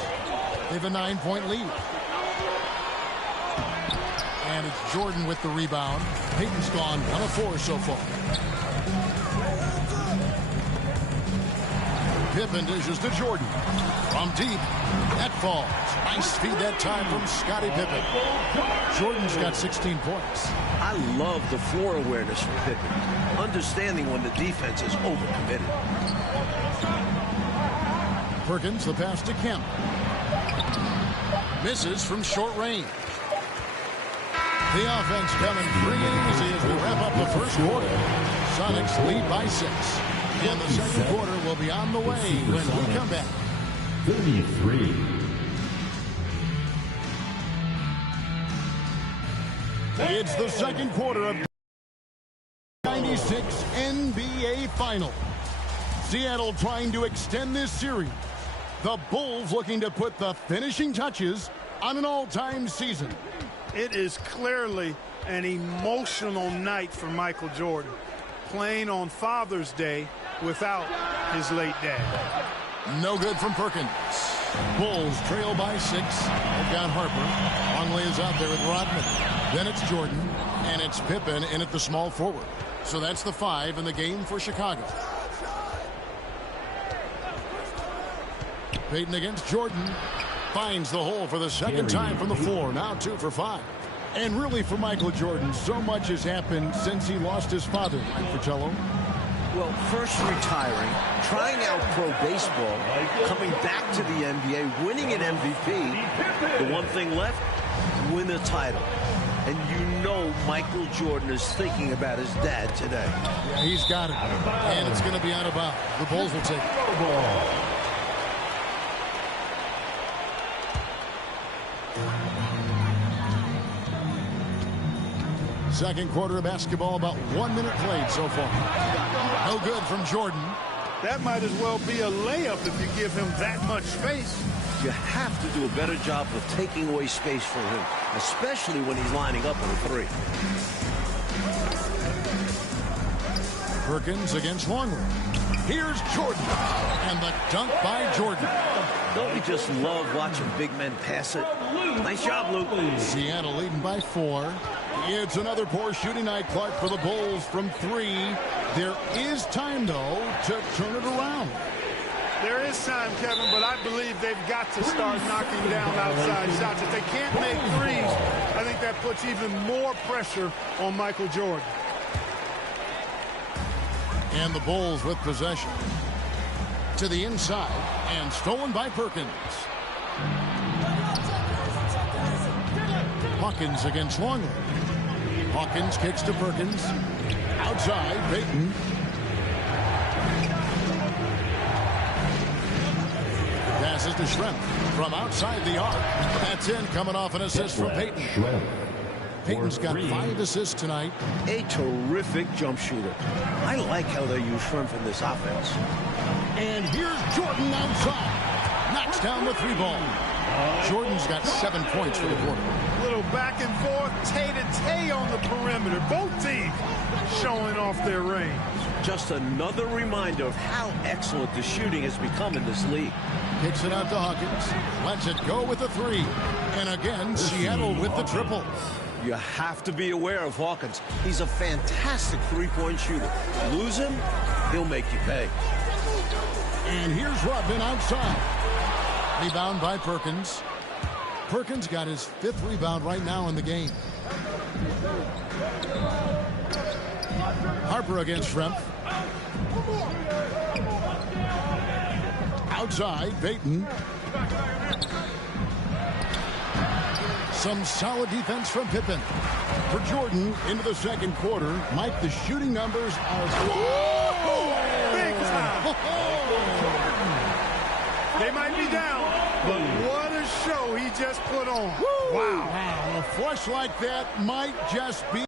They have a 9-point lead. And it's Jordan with the rebound. Payton's gone 1 of 4 so far. Pippen dishes to Jordan. From deep, that falls. Nice feed that time from Scottie Pippen. Jordan's got 16 points. I love the floor awareness from Pippen, understanding when the defense is overcommitted. Perkins, the pass to Kemp. Misses from short range. The offense coming free and easy as we wrap up the first quarter. Sonics lead by 6. And the second quarter will be on the way when we come back. 33. It's the second quarter of 96 NBA Final. Seattle trying to extend this series. The Bulls looking to put the finishing touches on an all-time season. It is clearly an emotional night for Michael Jordan, playing on Father's Day without his late dad. No good from Perkins. Bulls trail by 6. They've got Harper. Longley is out there with Rodman. Then it's Jordan, and it's Pippen in at the small forward. So that's the 5 in the game for Chicago. Payton against Jordan. Finds the hole for the second time from the floor. Now 2 for 5. And really for Michael Jordan, so much has happened since he lost his father, Mike Fratello. Well, first retiring, trying out pro baseball, coming back to the NBA, winning an MVP. The one thing left, win a title. And you know Michael Jordan is thinking about his dad today. Yeah, he's got it. And it's going to be out of bounds. The Bulls will take it. Second quarter of basketball, about 1 minute played so far. No good from Jordan. That might as well be a layup if you give him that much space. You have to do a better job of taking away space from him, especially when he's lining up on a 3. Perkins against Longley. Here's Jordan. And the dunk by Jordan. Don't we just love watching big men pass it? Nice job, Luke. Seattle leading by 4. It's another poor shooting night, Clark, for the Bulls from 3. There is time, though, to turn it around. There is time, Kevin, but I believe they've got to start knocking down outside shots. If they can't make threes, I think that puts even more pressure on Michael Jordan. And the Bulls with possession. To the inside, and stolen by Perkins. Hawkins against Longley. Hawkins kicks to Perkins. Outside, Payton. Passes to Schrempf from outside the arc. That's in, coming off an assist from Payton. Payton's got 5 assists tonight. A terrific jump shooter. I like how they use Schrempf in this offense. And here's Jordan outside. Knocks down the 3-ball. Jordan's got 7 points for the quarter. Little back and forth, tay-to-tay on the perimeter. Both teams showing off their range. Just another reminder of how excellent the shooting has become in this league. Kicks it out to Hawkins. Lets it go with the three. And again, Seattle with the triple. You have to be aware of Hawkins. He's a fantastic three-point shooter. Lose him, he'll make you pay. And here's Rodman outside. Rebound by Perkins. Perkins got his 5th rebound right now in the game. Harper against Schrempf. Outside, Payton. Some solid defense from Pippen. For Jordan, into the second quarter, Mike, the shooting numbers are... Big time! They might be down, but what a show he just put on. Wow. A flush like that might just be...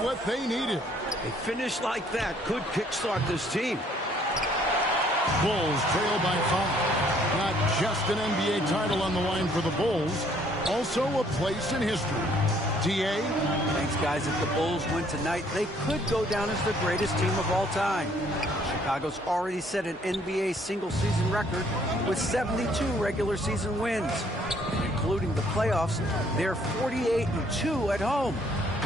what they needed. A finish like that could kickstart this team. Bulls trail by 5. Not just an NBA title on the line for the Bulls, also a place in history. DA? Thanks, guys. If the Bulls win tonight, they could go down as the greatest team of all time. Chicago's already set an NBA single-season record with 72 regular season wins. And including the playoffs, they're 48-2 at home.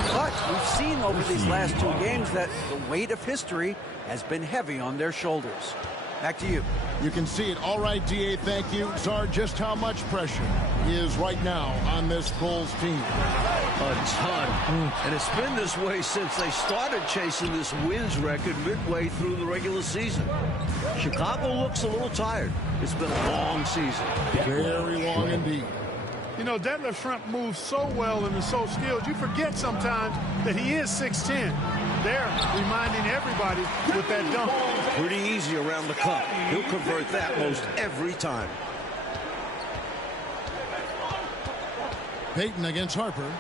But we've seen over these last 2 games that the weight of history has been heavy on their shoulders. Back to you. You can see it. All right, DA, thank you. Czar, just how much pressure is right now on this Bulls team? A ton. And it's been this way since they started chasing this wins record midway through the regular season. Chicago looks a little tired. It's been a long season. Very long indeed. You know, Detlef Schrempf moves so well and is so skilled, you forget sometimes that he is 6'10". They're reminding everybody with that dunk. Pretty easy around the cup. He'll convert that most every time. Payton against Harper.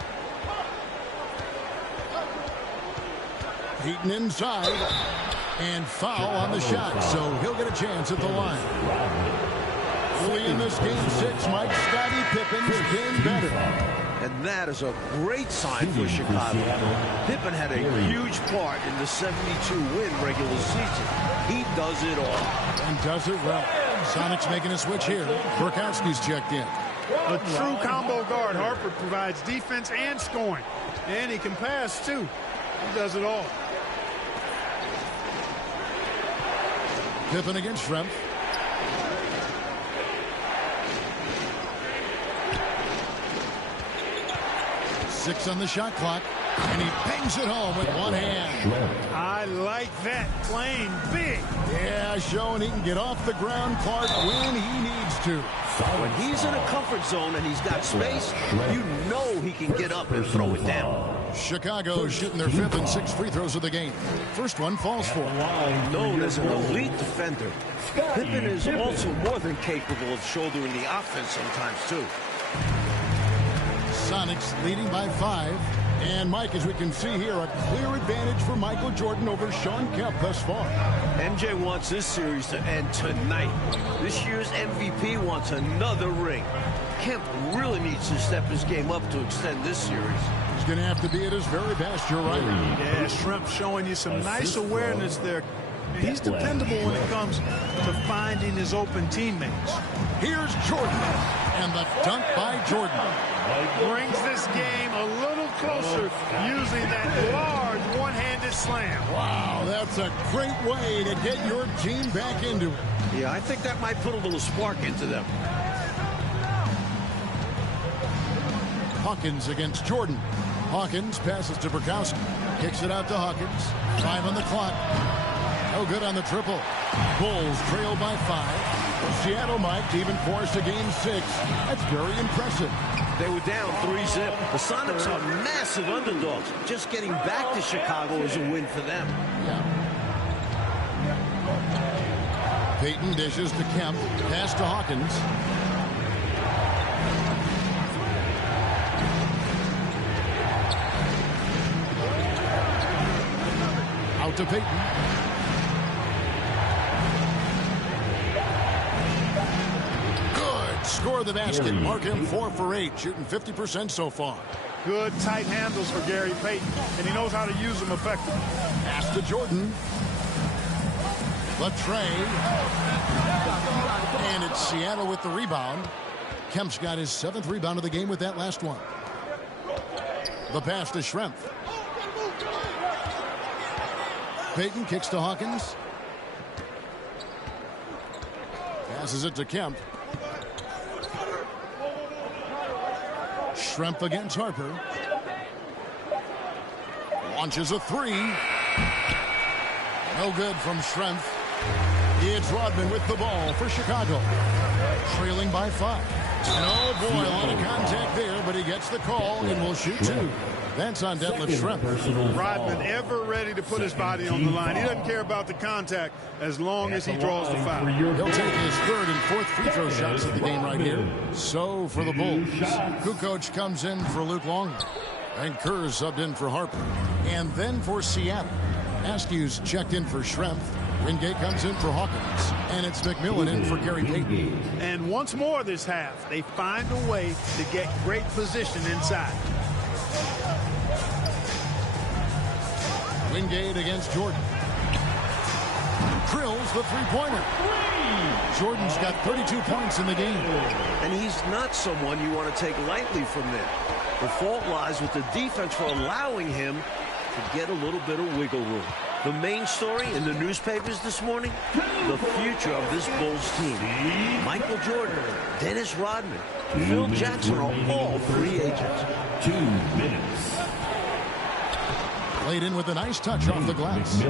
Payton inside. And foul on the shot, so he'll get a chance at the line. Early in this game 6, Mike, Scottie Pippen's been better. And that is a great sign for Chicago. Pippen had a huge part in the 72-win regular season. He does it all. And does it well. Sonics making a switch here. Burkowski's checked in. A true combo guard. Harper provides defense and scoring. And he can pass, too. He does it all. Pippen against Schrempf. Six on the shot clock, and he bangs it home with one hand. I like that, playing big. Yeah, showing he can get off the ground, Clark, when he needs to. When he's in a comfort zone and he's got space, you know he can get up and throw it down. Chicago shooting their 5th and 6th free throws of the game. First one falls for him. Known as an elite defender, Pippen is also more than capable of shouldering the offense sometimes, too. Sonics leading by 5. And, Mike, as we can see here, a clear advantage for Michael Jordan over Shawn Kemp thus far. MJ wants this series to end tonight. This year's MVP wants another ring. Kemp really needs to step his game up to extend this series. He's going to have to be at his very best, you're right. Yeah, Schrempf showing you some nice awareness there. He's dependable when it comes to finding his open teammates. Here's Jordan, and the dunk by Jordan. Brings this game a little closer using that large one-handed slam. Wow, that's a great way to get your team back into it. Yeah, I think that might put a little spark into them. Hawkins against Jordan. Hawkins passes to Burkowski. Kicks it out to Hawkins. 5 on the clock. No good on the triple. Bulls trail by 5. Seattle might even force a game 6. That's very impressive. They were down 3-zip. The Sonics are massive underdogs. Just getting back to Chicago is a win for them. Yeah. Payton dishes to Kemp. Pass to Hawkins. Out to Payton. Good. Score the basket. Mark him 4 for 8. Shooting 50% so far. Good tight handles for Gary Payton, and he knows how to use them effectively. Pass to Jordan. Latrey. And it's Seattle with the rebound. Kemp's got his 7th rebound of the game with that last one. The pass to Schrempf. Payton kicks to Hawkins. Passes it to Kemp. Schrempf against Harper. Launches a 3. No good from Schrempf. It's Rodman with the ball for Chicago. Trailing by 5. And oh boy, a lot of contact there, but he gets the call and will shoot 2. That's on Detlef Schrempf. Rodman ever ready to put his body on the line. He doesn't care about the contact as long as he draws the foul. He'll take his 3rd and 4th free throw shots of the game right here. So for the Bulls, Kukoc comes in for Luke Longley. And Kerr subbed in for Harper. And then for Seattle, Askew's checked in for Schrempf. Wingate comes in for Hawkins. And it's McMillan in for Gary Payton. And once more this half, they find a way to get great position inside. Wingate against Jordan. Drills the three-pointer. Jordan's got 32 points in the game. And he's not someone you want to take lightly from there. The fault lies with the defense for allowing him to get a little bit of wiggle room. The main story in the newspapers this morning, the future of this Bulls team. Michael Jordan, Dennis Rodman, Phil Jackson are all free agents. 2 minutes. Played in with a nice touch off the glass.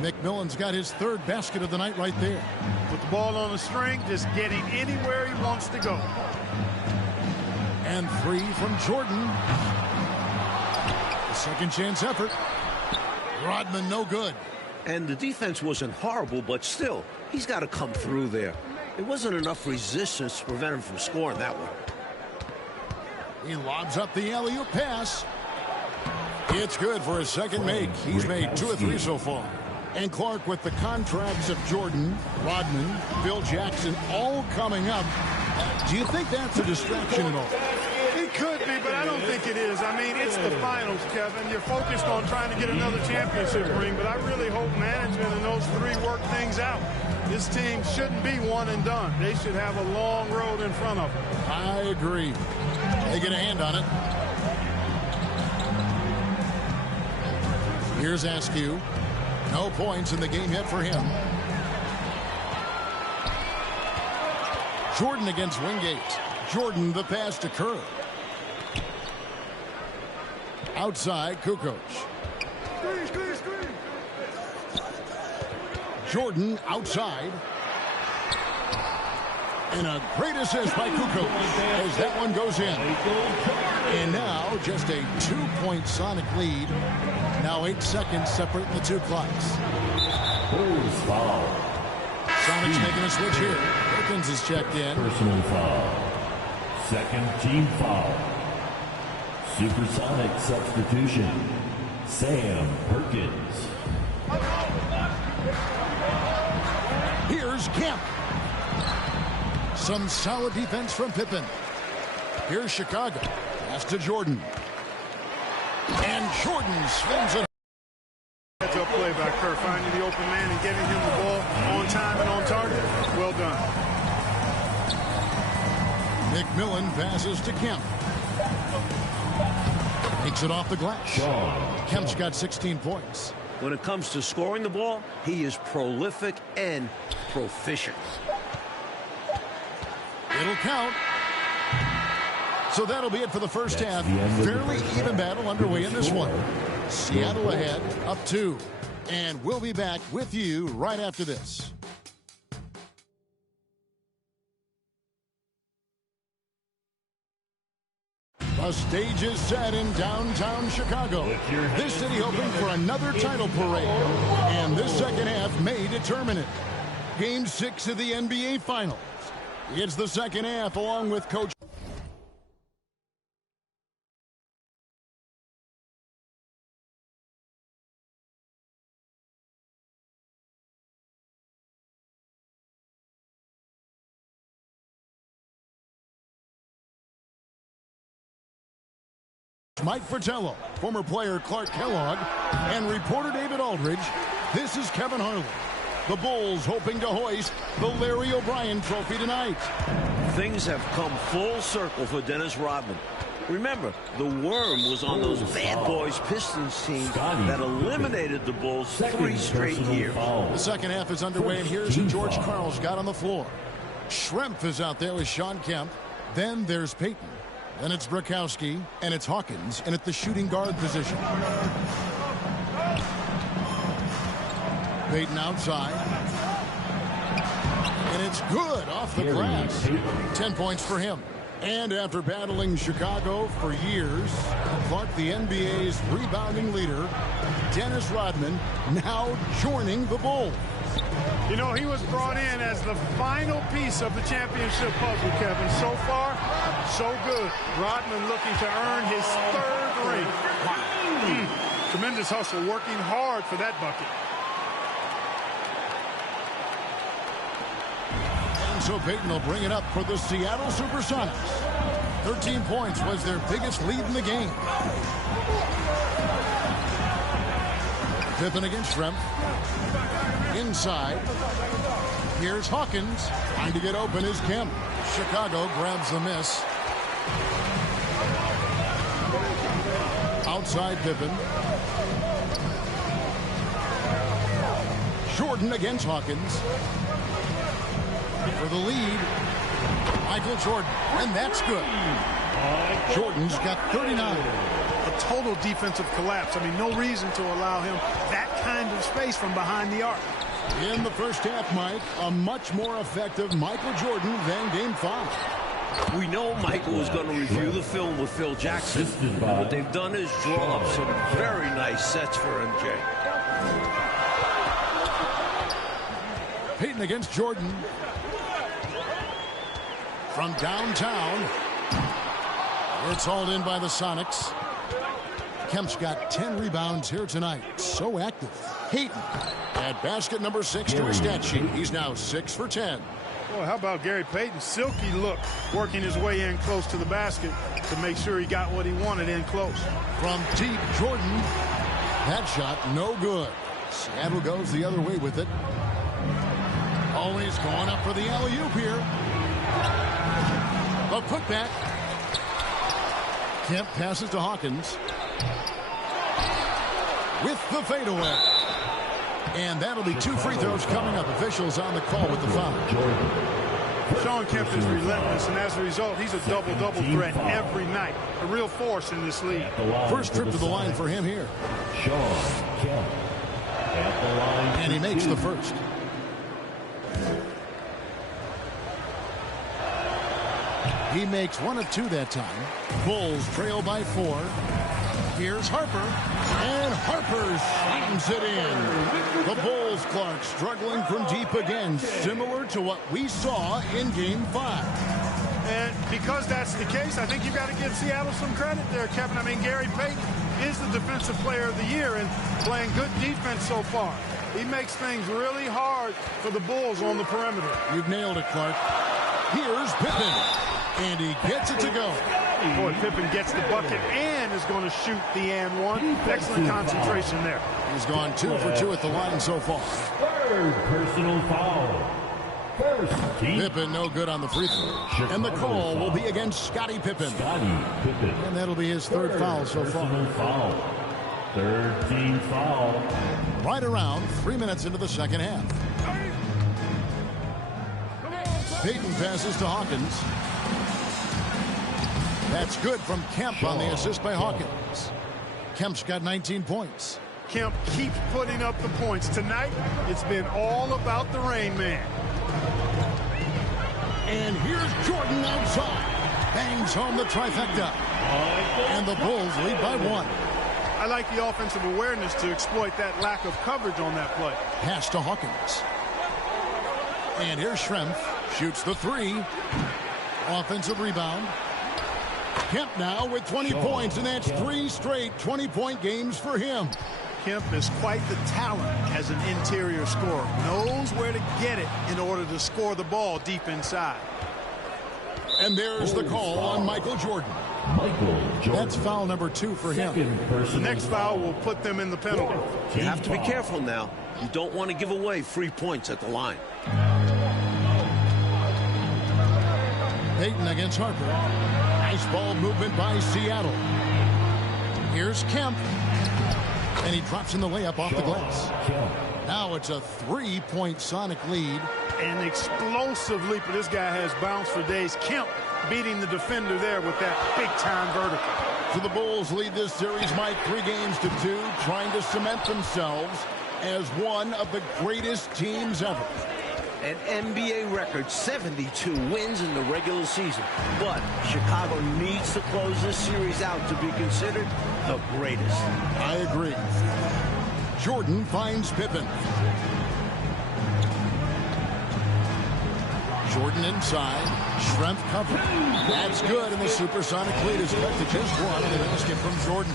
McMillan's got his 3rd basket of the night right there. With the ball on the string, just getting anywhere he wants to go. And 3 from Jordan. A second chance effort. Rodman no good. And the defense wasn't horrible, but still, he's got to come through there. There wasn't enough resistance to prevent him from scoring that one. He lobs up the alley-oop pass. It's good for his 2nd make. He's made 2 of 3 so far. And Clark with the contracts of Jordan, Rodman, Phil Jackson all coming up. Do you think that's a distraction at all? It could be, but I don't think it is. I mean, it's the finals, Kevin. You're focused on trying to get another championship ring, but I really hope management and those 3 work things out. This team shouldn't be one and done. They should have a long road in front of them. I agree. They get a hand on it. Here's Askew. No points in the game yet for him. Jordan against Wingate. Jordan the pass to Kerr. Outside, Kukoc. Jordan outside. And a great assist by Kukoc as that one goes in. And now just a 2-point Sonic lead. Now 8 seconds separating the 2 clocks. Bulls foul. Sonic's making a switch here. Perkins is checked in. Personal foul. 2nd team foul. Supersonic substitution. Sam Perkins. Here's Kemp. Some solid defense from Pippen. Here's Chicago. Pass to Jordan. And Jordan swings it. Heads-up play by Kerr, finding the open man and getting him the ball on time and on target. Well done. McMillan passes to Kemp. Takes it off the glass. Kemp's got 16 points. When it comes to scoring the ball, he is prolific and proficient. It'll count. So that'll be it for the first half. Fairly even battle underway in this one. Seattle ahead, up 2. And we'll be back with you right after this. The stage is set in downtown Chicago. This city hoping for another title parade. And this second half may determine it. Game 6 of the NBA Finals. It's the second half along with Coach Mike Fratello, former player Clark Kellogg, and reporter David Aldridge. This is Kevin Harlan. The Bulls hoping to hoist the Larry O'Brien Trophy tonight. Things have come full circle for Dennis Rodman. Remember, the Worm was on those bad boys Pistons team that eliminated the Bulls 3 straight years. The second half is underway, and here's who George Karl's got on the floor. Schrempf is out there with Sean Kemp. Then there's Payton. Then it's Brakowski, and it's Hawkins, and at the shooting guard position. Payton outside. And it's good off the glass. 10 points for him. And after battling Chicago for years, Clark, the NBA's rebounding leader, Dennis Rodman, now joining the Bulls. You know, he was brought in as the final piece of the championship puzzle, Kevin. So far, so good. Rodman looking to earn his 3rd ring. Tremendous hustle, working hard for that bucket. And so Payton will bring it up for the Seattle Supersonics. 13 points was their biggest lead in the game. Pippen against Schrempf. Inside. Here's Hawkins. Trying to get open is Kemp. Chicago grabs the miss. Outside Pippen. Jordan against Hawkins. For the lead, Michael Jordan. And that's good. Jordan's got 39. A total defensive collapse. I mean, no reason to allow him that kind of space from behind the arc. In the first half, Mike, a much more effective Michael Jordan than Game 5. We know Michael was going to review the film with Phil Jackson. What they've done is draw up some very nice sets for MJ. Payton against Jordan. From downtown. It's hauled in by the Sonics. Kemp's got 10 rebounds here tonight. So active. Hayton at basket number 6 to his stat sheet. He's now 6 for 10. Boy, how about Gary Payton? Silky look, working his way in close to the basket to make sure he got what he wanted in close. From deep, Jordan. That shot, no good. Seattle goes the other way with it. Always going up for the alley-oop here. A putback. Kemp passes to Hawkins. With the fadeaway. And that'll be 2 free throws coming up. Officials on the call with the foul. Sean Kemp is relentless, and as a result, he's a double-double threat every night. A real force in this league. First trip to the line for him here. Sean Kemp at the line. And he makes the first. He makes 1 of 2 that time. Bulls trail by 4. Here's Harper. And Harper slams it in. The Bulls, Clark, struggling from deep again, similar to what we saw in Game 5. And because that's the case, I think you've got to give Seattle some credit there, Kevin. I mean, Gary Payton is the defensive player of the year and playing good defense so far. He makes things really hard for the Bulls on the perimeter. You've nailed it, Clark. Here's Pippen. And he gets it to go. Boy, Pippen gets the bucket and is going to shoot the and one. Excellent concentration there. He's gone 2 for 2 at the line so far. 3rd personal foul. First team. Pippen no good on the free throw. And the call will be against Scottie Pippen. And that'll be his 3rd foul so far. Foul. 3rd team foul. Right around 3 minutes into the second half. Payton passes to Hawkins. That's good from Kemp on the assist by Hawkins. Kemp's got 19 points. Kemp keeps putting up the points. Tonight, it's been all about the Rain Man. And here's Jordan outside. Bangs home the trifecta. And the Bulls lead by 1. I like the offensive awareness to exploit that lack of coverage on that play. Pass to Hawkins. And here's Schrempf. Shoots the 3. Offensive rebound. Kemp now with 20 points, and that's 3 straight 20-point games for him. Kemp is quite the talent as an interior scorer. Knows where to get it in order to score the ball deep inside. And there's the call on Michael Jordan. That's foul number 2 for him. The next foul will put them in the penalty. You have to be careful now. You don't want to give away free points at the line. Payton against Harper. Nice ball movement by Seattle. Here's Kemp. And he drops in the layup off the glass. Now it's a 3-point Sonic lead. An explosive leap, but this guy has bounce for days. Kemp beating the defender there with that big-time vertical. So the Bulls lead this series, Mike, 3 games to 2, trying to cement themselves as one of the greatest teams ever. An NBA record 72 wins in the regular season. But Chicago needs to close this series out to be considered the greatest. I agree. Jordan finds Pippen. Jordan inside. Schrempf covered. That's good, and the supersonic lead is cut to just 1 on the basket from Jordan.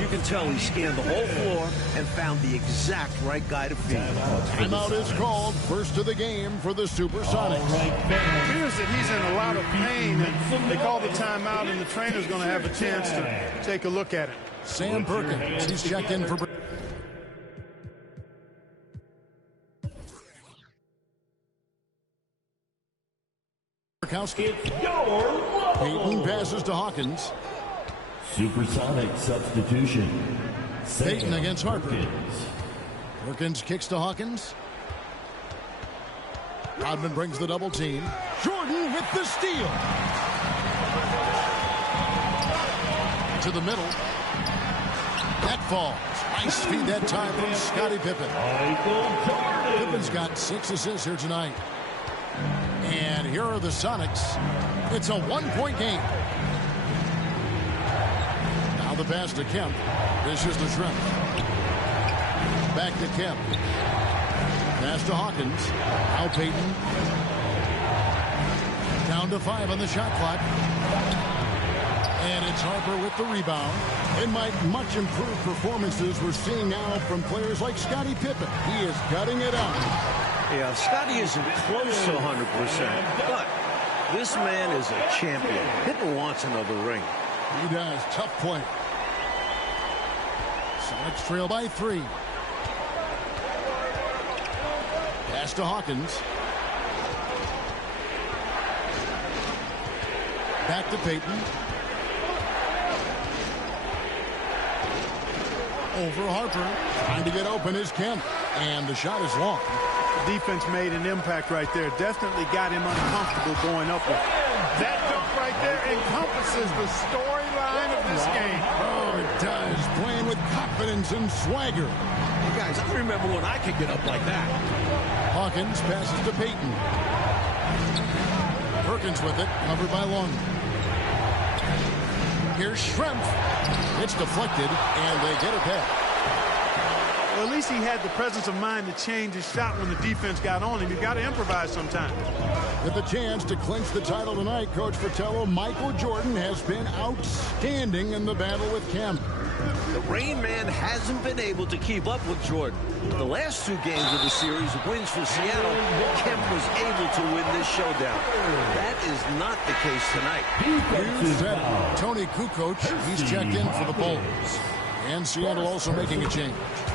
You can tell he scanned the whole floor and found the exact right guy to feed. Timeout is called. First of the game for the Supersonics. It appears that he's in a lot of pain, and they call the timeout, and the trainer's going to have a chance to take a look at it. Sam Perkins, he's checked in for... Payton passes to Hawkins. Supersonic substitution. Payton against Harper. Perkins kicks to Hawkins. Rodman brings the double team. Jordan with the steal. To the middle. That falls. Nice feed that time from Scottie Pippen. Pippen's got 6 assists here tonight. And here are the Sonics. It's a 1-point game. Now the pass to Kemp. This is the Schrempf. Back to Kemp. Pass to Hawkins. Now Payton. Down to 5 on the shot clock. And it's Harper with the rebound. And Mike, much improved performances we're seeing now from players like Scottie Pippen. He is gutting it out. Yeah, Scottie isn't close to 100%, but this man is a champion. Pippen wants another ring. He does. Tough play. Sonics trail by 3. Pass to Hawkins. Back to Payton. Over Harper. Trying to get open is Kemp. And the shot is long. Defense made an impact right there. Definitely got him uncomfortable going up with. That dunk right there encompasses the storyline of this game. Oh, it does. Playing with confidence and swagger. Hey guys, I remember when I could get up like that. Hawkins passes to Payton. Perkins with it, covered by Long. Here's Schrempf. It's deflected, and they get it back. Well, at least he had the presence of mind to change his shot when the defense got on him. You got to improvise sometimes. With a chance to clinch the title tonight, Coach Fratello, Michael Jordan has been outstanding in the battle with Kemp. The Rain Man hasn't been able to keep up with Jordan. The last 2 games of the series, wins for Seattle, Kemp was able to win this showdown. That is not the case tonight. You said it. Tony Kukoc, he's checked in for the Bulls. And Seattle also making a change.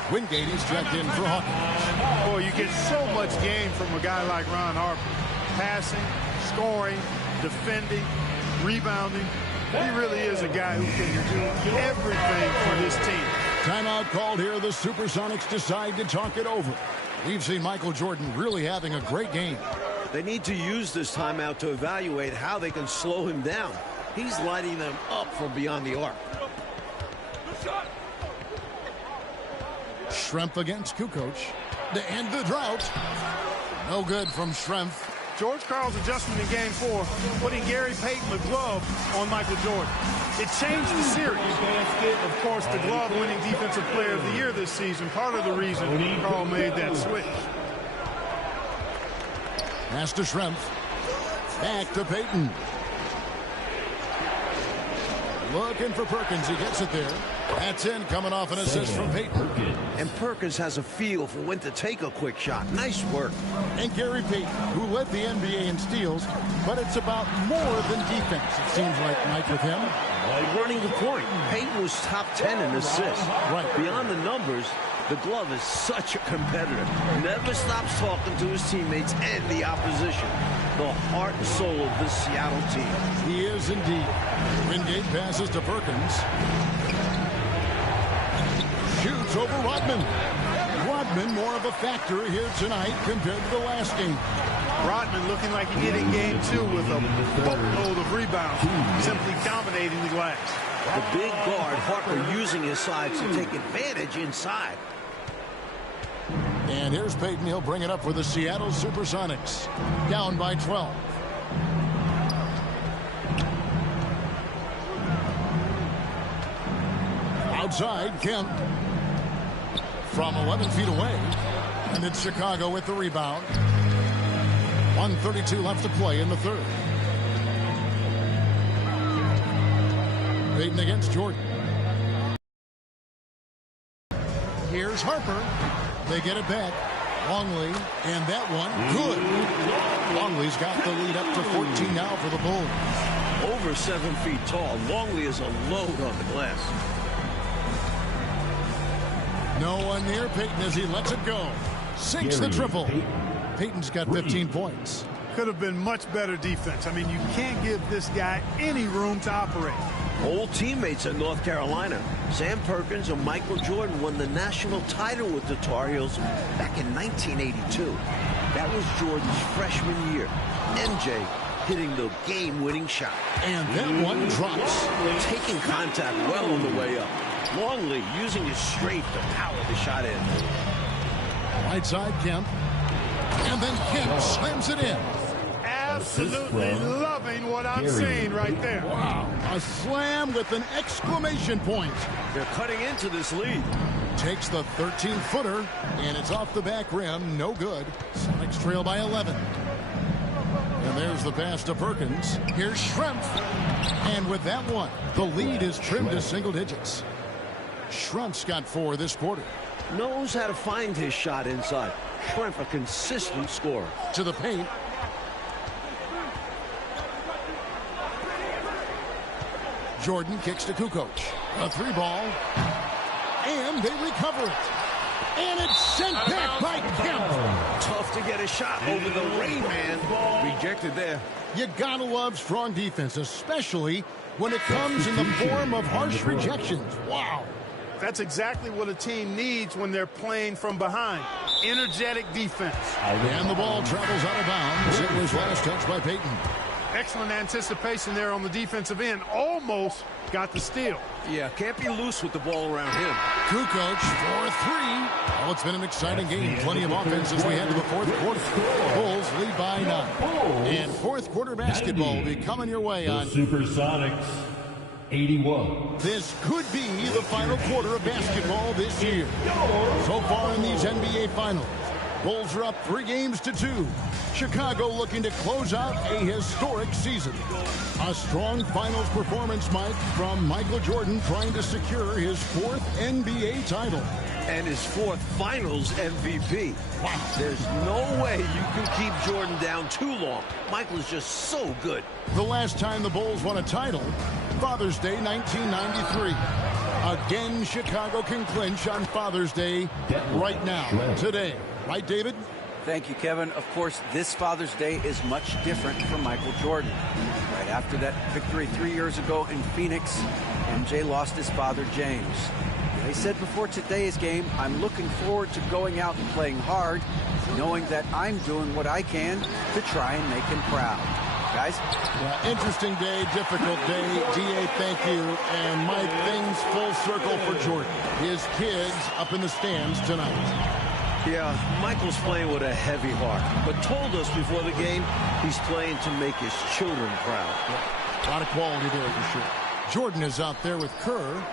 Wingate is checked in for Hawkins. Boy, you get so much game from a guy like Ron Harper. Passing, scoring, defending, rebounding. He really is a guy who can do everything for his team. Timeout called here. The Supersonics decide to talk it over. We've seen Michael Jordan really having a great game. They need to use this timeout to evaluate how they can slow him down. He's lighting them up from beyond the arc. Schrempf against Kukoc to end the drought. No good from Schrempf. George Karl's adjustment in Game 4, putting Gary Payton the glove on Michael Jordan. It changed the series. Of course, the glove winning Defensive Player of the Year this season, part of the reason Karl made that switch. Pass to Schrempf. Back to Payton. Looking for Perkins. He gets it there. That's in, coming off an assist from Payton. And Perkins has a feel for when to take a quick shot. Nice work. And Gary Payton, who led the NBA in steals, but it's about more than defense, it seems like, Mike, with him. Running the point. Payton was top 10 in assists. Right. Beyond the numbers, the glove is such a competitor. Never stops talking to his teammates and the opposition. The heart and soul of this Seattle team. He is indeed. Wingate passes to Perkins. Shoots over Rodman. Rodman more of a factor here tonight compared to the last game. Rodman looking like he did in Game 2 with a boatload of rebounds, simply dominating the glass. The big guard, Harper, using his size to take advantage inside. And here's Payton. He'll bring it up for the Seattle Supersonics. Down by 12. Outside, Kemp. From 11 feet away. And it's Chicago with the rebound. 1:32 left to play in the third. Payton against Jordan. Here's Harper. They get it back. Longley, and that one, good. Longley's got the lead up to 14 now for the Bulls. Over 7 feet tall, Longley is a load on the glass. No one near Payton as he lets it go. Sinks the triple. Payton's got 15 points. Could have been much better defense. I mean, you can't give this guy any room to operate. Old teammates at North Carolina. Sam Perkins and Michael Jordan won the national title with the Tar Heels back in 1982. That was Jordan's freshman year. MJ hitting the game-winning shot. And that one drops. Taking contact well on the way up. Longley using his strength to power the shot in. Right side, Kemp. And then Kemp slams it in. Absolutely loving what I'm seeing right there. Wow. A slam with an exclamation point. They're cutting into this lead. Takes the 13-footer, and it's off the back rim. No good. Sonics trail by 11. And there's the pass to Perkins. Here's Schrempf. And with that one, the lead is trimmed to single digits. Schrempf's got 4 this quarter. Knows how to find his shot inside. Schrempf, a consistent scorer. To the paint. Jordan kicks to Kukoc. A 3-ball. And they recover it. And it's sent back by Kemp. Tough to get a shot over the rain, man. Rejected there. You gotta love strong defense, especially when it comes in the form of harsh rejections. Wow. That's exactly what a team needs when they're playing from behind. Energetic defense. And the ball travels out of bounds. It was last touched by Payton. Excellent anticipation there on the defensive end. Almost got the steal. Yeah, can't be loose with the ball around him. Kukoc for 3. Well, it's been an exciting game. Plenty of offense as we head to the fourth quarter. Bulls lead by 9. And fourth quarter basketball will be coming your way on Supersonics 81. This could be the final quarter of basketball this year. So far in these NBA Finals, Bulls are up 3-2. Chicago looking to close out a historic season. A strong finals performance, Mike, from Michael Jordan trying to secure his 4th NBA title. And his 4th finals MVP. Wow. There's no way you can keep Jordan down too long. Michael is just so good. The last time the Bulls won a title, Father's Day 1993. Again, Chicago can clinch on Father's Day right now, today. Right, David? Thank you, Kevin. Of course, this Father's Day is much different for Michael Jordan. Right after that victory 3 years ago in Phoenix, MJ lost his father, James. They said before today's game, I'm looking forward to going out and playing hard, knowing that I'm doing what I can to try and make him proud. guys. Yeah, interesting day, difficult day. D.A., thank you. And Mike, things full circle for Jordan. His kids up in the stands tonight. Yeah, Michael's playing with a heavy heart, but told us before the game he's playing to make his children proud. Yeah, a lot of quality there for sure. Jordan is out there with Kerr.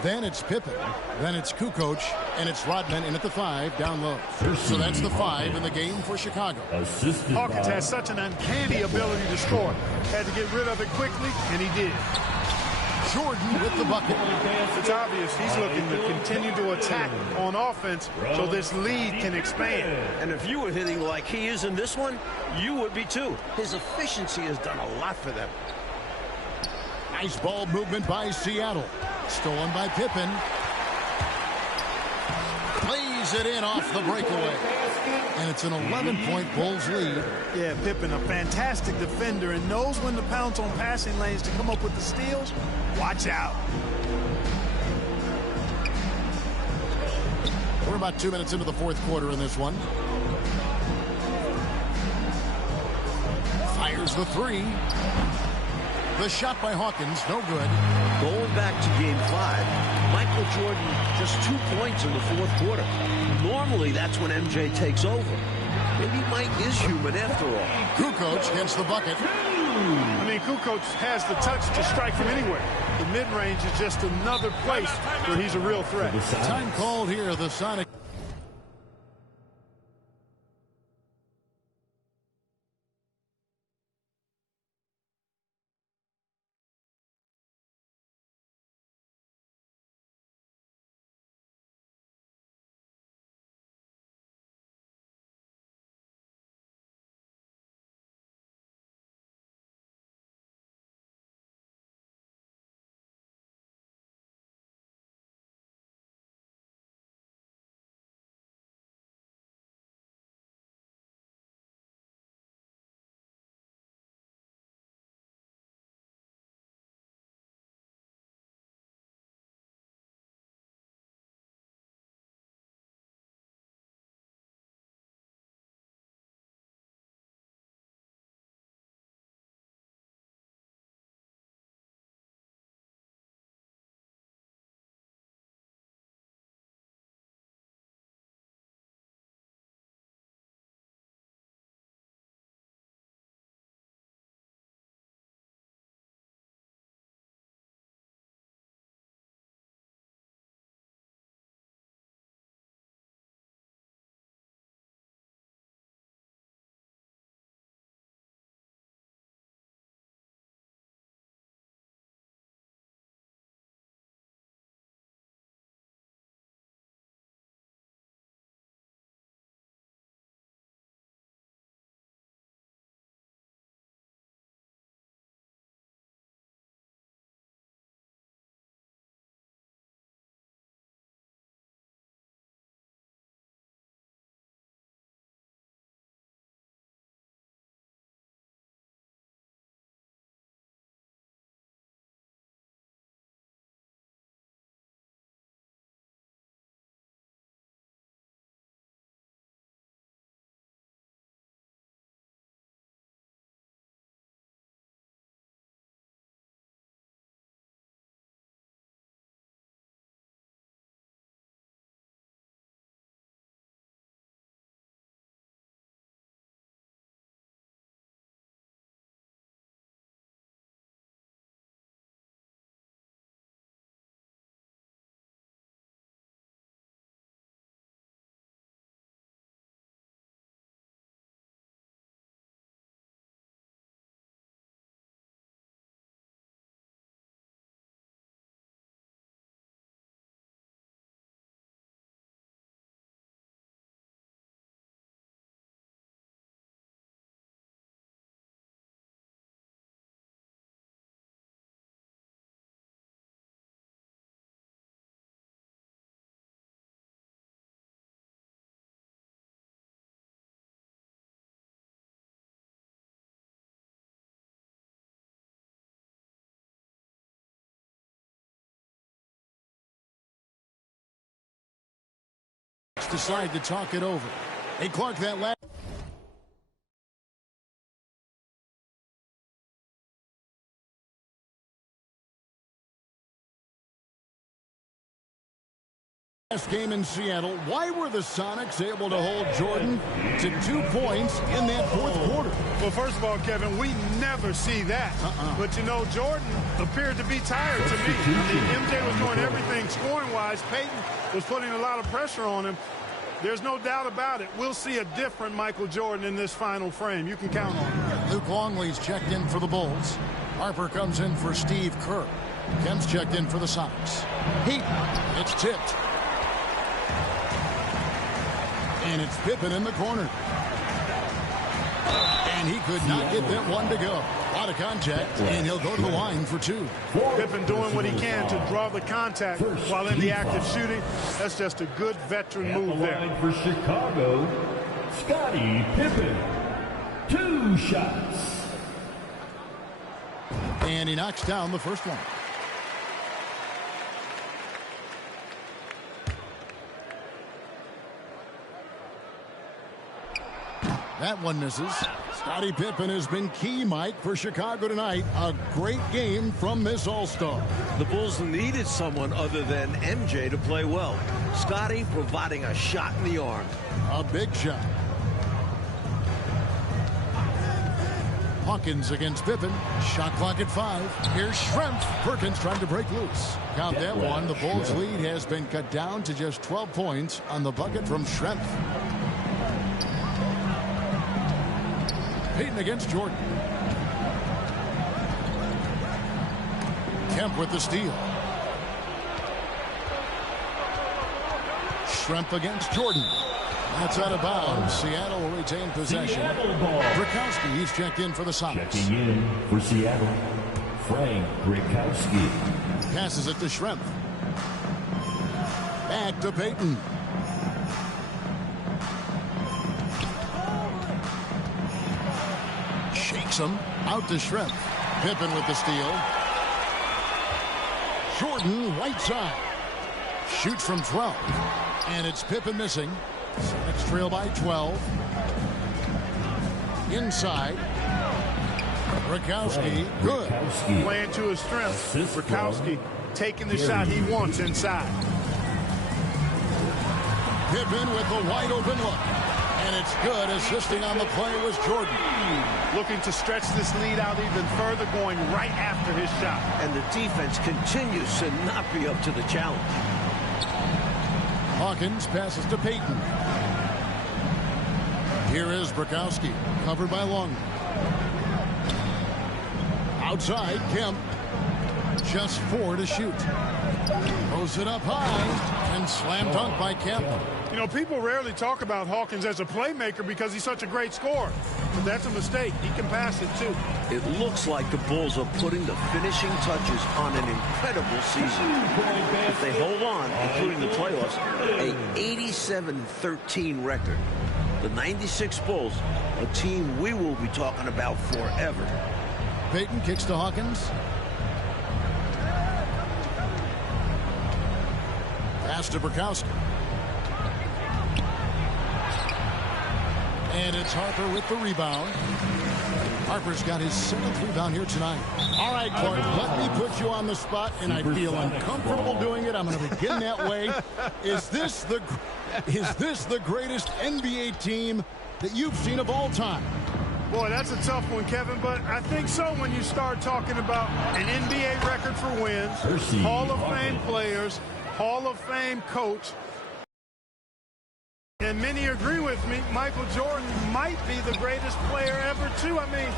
Then it's Pippen. Then it's Kukoc. And it's Rodman in at the 5 down low. So that's the 5 in the game for Chicago. Hawkins has such an uncanny ability to score. Had to get rid of it quickly, and he did. Jordan with the bucket. It's obvious he's looking to continue to attack on offense so this lead can expand. And if you were hitting like he is in this one, you would be too. His efficiency has done a lot for them. Nice ball movement by Seattle. Stolen by Pippen. Plays it in off the breakaway. And it's an 11-point Bulls lead. Yeah, Pippen, a fantastic defender, and knows when to pounce on passing lanes to come up with the steals. Watch out. We're about 2 minutes into the fourth quarter in this one. Fires the 3. The shot by Hawkins, no good. Going back to game 5, Michael Jordan just 2 points in the fourth quarter. Normally, that's when MJ takes over. Maybe Mike is human after all. Kukoc gets the bucket. I mean, Kukoc has the touch to strike from anywhere. The mid-range is just another place where he's a real threat. Time called here, the Sonic. Decide to talk it over. Hey, Clark, that last Last game in Seattle, why were the Sonics able to hold Jordan to 2 points in that fourth quarter? Well, first of all, Kevin, we never see that. But, you know, Jordan appeared to be tired to me. I mean, MJ was doing everything scoring-wise. Peyton was putting a lot of pressure on him. There's no doubt about it. We'll see a different Michael Jordan in this final frame. You can count on it. Luke Longley's checked in for the Bulls. Harper comes in for Steve Kerr. Kemp's checked in for the Sonics. It's tipped. And it's Pippen in the corner. And he could not get that one to go. A lot of contact, and he'll go to the line for 2. Pippen doing what he can to draw the contact while in the act of shooting. That's just a good veteran move there. For Chicago, Scottie Pippen. 2 shots. And he knocks down the first one. That one misses. Scottie Pippen has been key, Mike, for Chicago tonight. A great game from this All-Star. The Bulls needed someone other than MJ to play well. Scottie providing a shot in the arm. A big shot. Hawkins against Pippen. Shot clock at 5. Here's Schrempf. Perkins trying to break loose. Count that one. The Bulls' lead has been cut down to just 12 points on the bucket from Schrempf. Peyton against Jordan. Kemp with the steal. Schrempf against Jordan. That's out of bounds. Seattle will retain possession. Brakowski, he's checked in for the Sonics. Checking in for Seattle, Frank Brakowski. Passes it to Schrempf. Back to Peyton. Shakes him. Out to Schrempf. Pippen with the steal. Jordan right side. Shoots from 12. And it's Pippen missing. Sonics trail by 12. Inside. Brakowski. Good. Playing to his strengths. Brakowski taking the shot he wants inside. Pippen with the wide open look. And it's good. Assisting on the play was Jordan. Looking to stretch this lead out even further, going right after his shot. And the defense continues to not be up to the challenge. Hawkins passes to Peyton. Here is Brakowski, covered by Long. Outside, Kemp. Just 4 to shoot. Throws it up high, and slam dunk by Kemp. You know, people rarely talk about Hawkins as a playmaker because he's such a great scorer. But that's a mistake. He can pass it, too. It looks like the Bulls are putting the finishing touches on an incredible season. If they hold on, including the playoffs, a 87-13 record. The 96 Bulls, a team we will be talking about forever. Peyton kicks to Hawkins. Pass to Brakowski. And it's Harper with the rebound. Harper's got his 7th rebound here tonight. All right, Clark, let me put you on the spot, and I feel uncomfortable doing it. I'm going to begin that way. Is this the greatest NBA team that you've seen of all time? Boy, that's a tough one, Kevin, but I think so when you start talking about an NBA record for wins, Hall of Fame players, Hall of Fame coach. And many agree with me, Michael Jordan might be the greatest player ever, too. I mean,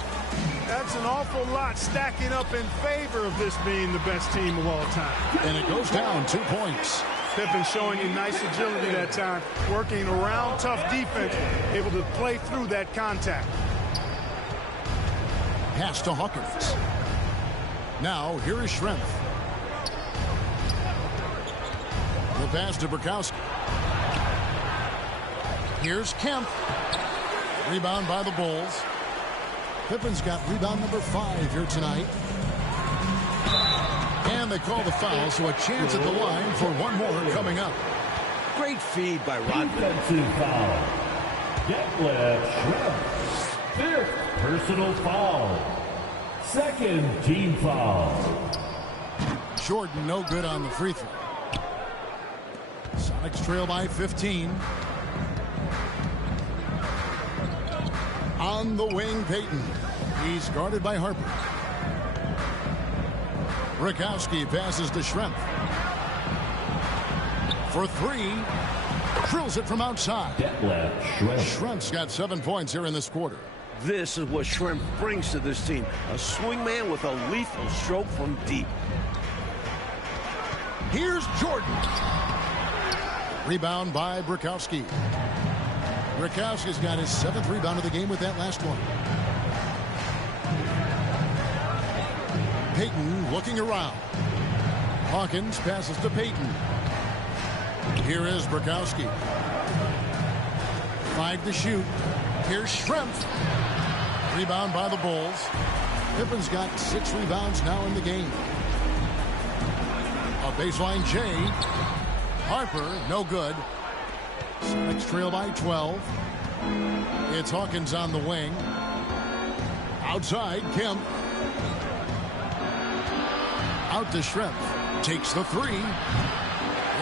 that's an awful lot stacking up in favor of this being the best team of all time. And it goes down 2 points. Pippen showing you nice agility that time, working around tough defense, able to play through that contact. Pass to Hawkins. Now, here is Schrempf. The pass to Brakowski. Here's Kemp. Rebound by the Bulls. Pippen's got rebound number 5 here tonight. And they call the foul, so a chance at the line for one more coming up. Great feed by Rodman. Defensive foul. Detlef Schrempf. 5th personal foul. 2nd team foul. Jordan no good on the free throw. Sonics trail by 15. On the wing, Payton. He's guarded by Harper. Rakowski passes to Schrempf. For three. Drills it from outside. Schrempf's got 7 points here in this quarter. This is what Schrempf brings to this team. A swingman with a lethal stroke from deep. Here's Jordan. Rebound by Brakowski. Brakowski's got his 7th rebound of the game with that last one. Payton looking around. Hawkins passes to Payton. Here is Brakowski. 5 to shoot. Here's Schrempf. Rebound by the Bulls. Pippen's got 6 rebounds now in the game. A baseline J. Harper, no good. Sonics trail by 12. It's Hawkins on the wing. Outside, Kemp. Out to Schrempf. Takes the 3.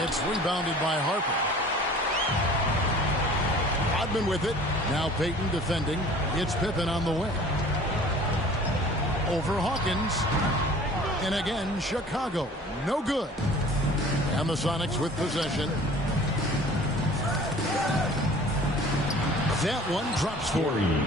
It's rebounded by Harper. Rodman with it. Now Payton defending. It's Pippen on the wing. Over Hawkins. And again, Chicago. No good. And the Sonics with possession. That one drops for him.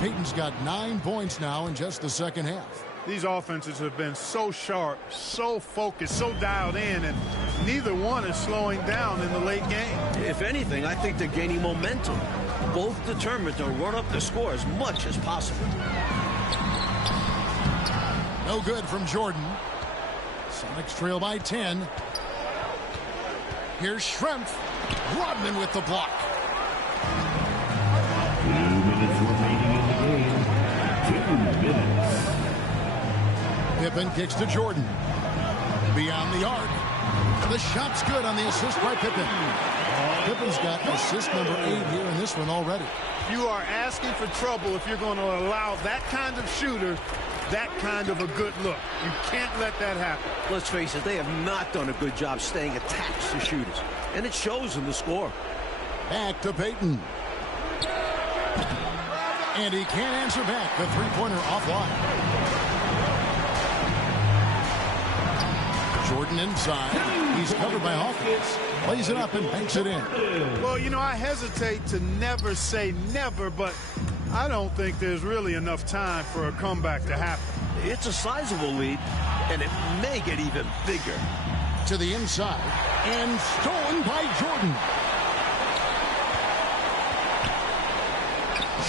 Payton's got 9 points now in just the second half. These offenses have been so sharp, so focused, so dialed in, and neither one is slowing down in the late game. If anything, I think they're gaining momentum. Both determined to run up the score as much as possible. No good from Jordan. Sonics trail by 10. Here's Schrempf. Rodman with the block. 2 minutes remaining in the game. 2 minutes. Pippen kicks to Jordan. Beyond the arc. The shot's good on the assist by Pippen. Pippen's got assist number 8 here in this one already. You are asking for trouble if you're going to allow that kind of shooter that kind of a good look. You can't let that happen. Let's face it, they have not done a good job staying attached to shooters. And it shows in the score. Back to Payton. And he can't answer back. The three-pointer offline. Jordan inside. He's covered by Hawkins. Plays it up and banks it in. Well, you know, I hesitate to never say never, but I don't think there's really enough time for a comeback to happen. It's a sizable lead, and it may get even bigger. To the inside, and stolen by Jordan.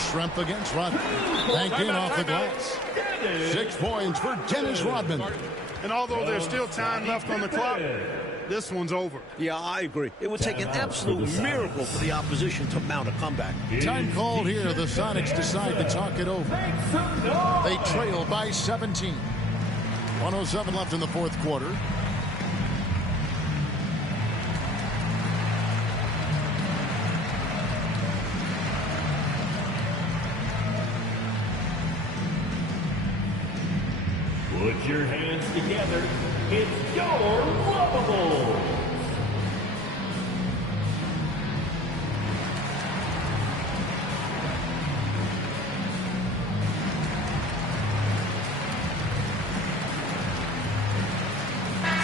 Schrempf against Rodman. Banked in off the glass. 6 points for Dennis Rodman. And although there's still time left on the clock, this one's over. Yeah, I agree. It would take an absolute miracle for the opposition to mount a comeback. Time called here. The Sonics decide to talk it over. They trail by 17. 1:07 left in the fourth quarter. Put your hands together. It's your Lovables.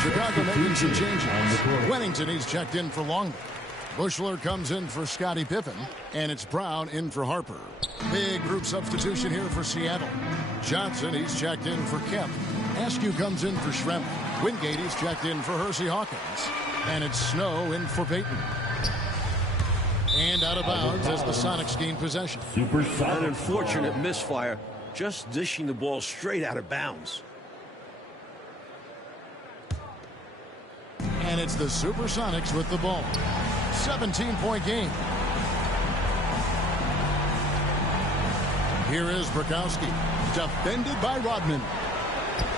Chicago making some changes. Wennington, he's checked in for Longley. Bushler comes in for Scottie Pippen, and it's Brown in for Harper. Big group substitution here for Seattle. Johnson, he's checked in for Kemp. Askew comes in for Schrempf. Wingate, he's checked in for Hersey Hawkins. And it's Snow in for Payton. And out of bounds as the Sonics gain possession. An unfortunate misfire, just dishing the ball straight out of bounds. And it's the Supersonics with the ball. 17-point game. Here is Brakowski. Defended by Rodman.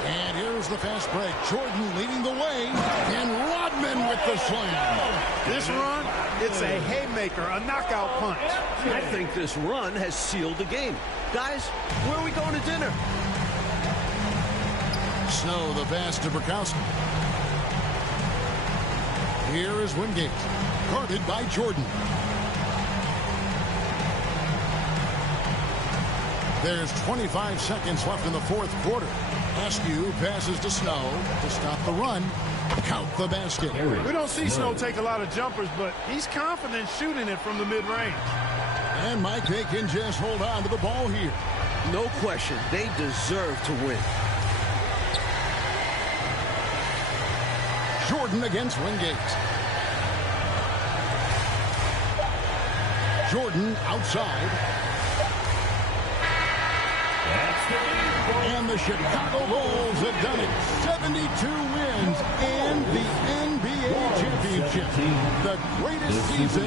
And here's the fast break. Jordan leading the way. And Rodman with the slam. This run, it's a haymaker, a knockout punch. I think this run has sealed the game. Guys, where are we going to dinner? Snow the pass to Brakowski. Here is Wingate. Guarded by Jordan. There's 25 seconds left in the fourth quarter. Askew passes to Snow to stop the run. Count the basket. We don't see Snow take a lot of jumpers, but he's confident shooting it from the mid-range. And Mike, they can just hold on to the ball here. No question, they deserve to win. Jordan against Wingate. Jordan outside. And the Chicago Bulls have done it. 72 wins and the NBA championship. The greatest season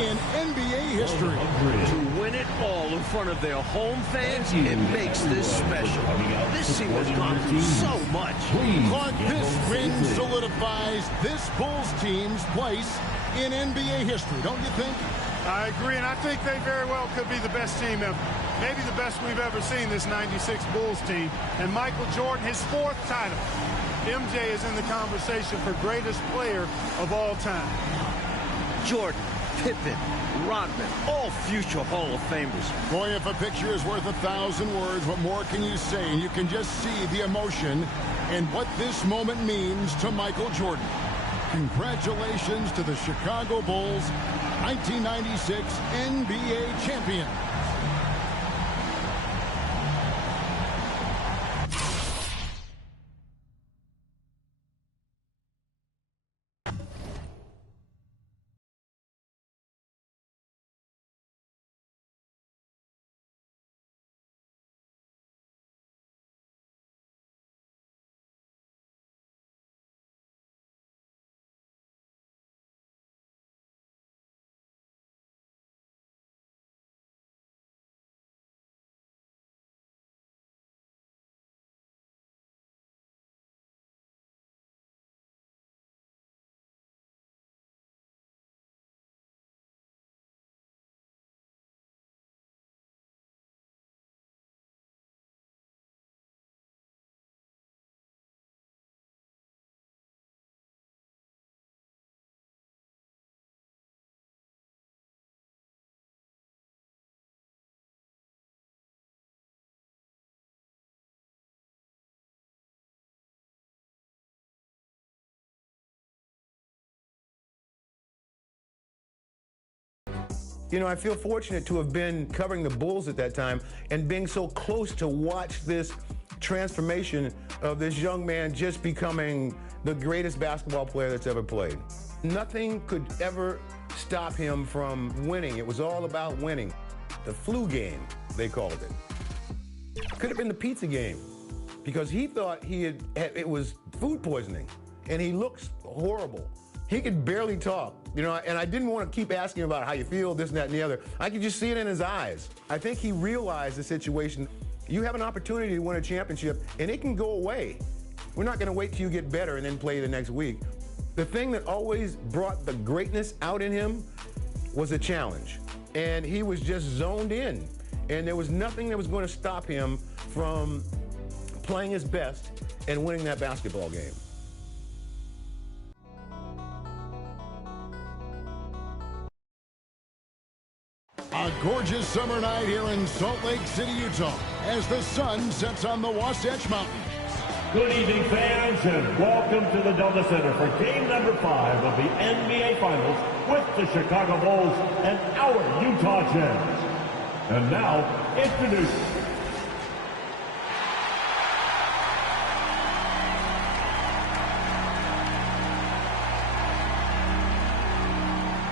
in NBA history. To win it all in front of their home fans, it makes this special. This team has gone through so much. Clark, this win solidifies this Bulls team's place in NBA history, don't you think? I agree, and I think they very well could be the best team ever. Maybe the best we've ever seen, this 96 Bulls team. And Michael Jordan, his fourth title. MJ is in the conversation for greatest player of all time. Jordan, Pippen, Rodman, all future Hall of Famers. Boy, if a picture is worth 1,000 words, what more can you say? And you can just see the emotion and what this moment means to Michael Jordan. Congratulations to the Chicago Bulls, 1996 NBA champion. You know, I feel fortunate to have been covering the Bulls at that time and being so close to watch this transformation of this young man just becoming the greatest basketball player that's ever played. Nothing could ever stop him from winning. It was all about winning. The flu game, they called it. Could have been the pizza game because he thought it was food poisoning, and he looks horrible. He could barely talk, you know, and I didn't want to keep asking about how you feel, this and that and the other. I could just see it in his eyes. I think he realized the situation. You have an opportunity to win a championship, and it can go away. We're not going to wait till you get better and then play the next week. The thing that always brought the greatness out in him was a challenge, and he was just zoned in, and there was nothing that was going to stop him from playing his best and winning that basketball game. A gorgeous summer night here in Salt Lake City, Utah, as the sun sets on the Wasatch Mountains. Good evening, fans, and welcome to the Delta Center for game number 5 of the NBA Finals with the Chicago Bulls and our Utah Jazz. And now, introducing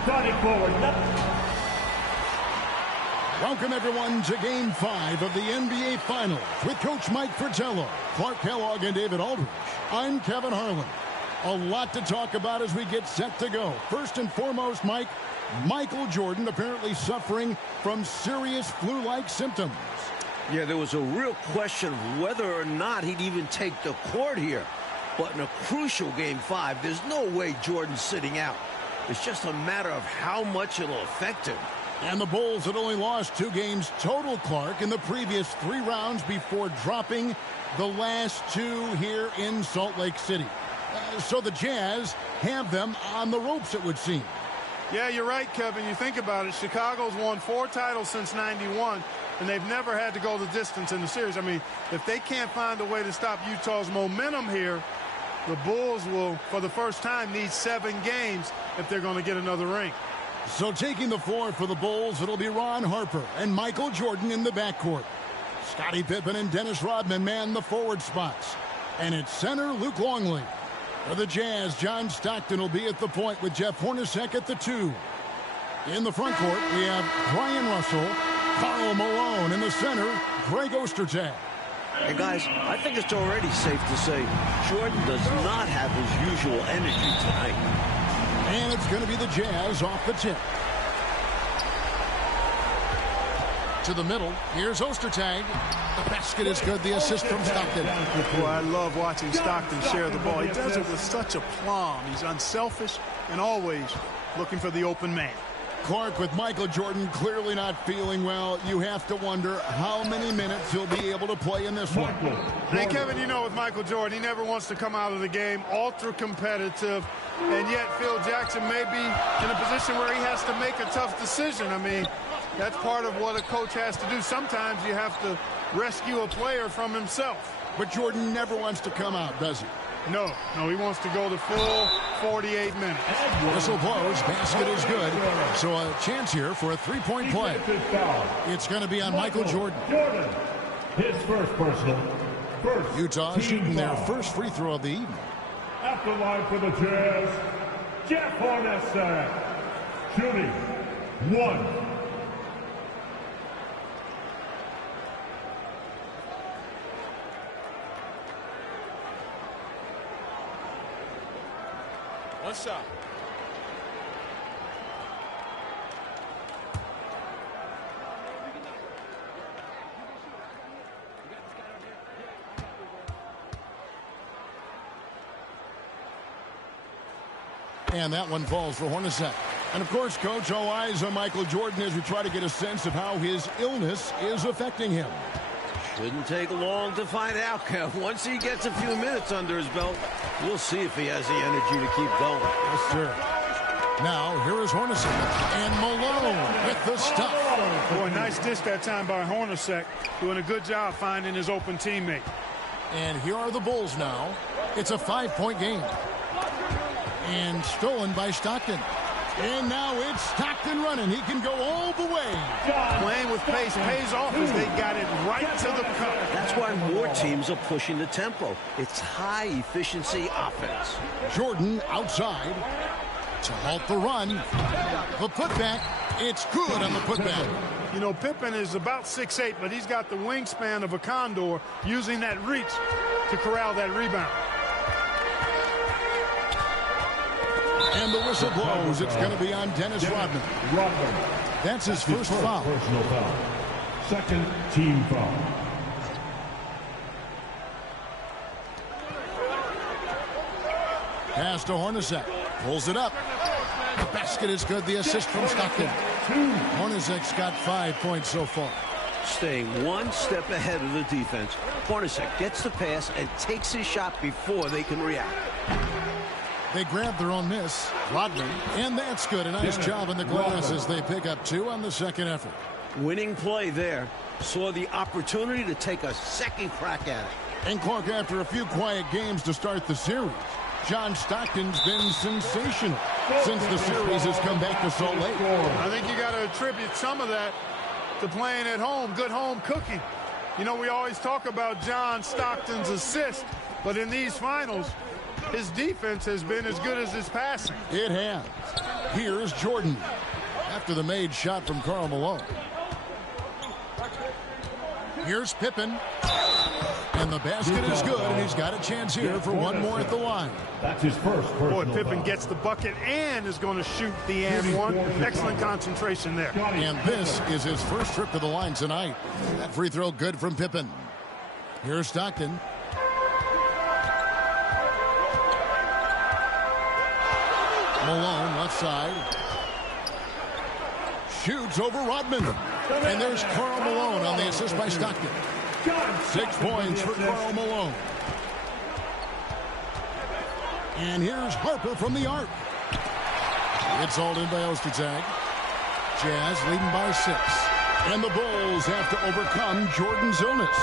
starting forward. Welcome, everyone, to Game 5 of the NBA Finals with Coach Mike Fratello, Clark Kellogg, and David Aldridge. I'm Kevin Harlan. A lot to talk about as we get set to go. First and foremost, Mike, Michael Jordan apparently suffering from serious flu-like symptoms. Yeah, there was a real question of whether or not he'd even take the court here. But in a crucial Game 5, there's no way Jordan's sitting out. It's just a matter of how much it'll affect him. And the Bulls had only lost 2 games total, Clark, in the previous 3 rounds before dropping the last 2 here in Salt Lake City. So the Jazz have them on the ropes, it would seem. Yeah, you're right, Kevin. You think about it. Chicago's won 4 titles since '91, and they've never had to go the distance in the series. I mean, if they can't find a way to stop Utah's momentum here, the Bulls will, for the first time, need 7 games if they're going to get another ring. So taking the floor for the Bulls, it'll be Ron Harper and Michael Jordan in the backcourt. Scottie Pippen and Dennis Rodman man the forward spots. And at center, Luke Longley. For the Jazz, John Stockton will be at the point with Jeff Hornacek at the 2. In the front court, we have Brian Russell, Karl Malone in the center, Greg Ostertag. Hey, guys, I think it's already safe to say Jordan does not have his usual energy tonight. And it's going to be the Jazz off the tip. To the middle, here's Ostertag. The basket is good, the assist from Stockton. Boy, I love watching Stockton share the ball. He does it with such aplomb. He's unselfish and always looking for the open man. Clark with Michael Jordan clearly not feeling well. You have to wonder how many minutes he'll be able to play in this one. Hey, Kevin, you know with Michael Jordan, he never wants to come out of the game ultra competitive, and yet Phil Jackson may be in a position where he has to make a tough decision. I mean, that's part of what a coach has to do. Sometimes you have to rescue a player from himself. But Jordan never wants to come out, does he? No, he wants to go the full 48 minutes. Whistle blows, basket is good. So a chance here for a 3-point play. It's going to be on Michael Jordan. His first personal. Utah shooting their first free throw of the evening. At the line for the Jazz, Jeff Hornacek, shooting 1. One shot. And that one falls for Hornacek. And of course, Coach, all eyes on Michael Jordan as we try to get a sense of how his illness is affecting him. Shouldn't take long to find out, Kev. Once he gets a few minutes under his belt, we'll see if he has the energy to keep going. Yes, sir. Now, here is Hornacek. And Malone with the stuff. Boy, nice dish that time by Hornacek, doing a good job finding his open teammate. And here are the Bulls now. It's a 5-point game. And stolen by Stockton. And now it's Stockton running. He can go all the way. Playing with pace pays off as they got it right to the cup. That's why more teams are pushing the tempo. It's high-efficiency offense. Jordan outside to halt the run. The putback. It's good on the putback. You know, Pippen is about 6'8", but he's got the wingspan of a condor, using that reach to corral that rebound. And the whistle blows. It's going to be on Dennis Rodman. That's his first foul. Personal foul. Second team foul. Pass to Hornacek. Pulls it up. The basket is good. The assist from Stockton. Hornacek's got 5 points so far. Staying one step ahead of the defense. Hornacek gets the pass and takes his shot before they can react. They grab their own miss. Rodman. And that's good. A nice job in the glass as they pick up 2 on the second effort. Winning play there. Saw the opportunity to take a second crack at it. And Clark, after a few quiet games to start the series, John Stockton's been sensational since the series has come back to Salt Lake. I think you got to attribute some of that to playing at home, good home cooking. You know, we always talk about John Stockton's assist, but in these finals, his defense has been as good as his passing. It has. Here's Jordan after the made shot from Karl Malone. Here's Pippen. And the basket is good, and he's got a chance here for one more at the line. That's his first personal Boy, Pippen foul. gets the bucket and is going to shoot the and one. Excellent concentration there. And this is his first trip to the line tonight. That free throw good from Pippen. Here's Stockton. Malone left side. Shoots over Rodman. And there's Karl Malone on the assist by Stockton. 6 points for Karl Malone. And here's Harper from the arc. It's hauled in by Ostertag. Jazz leading by 6. And the Bulls have to overcome Jordan's illness.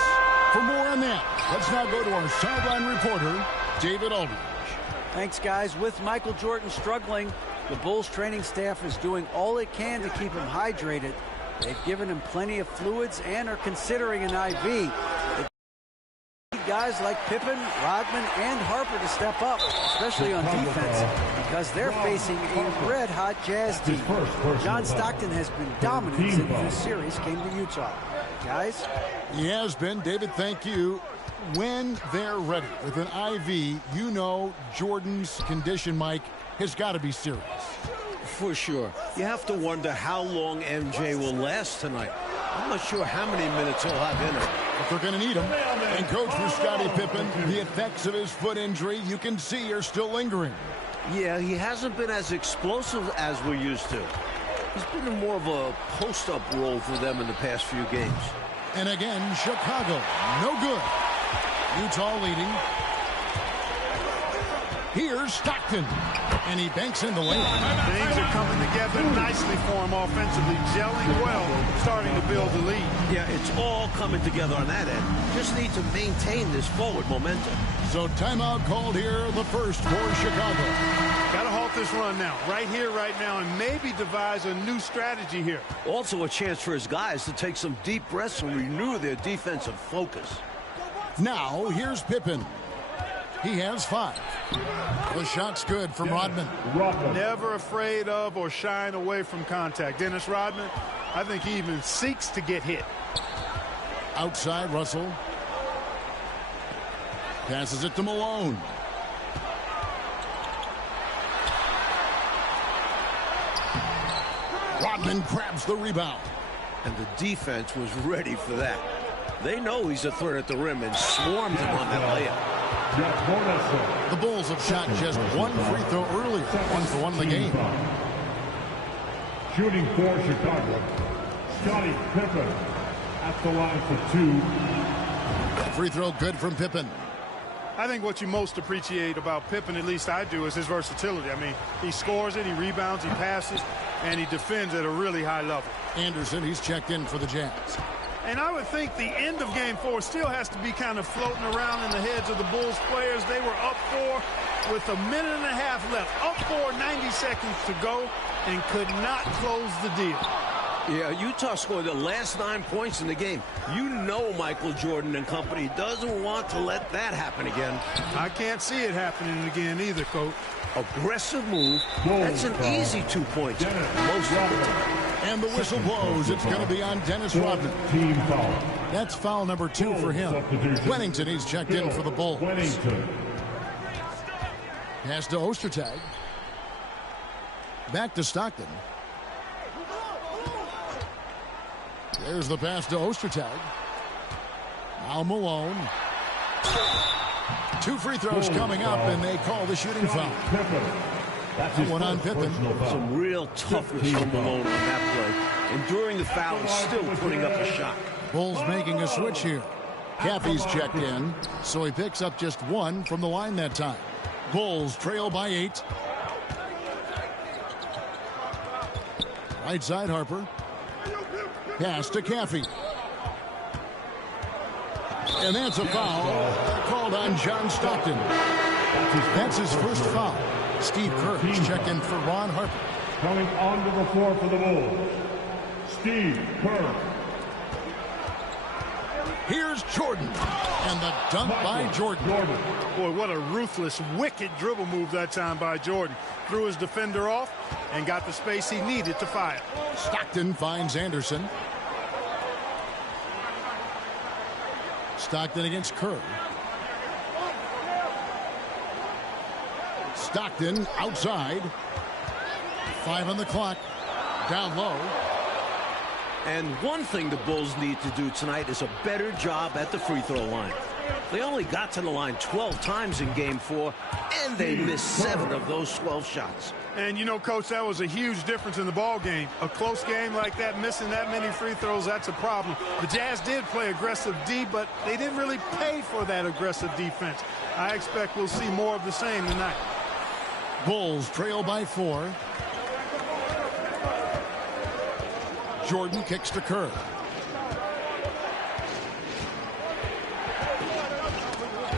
For more on that, let's now go to our sideline reporter, David Aldridge. Thanks, guys. With Michael Jordan struggling, the Bulls training staff is doing all it can to keep him hydrated. They've given him plenty of fluids and are considering an IV. They need guys like Pippen, Rodman, and Harper to step up, especially on defense, because they're facing a red-hot Jazz team. John Stockton has been dominant since this series came to Utah. Guys? He has been. David, thank you. When they're ready with an IV, you know Jordan's condition, Mike, has got to be serious. For sure. You have to wonder how long MJ will last tonight. I'm not sure how many minutes he'll have in it. But they're going to need him. And coach, for Scottie Pippen, the effects of his foot injury, you can see, are still lingering. Yeah, he hasn't been as explosive as we're used to. He's been in more of a post-up role for them in the past few games. And again, Chicago, no good. Utah leading. Here's Stockton. And he banks in the lane. Things are coming together nicely for him offensively, gelling well, starting to build the lead. Yeah, it's all coming together on that end. Just need to maintain this forward momentum. So timeout called here, the first for Chicago. Got to halt this run now, right here, right now, and maybe devise a new strategy here. Also a chance for his guys to take some deep breaths and renew their defensive focus. Now, here's Pippen. He has 5. The shot's good from Rodman. Never afraid of or shying away from contact. Dennis Rodman, I think he even seeks to get hit. Outside, Russell. Passes it to Malone. Rodman grabs the rebound. And the defense was ready for that. They know he's a threat at the rim and swarmed him on that layup. The Bulls have shot just 1 free throw earlier. 1 for 1 in the game. Shooting for Chicago, Scottie Pippen at the line for 2. Free throw good from Pippen. I think what you most appreciate about Pippen, at least I do, is his versatility. I mean, he scores it, he rebounds, he passes, and he defends at a really high level. Anderson, he's checked in for the Jazz. And I would think the end of Game 4 still has to be kind of floating around in the heads of the Bulls players. They were up 4 with a minute and a half left. Up 4, 90 seconds to go, and could not close the deal. Yeah, Utah scored the last 9 points in the game. You know Michael Jordan and company doesn't want to let that happen again. I can't see it happening again either, Coach. Aggressive move. That's an easy 2 points. Most of the time. And the whistle blows. It's going to be on Dennis Rodman. Team foul. That's foul number 2 for him. Wennington, he's checked in for the Bulls. Pass to Ostertag. Back to Stockton. There's the pass to Ostertag. Now Malone. 2 free throws coming up, and they call the shooting foul. That one on Pippen. Some real toughness from Malone on that play. Enduring the foul and still putting up a shot. Bulls making a switch here. Caffey's checked in, so he picks up just 1 from the line that time. Bulls trail by 8. Right side, Harper. Pass to Caffey. And that's a foul called on John Stockton. That's his first foul. Steve Kerr checked in for Ron Harper. Coming onto the floor for the Bulls, Steve Kerr. Here's Jordan. And the dunk by Jordan. Boy, what a ruthless, wicked dribble move that time by Jordan. Threw his defender off and got the space he needed to fire. Stockton finds Anderson. Stockton against Kerr. Stockton outside. 5 on the clock. Down low. And one thing the Bulls need to do tonight is a better job at the free throw line. They only got to the line 12 times in Game 4, and they missed 7 of those 12 shots. And you know, Coach, that was a huge difference in the ball game. A close game like that, missing that many free throws, that's a problem. The Jazz did play aggressive D, but they didn't really pay for that aggressive defense. I expect we'll see more of the same tonight. Bulls trail by 4. Jordan kicks to Kerr.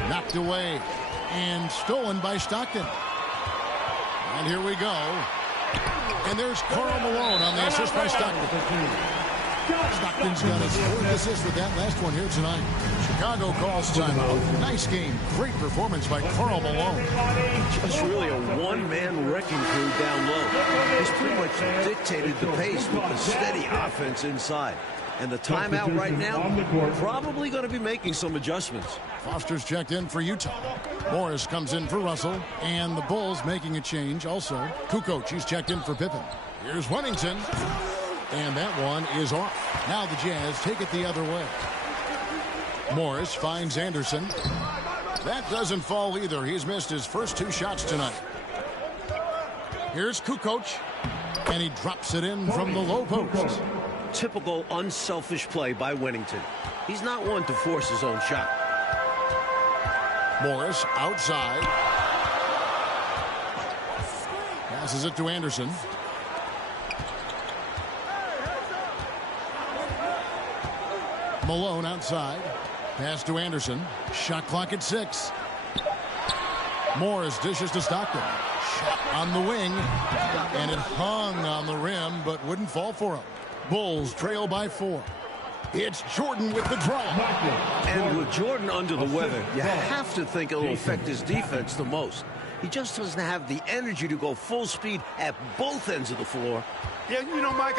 Knocked away and stolen by Stockton. And here we go. And there's Karl Malone on the assist by Stockton. Stockton's got his fourth assist with that last one here tonight. Chicago calls timeout. Nice game. Great performance by Karl Malone. Just really a one-man wrecking crew down low. He's pretty much dictated the pace with the steady offense inside. And the timeout right now, probably going to be making some adjustments. Foster's checked in for Utah. Morris comes in for Russell. And the Bulls making a change also. Kukoc, he's checked in for Pippen. Here's Wennington. And that one is off. Now the Jazz take it the other way. Morris finds Anderson. That doesn't fall either. He's missed his first 2 shots tonight. Here's Kukoc. And he drops it in from the low post. Typical unselfish play by Wennington. He's not one to force his own shot. Morris outside. Passes it to Anderson. Malone outside. Pass to Anderson. Shot clock at 6. Morris dishes to Stockton. Shot on the wing. And it hung on the rim, but wouldn't fall for him. Bulls trail by 4. It's Jordan with the draw. And with Jordan under the weather, you have to think it'll affect his defense the most. He just doesn't have the energy to go full speed at both ends of the floor. Yeah, you know, Mike,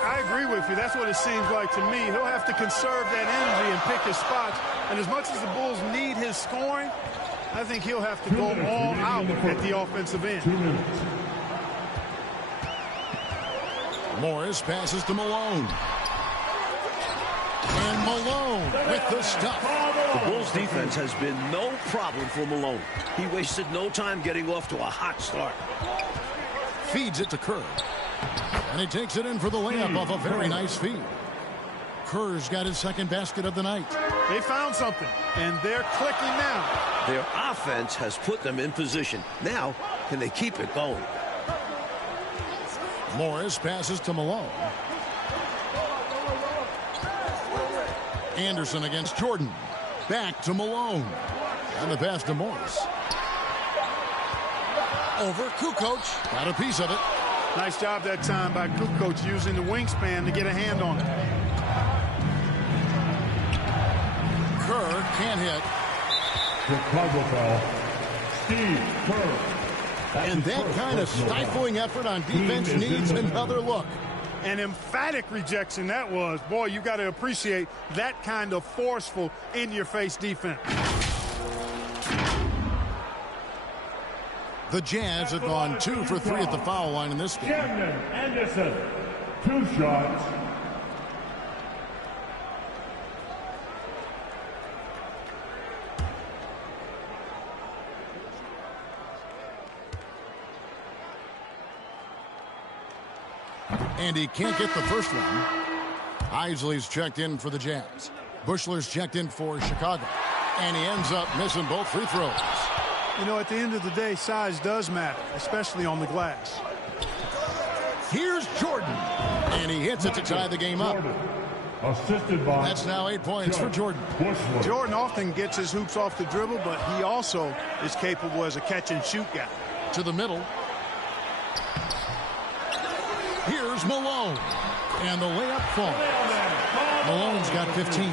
I agree with you. That's what it seems like to me. He'll have to conserve that energy and pick his spots. And as much as the Bulls need his scoring, I think he'll have to go all out at the offensive end. Morris passes to Malone. And Malone with the stuff. The Bulls defense has been no problem for Malone. He wasted no time getting off to a hot start. Feeds it to Kerr. And he takes it in for the layup off a very nice feed. Kerr's got his second basket of the night. They found something, and they're clicking now. Their offense has put them in position. Now, can they keep it going? Morris passes to Malone. Anderson against Jordan. Back to Malone. And the pass to Morris. Over Kukoc. Got a piece of it. Nice job that time by Kukoc using the wingspan to get a hand on it. Kerr can't hit. Chicago foul. Steve Kerr. And that kind of stifling effort on defense needs another look. An emphatic rejection that was. Boy, you got to appreciate that kind of forceful, in-your-face defense. The Jazz have gone 2 for 3 at the foul line in this game. Shannon Anderson, 2 shots. And he can't get the first one. Isley's checked in for the Jazz. Bushler's checked in for Chicago. And he ends up missing both free throws. You know, at the end of the day, size does matter, especially on the glass. Here's Jordan. And he hits it to tie the game up. Assisted by That's now 8 points for Jordan. Jordan often gets his hoops off the dribble, but he also is capable as a catch-and-shoot guy. To the middle. Here's Malone. And the layup falls. Malone's got 15.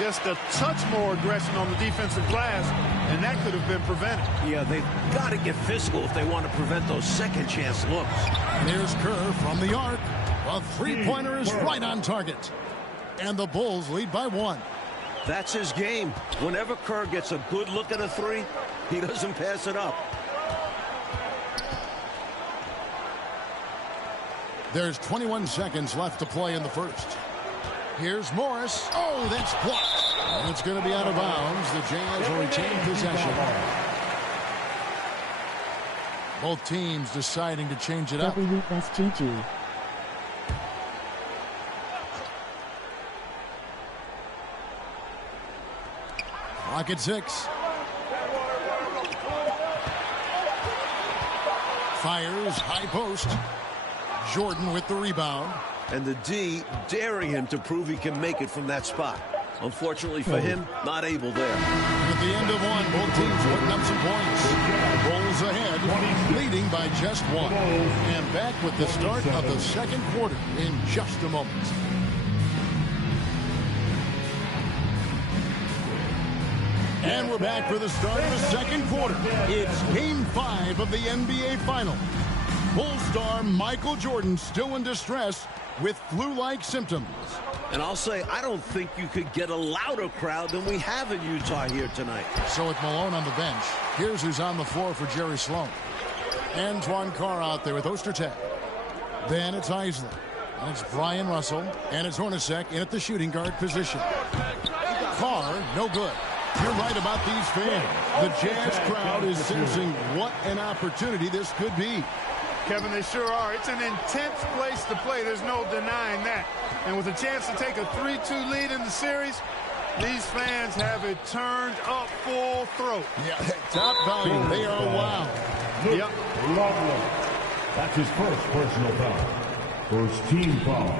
Just a touch more aggression on the defensive glass, and that could have been prevented. Yeah, they've got to get physical if they want to prevent those second-chance looks. And here's Kerr from the arc. A three-pointer is right on target. And the Bulls lead by 1. That's his game. Whenever Kerr gets a good look at a three, he doesn't pass it up. There's 21 seconds left to play in the first. Here's Morris. Oh, that's blocked. And it's going to be out of bounds. The Jazz will retain possession. Both teams deciding to change it up. WSGG. Clock at 6. Fires, high post. Jordan with the rebound. And the D daring him to prove he can make it from that spot. Unfortunately for him, not able there. At the end of one, both teams putting up some points. Bulls ahead, leading by just 1. And back with the start of the second quarter in just a moment. And we're back for the start of the second quarter. It's Game 5 of the NBA Finals. Bull star Michael Jordan still in distress with flu-like symptoms. And I'll say, I don't think you could get a louder crowd than we have in Utah here tonight. So with Malone on the bench, here's who's on the floor for Jerry Sloan. Antoine Carr out there with Ostertag. Then it's Isley. And it's Brian Russell. And it's Hornacek in at the shooting guard position. Carr, no good. You're right about these fans. The Jazz crowd is sensing what an opportunity this could be. Kevin, they sure are. It's an intense place to play. There's no denying that. And with a chance to take a 3-2 lead in the series, these fans have it turned up full throat. Yeah, top volume. They are wild. Yep. Lovely. That's his first personal foul. First team foul.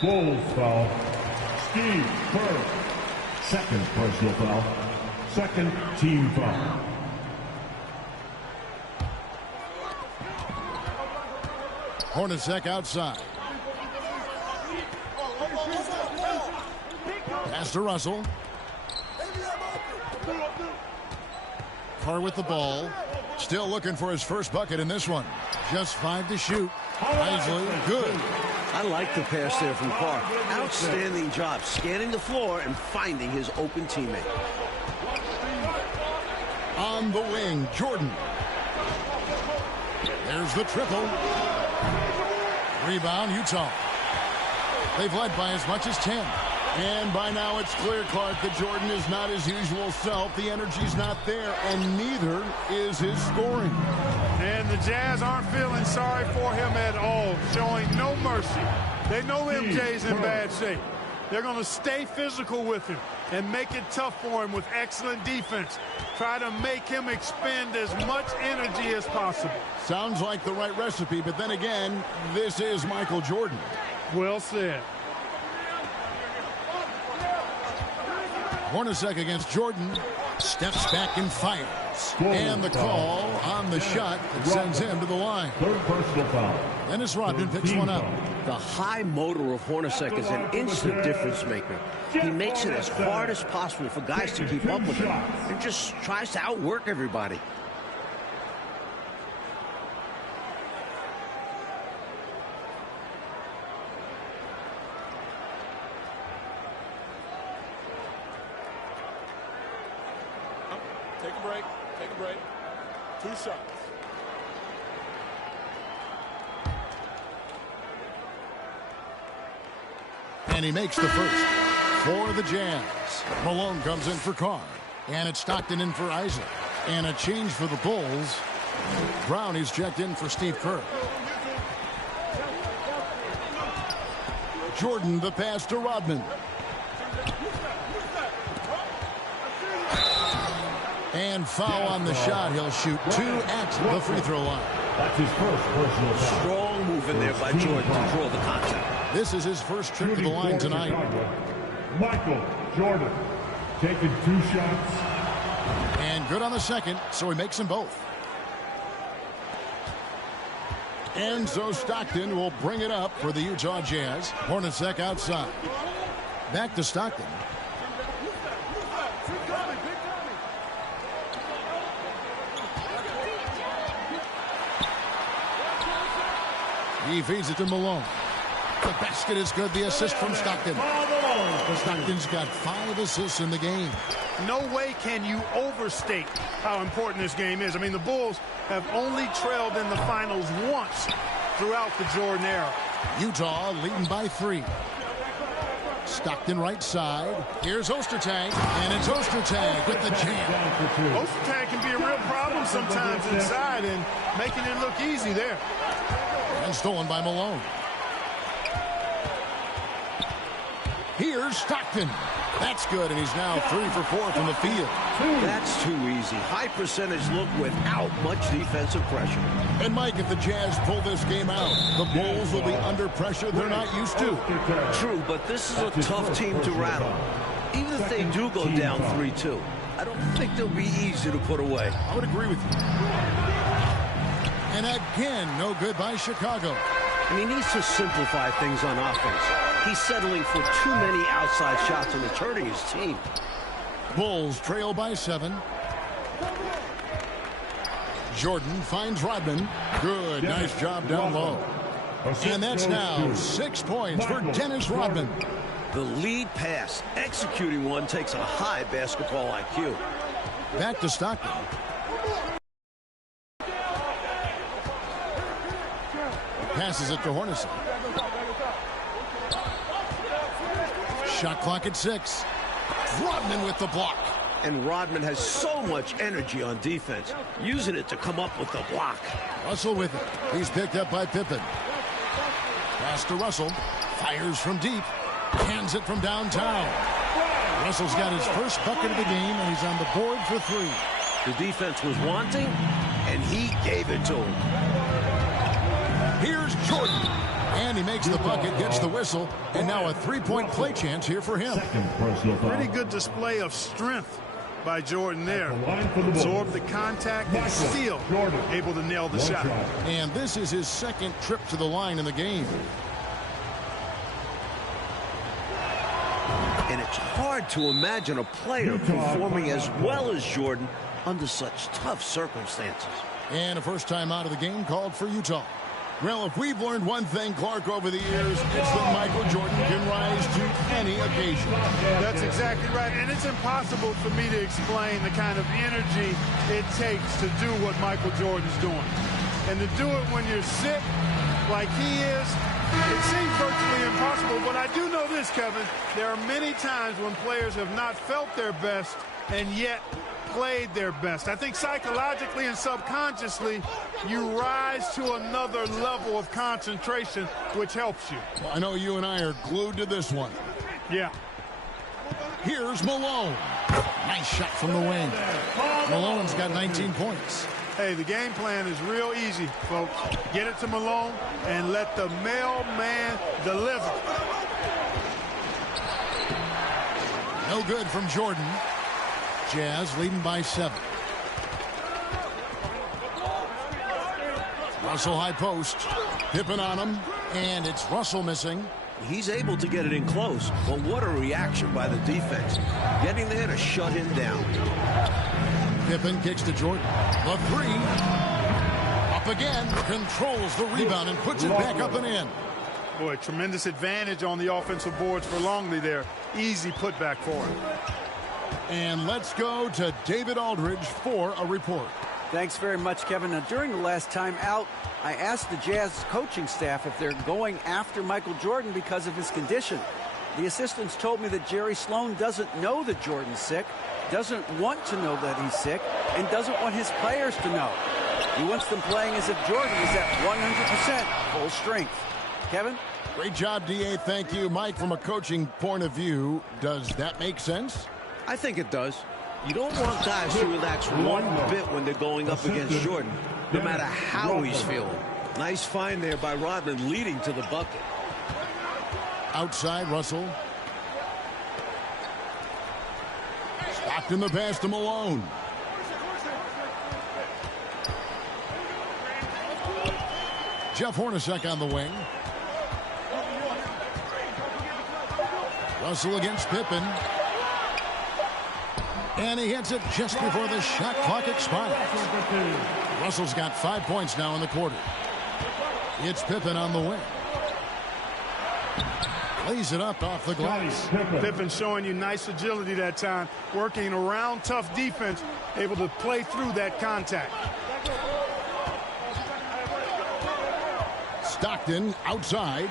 Bulls foul. Steve Kerr. Second personal foul. Second team foul. Hornacek outside. Pass to Russell. Carr with the ball. Still looking for his first bucket in this one. Just 5 to shoot. Isley, good. I like the pass there from Carr. Outstanding job scanning the floor and finding his open teammate. On the wing, Jordan. There's the triple. Rebound, Utah. They've led by as much as 10. And by now it's clear, Clark, that Jordan is not his usual self. The energy's not there, and neither is his scoring. And the Jazz aren't feeling sorry for him at all, showing no mercy. They know MJ's in bad shape. They're going to stay physical with him and make it tough for him with excellent defense. Try to make him expend as much energy as possible. Sounds like the right recipe, but then again, this is Michael Jordan. Well said. Hornacek against Jordan. Steps back and fires. And the call on the shot that sends him to the line. Third personal foul. Dennis Rodman picks one up. The high motor of Hornacek is an instant difference maker. He makes it as hard as possible for guys to keep up with him. And just tries to outwork everybody. Take a break. Take a break. 2 shots. And he makes the first for the Jazz. Malone comes in for Carr. And it's Stockton in for Isaac. And a change for the Bulls. Brown is checked in for Steve Kerr. Jordan the pass to Rodman. And foul on the shot. He'll shoot 2 at the free throw line. That's his first personal foul. Strong move in there by Jordan to draw the contact. This is his first trip to the line tonight. Michael Jordan taking 2 shots. And good on the second, so he makes them both. Enzo Stockton will bring it up for the Utah Jazz. Hornacek outside. Back to Stockton. He feeds it to Malone. The basket is good. The assist from Stockton. Stockton's got 5 assists in the game. No way can you overstate how important this game is. I mean, the Bulls have only trailed in the finals once throughout the Jordan era. Utah leading by 3. Stockton right side. Here's Ostertag, and it's Ostertag with the jam. Ostertag can be a real problem sometimes inside and making it look easy there. And stolen by Malone. Here's Stockton. That's good, and he's now 3 for 4 from the field. That's too easy. High percentage look without much defensive pressure. And Mike, if the Jazz pull this game out, the Bulls will be under pressure they're not used to. True, but this is a tough team to rattle. Even if they do go down 3-2, I don't think they'll be easy to put away. I would agree with you. And again, no good by Chicago. And he needs to simplify things on offense. He's settling for too many outside shots and it's hurting his team. Bulls trail by 7. Jordan finds Rodman. Good, nice job down low. And that's now 6 points for Dennis Rodman. The lead pass, executing one, takes a high basketball IQ. Back to Stockton. Passes it to Hornacek. Shot clock at 6. Rodman with the block. And Rodman has so much energy on defense, using it to come up with the block. Russell with it. He's picked up by Pippen. Pass to Russell. Fires from deep. Hands it from downtown. Russell's got his first bucket of the game, and he's on the board for 3. The defense was wanting, and he gave it to him. Here's Jordan. And he makes the bucket, gets the whistle, and now a 3-point play chance here for him. Pretty good display of strength by Jordan there. Absorbed the contact and still able to nail the shot. And this is his second trip to the line in the game. And it's hard to imagine a player performing as well as Jordan under such tough circumstances. And a first time out of the game called for Utah. Well, if we've learned one thing, Clark, over the years, it's that Michael Jordan can rise to any occasion. That's exactly right. And it's impossible for me to explain the kind of energy it takes to do what Michael Jordan's doing. And to do it when you're sick like he is, it seems virtually impossible. But I do know this, Kevin. There are many times when players have not felt their best and yet played their best. I think psychologically and subconsciously, you rise to another level of concentration, which helps you. Well, I know you and I are glued to this one. Yeah. Here's Malone. Nice shot from the wing. Malone's got 19 points. Hey, the game plan is real easy, folks. Get it to Malone and let the mailman deliver. No good from Jordan. Jazz leading by 7. Russell high post. Pippen on him. And it's Russell missing. He's able to get it in close, but what a reaction by the defense. Getting there to shut him down. Pippen kicks to Jordan. The 3. Up again. Controls the rebound and puts it back up and in. Boy, tremendous advantage on the offensive boards for Longley there. Easy putback for him. And let's go to David Aldridge for a report. Thanks very much, Kevin. Now, during the last time out, I asked the Jazz coaching staff if they're going after Michael Jordan because of his condition. The assistants told me that Jerry Sloan doesn't know that Jordan's sick, doesn't want to know that he's sick, and doesn't want his players to know. He wants them playing as if Jordan is at 100% full strength. Kevin? Great job, D.A. Thank you. Mike, from a coaching point of view, does that make sense? I think it does. You don't want guys to relax one bit when they're going up against Jordan, no matter how he's feeling. Nice find there by Rodman, leading to the bucket. Outside, Russell. Stockton the pass to Malone. Jeff Hornacek on the wing. Russell against Pippen. And he hits it just before the shot clock expires. Russell's got 5 points now in the quarter. It's Pippen on the wing. Lays it up off the glass. Pippen showing you nice agility that time, working around tough defense, able to play through that contact. Stockton outside.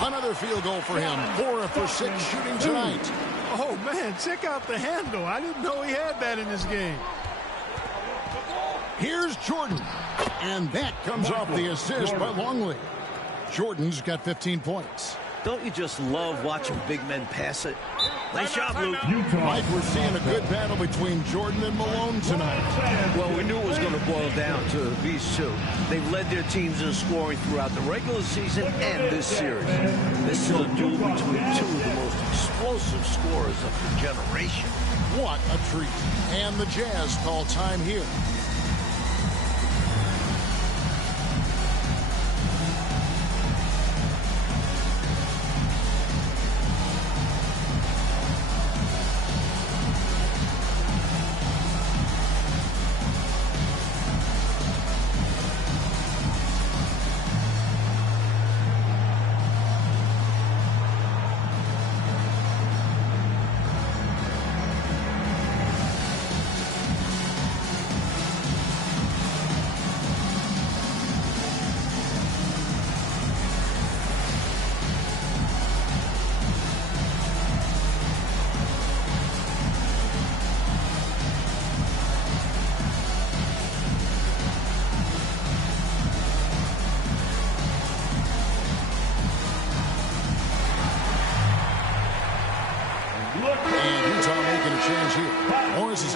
Another field goal for him. 4 for 6 shooting tonight. Oh, man, check out the handle. I didn't know he had that in this game. Here's Jordan. And that comes off the assist by Longley. Jordan's got 15 points. Don't you just love watching big men pass it? Nice job, Luke. Mike, we're seeing a good battle between Jordan and Malone tonight. Well, we knew it was going to boil down to these two. They've led their teams in scoring throughout the regular season and this series. This is a duel between two of the most explosive scorers of the generation. What a treat. And the Jazz call time here.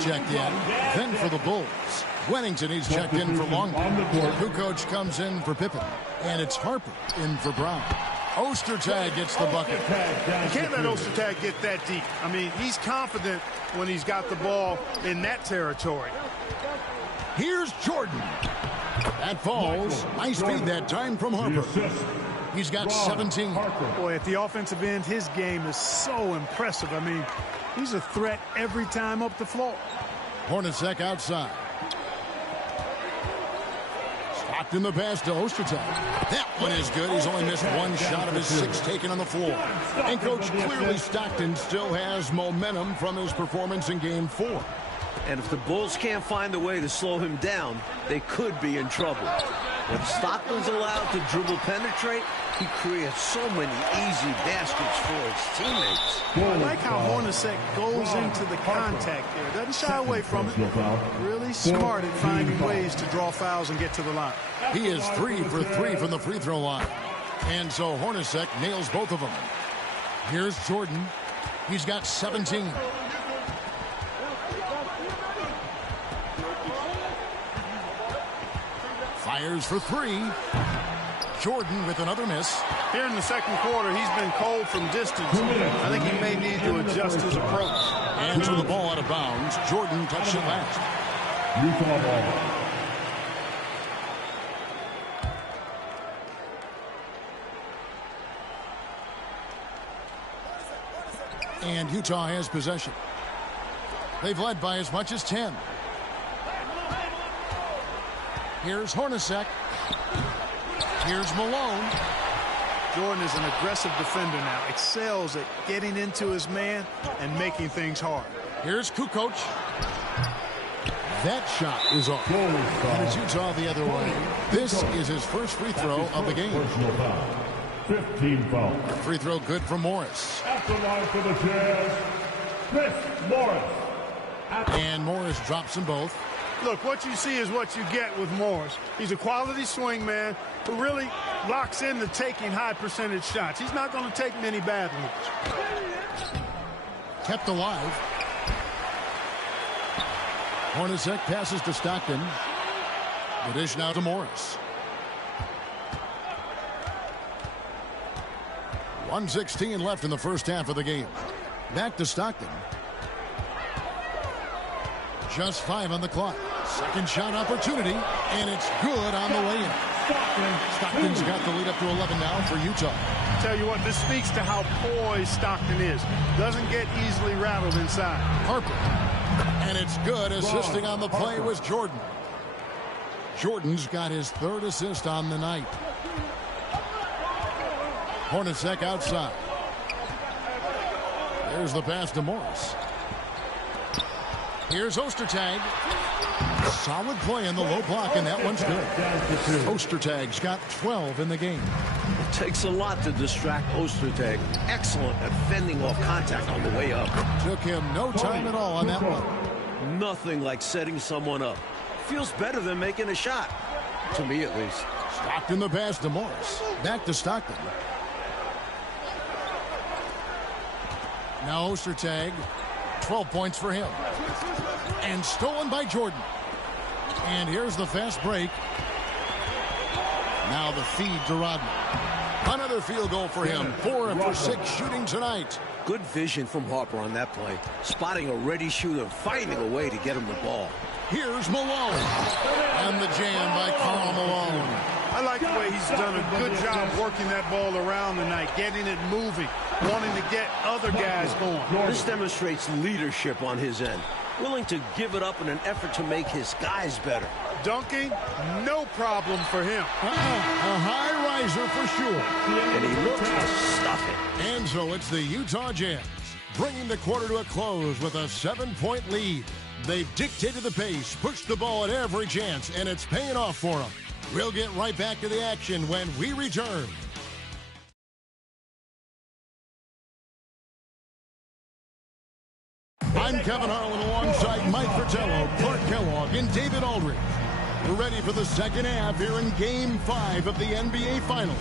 Checked in. Then for the Bulls. Wennington, he's checked in for Longley. Kukoc comes in for Pippen. And it's Harper in for Brown. Ostertag gets the bucket. You can't let Ostertag get that deep. I mean, he's confident when he's got the ball in that territory. Here's Jordan. That falls. Nice feed that time from Harper. He's got 17. Boy, at the offensive end, his game is so impressive. I mean, he's a threat every time up the floor. Hornacek outside. Stockton the pass to Ostertag. That one is good. He's only missed one shot of his 6 taken on the floor. And Coach, clearly Stockton still has momentum from his performance in Game 4. And if the Bulls can't find a way to slow him down, they could be in trouble. When Stockton's allowed to dribble penetrate, he creates so many easy baskets for his teammates. I like how Hornacek goes into the contact there. Doesn't shy away from it. Really smart at finding ways to draw fouls and get to the line. He is 3 for 3 from the free throw line. And so Hornacek nails both of them. Here's Jordan. He's got 17. Fires for 3. Jordan with another miss. Here in the second quarter, he's been cold from distance. I think he may need to adjust his approach. And so the ball out of bounds. Jordan touched it last. Utah ball. And Utah has possession. They've led by as much as 10. Here's Hornacek. Here's Malone. Jordan is an aggressive defender now. Excels at getting into his man and making things hard. Here's Kukoc. That shot is off. And it's Utah the other way. This is his first free throw of the game. 15 foul. Free throw good for Morris. At the line for the Jazz, Chris Morris. And Morris drops them both. Look, what you see is what you get with Morris. He's a quality swing man, who really locks into taking high percentage shots. He's not going to take many bad ones. Kept alive. Hornacek passes to Stockton. The dish now to Morris. 1:16 left in the first half of the game. Back to Stockton. Just 5 on the clock. Second shot opportunity, and it's good on the way in. Stockton's got the lead up to 11 now for Utah. Tell you what, this speaks to how poised Stockton is. Doesn't get easily rattled inside. Harper. And it's good. Assisting on the play was Jordan. Jordan's got his 3rd assist on the night. Hornacek outside. There's the pass to Morris. Here's Ostertag. Solid play in the low block, and that one's good. Ostertag's got 12 in the game. It takes a lot to distract Ostertag. Excellent at fending off contact on the way up. Took him no time at all on that one. Nothing like setting someone up. Feels better than making a shot. To me, at least. Stockton the pass to Morris. Back to Stockton. Now Ostertag. 12 points for him. And stolen by Jordan. And here's the fast break. Now the feed to Rodman. Another field goal for him. 4 for 6 shooting tonight. Good vision from Harper on that play. Spotting a ready shooter, finding a way to get him the ball. Here's Malone. And the jam by Karl Malone. I like the way he's done a good job working that ball around tonight, getting it moving, wanting to get other guys going. This demonstrates leadership on his end. Willing to give it up in an effort to make his guys better. Dunking, no problem for him. A high riser for sure. And he looks to stuff it. And so it's the Utah Jazz bringing the quarter to a close with a 7-point lead. They've dictated the pace, pushed the ball at every chance, and it's paying off for them. We'll get right back to the action when we return. I'm Kevin Harlan alongside Mike Fratello, Clark Kellogg, and David Aldridge. We're ready for the second half here in Game 5 of the NBA Finals.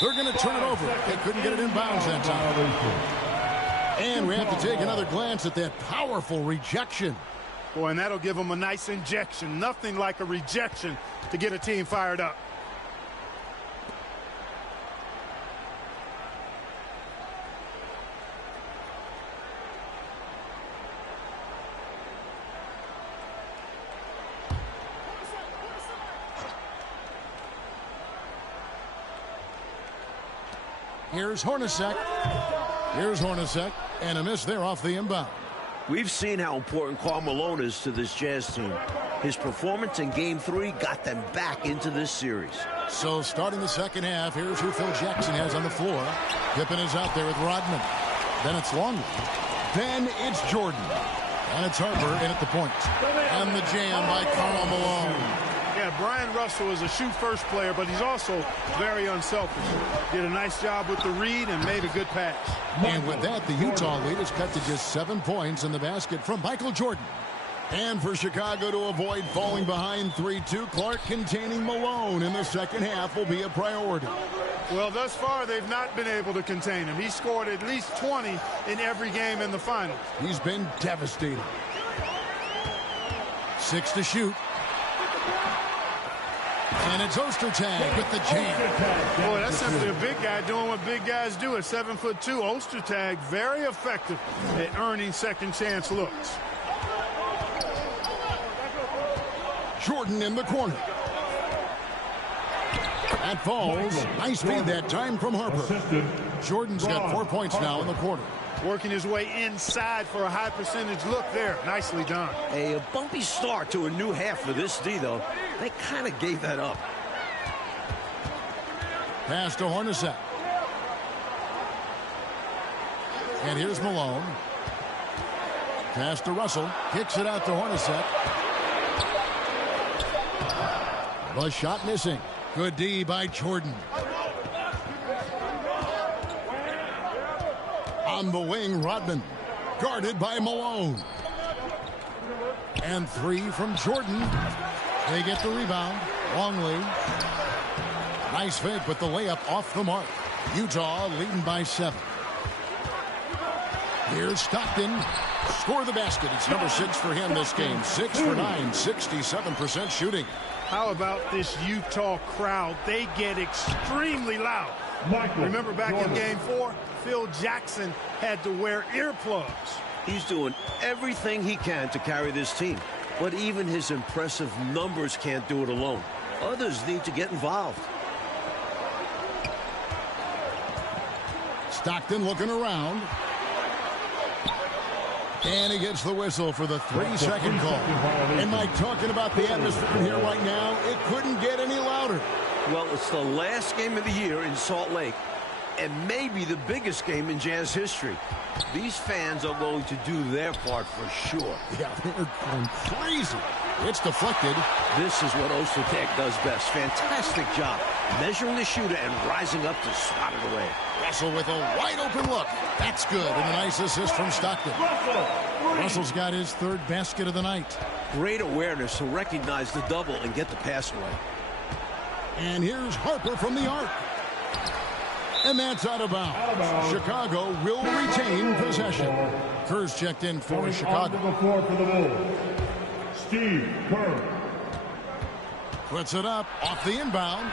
They're going to turn it over. They couldn't get it in bounds that time. And we have to take another glance at that powerful rejection. Boy, and that'll give them a nice injection. Nothing like a rejection to get a team fired up. Here's Hornacek. And a miss there off the inbound. We've seen how important Karl Malone is to this Jazz team. His performance in Game 3 got them back into this series. So starting the second half, here's who Phil Jackson has on the floor. Pippen is out there with Rodman. Then it's Longley. Then it's Jordan. And it's Harper in at the point. And the jam by Karl Malone. Yeah, Brian Russell is a shoot-first player, but he's also very unselfish. Did a nice job with the read and made a good pass. And with that, the Utah lead is cut to just 7 points in the basket from Michael Jordan. And for Chicago to avoid falling behind 3-2, Clark containing Malone in the second half will be a priority. Well, thus far, they've not been able to contain him. He scored at least 20 in every game in the finals. He's been devastating. 6 to shoot. And it's Ostertag with the jam. Boy, that's simply a big guy doing what big guys do at 7'2". Ostertag very effective at earning second chance looks. Jordan in the corner. That falls. Nice feed that time from Harper. Jordan's got 4 points now in the quarter. Working his way inside for a high percentage look there. Nicely done. A bumpy start to a new half for this D, though. They kind of gave that up. Pass to Hornacek. And here's Malone. Pass to Russell. Kicks it out to Hornacek. The shot missing. Good D by Jordan. On the wing, Rodman. Guarded by Malone. And 3 from Jordan. They get the rebound. Longley. Nice fake, but the layup off the mark. Utah leading by 7. Here's Stockton. Score the basket. It's number 6 for him this game. 6 for 9, 67% shooting. How about this Utah crowd? They get extremely loud. Remember back in Game 4, Phil Jackson had to wear earplugs. He's doing everything he can to carry this team, but even his impressive numbers can't do it alone. Others need to get involved. Stockton looking around. And he gets the whistle for the 3-second call. And Mike, talking about the atmosphere here right now, it couldn't get any louder. Well, it's the last game of the year in Salt Lake, and maybe the biggest game in Jazz history. These fans are going to do their part for sure. Yeah, they're going crazy. It's deflected. This is what Ostertag does best. Fantastic job measuring the shooter and rising up to swat it away. Russell with a wide-open look. That's good, and a nice assist from Stockton. Russell's got his 3rd basket of the night. Great awareness to recognize the double and get the pass away. And here's Harper from the arc. And that's out of bounds. Chicago will retain possession. Kerr's checked in for Chicago. On the floor for the Bulls, Steve Kerr. Puts it up off the inbound.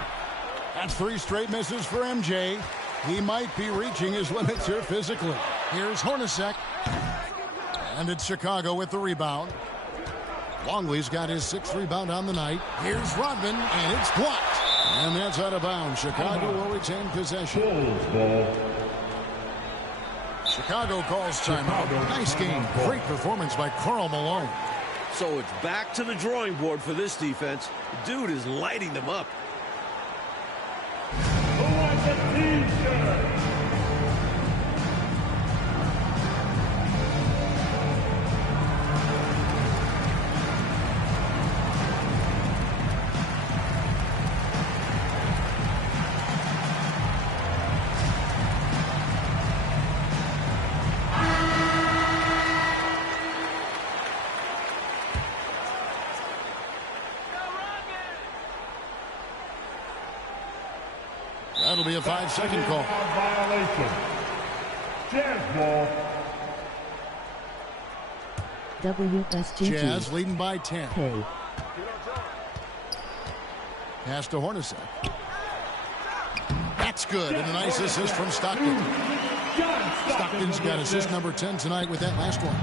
That's 3 straight misses for MJ. He might be reaching his limits here physically. Here's Hornacek. And it's Chicago with the rebound. Longley's got his 6th rebound on the night. Here's Rodman, and it's blocked. And that's out of bounds. Chicago will retain possession. Bulls ball. Chicago calls timeout. Nice game. Great performance by Karl Malone. So it's back to the drawing board for this defense. Dude is lighting them up. Who wants a T-shirt? That'll be a 5-second call. Violation. Jazz ball. WSGG. Jazz leading by 10. K. Pass to Hornacek. That's good, and a nice assist from Stockton. Stockton's got assist number 10 tonight with that last one.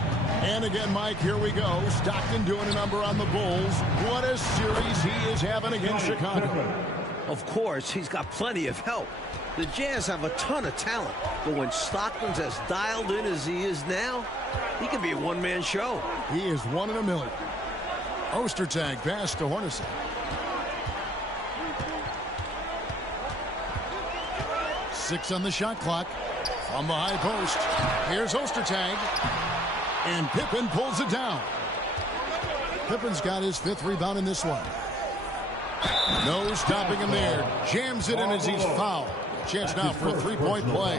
And again, Mike, here we go. Stockton doing a number on the Bulls. What a series he is having against Chicago. Of course, he's got plenty of help. The Jazz have a ton of talent, but when Stockton's as dialed in as he is now, he can be a one-man show. He is 1 in a million. Ostertag pass to Hornacek. Six on the shot clock. From the high post. Here's Ostertag. And Pippen pulls it down. Pippen's got his 5th rebound in this one. No stopping him there. Jams it in as he's fouled. Chance now for a 3-point play.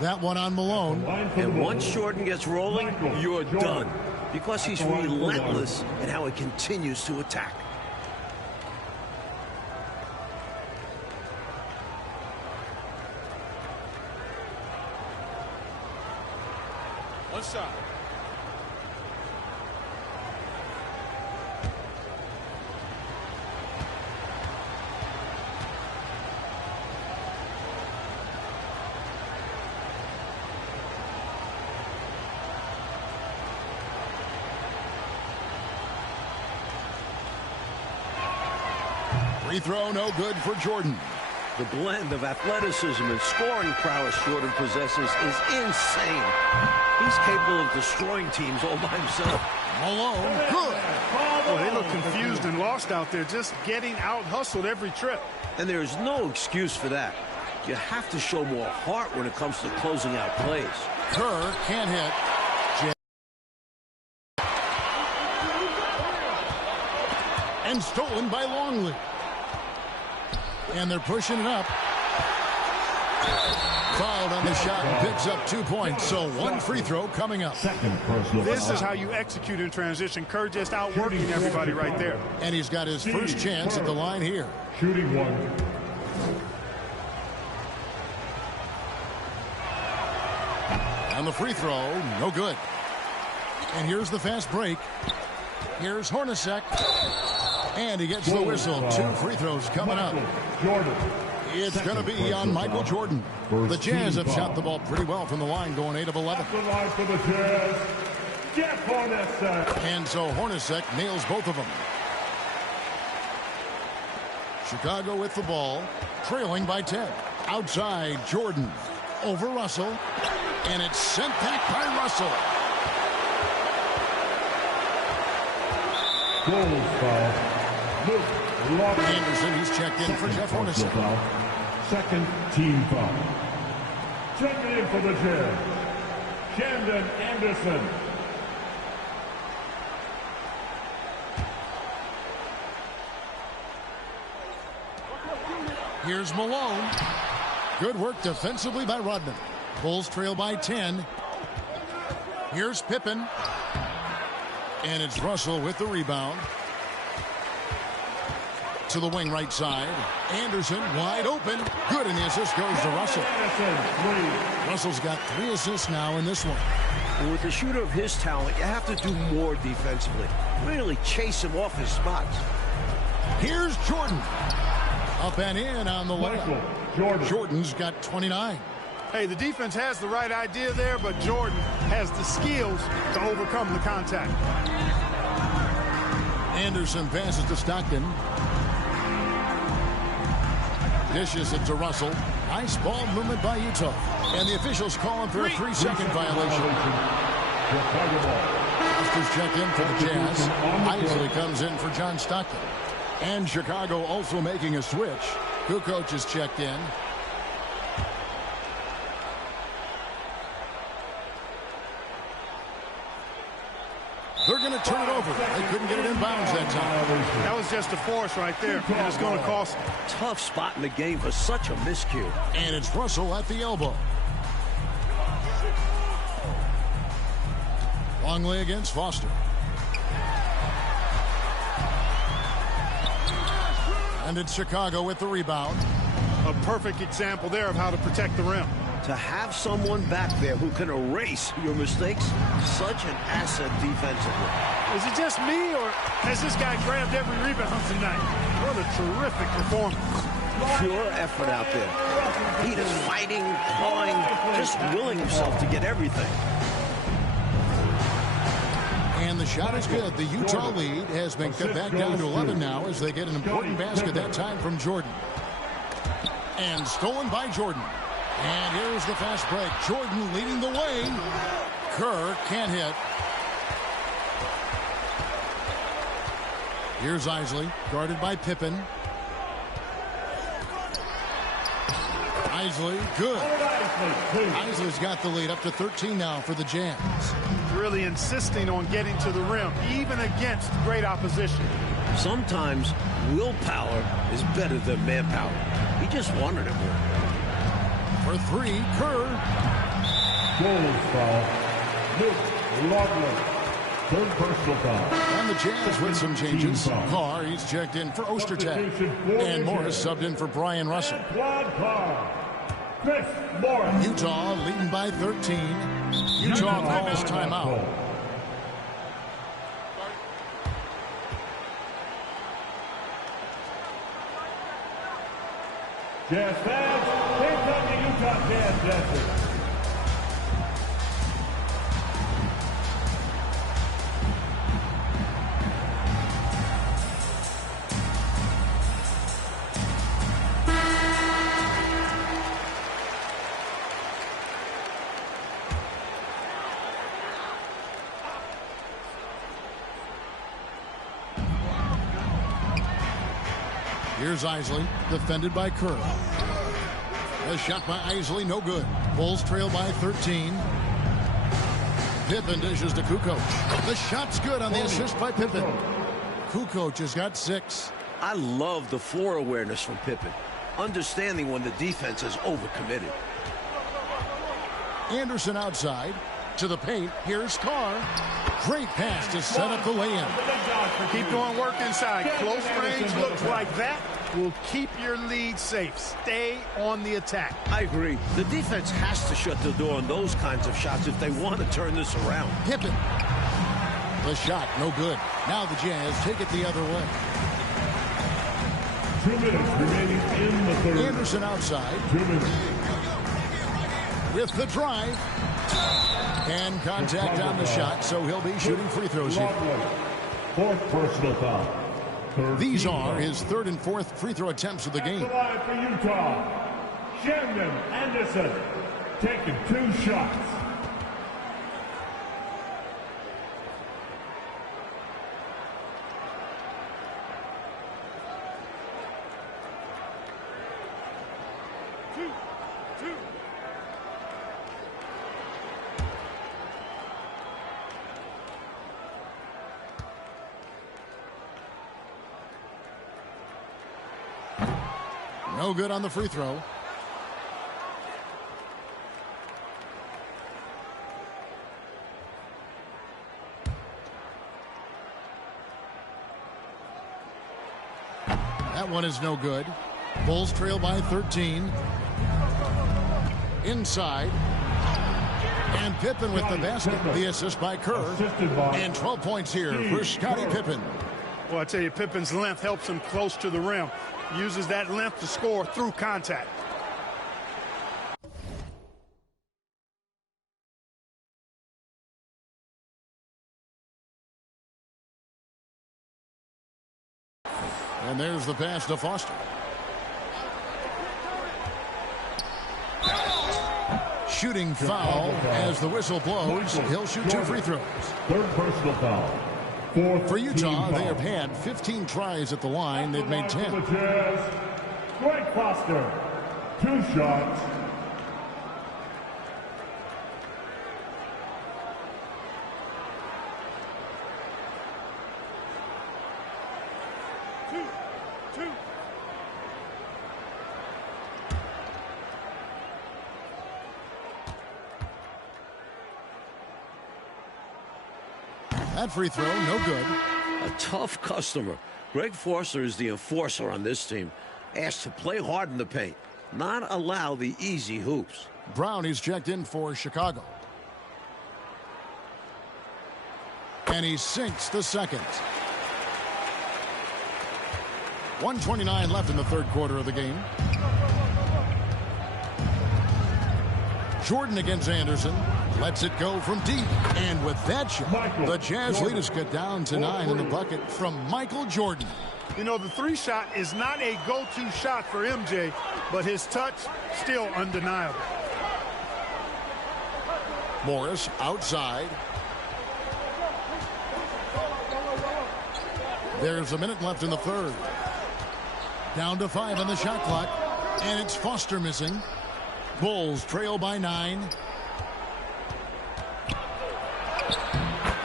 That one on Malone. And once Jordan gets rolling, you're done. Because he's relentless in how he continues to attack. One shot. Free throw, no good for Jordan. The blend of athleticism and scoring prowess Jordan possesses is insane. He's capable of destroying teams all by himself. Malone, good. Well, they look confused and lost out there, just getting out-hustled every trip. And there is no excuse for that. You have to show more heart when it comes to closing out plays. Kerr can't hit. And stolen by Longley. And they're pushing it up. Fouled on the shot and picks up 2 points. So 1 free throw coming up. This is how you execute in transition. Kerr just outworking everybody right there. And he's got his first chance at the line here. Shooting 1. And the free throw, no good. And here's the fast break. Here's Hornacek. And he gets the whistle. 2 free throws coming up. It's going to be on Michael Jordan. The Jazz have shot the ball pretty well from the line, going 8 of 11. The line for the Jazz, Jeff Hornacek. And so Hornacek nails both of them. Chicago with the ball, trailing by 10. Outside, Jordan. Over Russell. And it's sent back by Russell. Goals foul. Anderson, he's checked in for Jeff Hornacek. Second team foul. Checking in for the Jazz, Shandon Anderson. Here's Malone. Good work defensively by Rodman. Bulls trail by 10. Here's Pippen. And it's Russell with the rebound. To the wing right side. Anderson wide open. Good, and the assist goes to Russell. Russell's got 3 assists now in this one. And with a shooter of his talent, you have to do more defensively. Really chase him off his spots. Here's Jordan. Up and in on the layup. Jordan's got 29. Hey, the defense has the right idea there, but Jordan has the skills to overcome the contact. Anderson passes to Stockton. Dishes it to Russell. Nice ball movement by Utah. And the officials calling for a 3-second violation. Foster's checked in for the Jazz. Isley comes in for John Stockton. And Chicago also making a switch. Kukoc is checked in. They're going to turn it over. They couldn't get it in bounds that time. That was just a force right there, and it's going to cost. Tough spot in the game for such a miscue. And it's Russell at the elbow. Longley against Foster. And it's Chicago with the rebound. A perfect example there of how to protect the rim. To have someone back there who can erase your mistakes, such an asset defensively. Is it just me, or has this guy grabbed every rebound tonight? What a terrific performance. Pure effort out there. He is fighting, clawing, just willing himself to get everything. And the shot is good. The Utah lead has been cut back down to 11 now as they get an important basket that time from Jordan. And stolen by Jordan. And here's the fast break. Jordan leading the way. Kerr can't hit. Here's Isley, guarded by Pippen. Isley, good. Isley's got the lead up to 13 now for the Jazz. Really insisting on getting to the rim, even against great opposition. Sometimes willpower is better than manpower. He just wanted it more. For 3, Kerr. Goals foul. Luke Lovely. Third personal foul. And the Jazz with some changes. Carr, he's checked in for Ostertag. And Morris subbed in for Brian Russell. Chris Morris. Utah leading by 13. Utah calls timeout. Jazz fans, here come the Utah Jazz dancers. Here's Isley, defended by Kerr. A shot by Isley, no good. Bulls trail by 13. Pippen dishes to Kukoc. The shot's good on the assist by Pippen. Kukoc has got 6. I love the floor awareness from Pippen, understanding when the defense is overcommitted. Anderson outside. To the paint. Here's Carr. Great pass to set up the lay-in. Keep doing work inside. Close range looks like that will keep your lead safe. Stay on the attack. I agree. The defense has to shut the door on those kinds of shots if they want to turn this around. Pippen. The shot, no good. Now the Jazz take it the other way. 2 minutes remaining in the third. Anderson outside. 2 minutes. With the drive. And contact on the shot, so he'll be shooting free throws here. Fourth personal foul. These are his third and fourth free throw attempts of the game. For Utah, Shandon Anderson taking 2 shots. No good on the free throw. That one is no good. Bulls trail by 13. Inside. And Pippen with the basket. The assist by Kerr. And 12 points here for Scottie Pippen. Well, I tell you, Pippen's length helps him close to the rim. Uses that length to score through contact. And there's the pass to Foster. Shooting foul as the whistle blows. He'll shoot 2 free throws. Third personal foul. For Utah, they have had 15 tries at the line. They've made 10. Greg Foster, 2 shots. That free throw, no good. A tough customer. Greg Foster is the enforcer on this team. Asked to play hard in the paint, not allow the easy hoops. Brown is checked in for Chicago. And he sinks the second. 1:29 left in the third quarter of the game. Jordan against Anderson. Lets it go from deep. And with that shot, the Jazz lead is cut down to 9 in the bucket from Michael Jordan. You know, the 3-shot is not a go-to shot for MJ, but his touch still undeniable. Morris outside. There's a minute left in the third. Down to 5 on the shot clock. And it's Foster missing. Bulls trail by 9.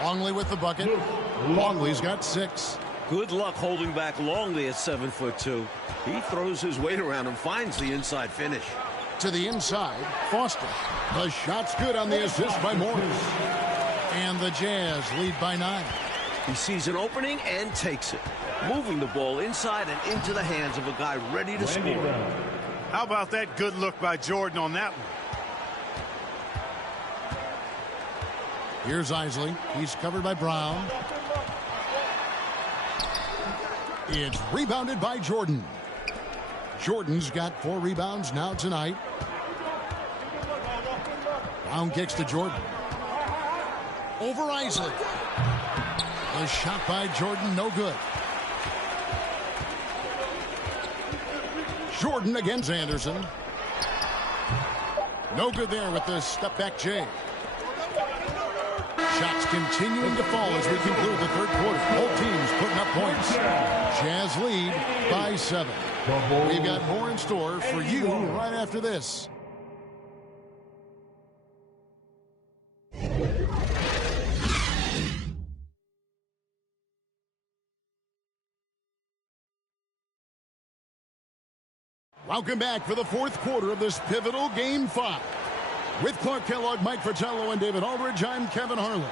Longley with the bucket. Longley's got 6. Good luck holding back Longley at 7'2". He throws his weight around and finds the inside finish. To the inside, Foster. The shot's good on the assist by Morris. And the Jazz lead by 9. He sees an opening and takes it, moving the ball inside and into the hands of a guy ready to score. How about that good look by Jordan on that one? Here's Isley. He's covered by Brown. It's rebounded by Jordan. Jordan's got 4 rebounds now tonight. Brown kicks to Jordan. Over Isley. The shot by Jordan, no good. Jordan against Anderson. No good there with the step back J. Shots continuing to fall as we conclude the third quarter. Both teams putting up points. Jazz lead by 7. We've got more in store for you right after this. Welcome back for the fourth quarter of this pivotal Game 5. With Clark Kellogg, Mike Fratello, and David Aldridge, I'm Kevin Harlan.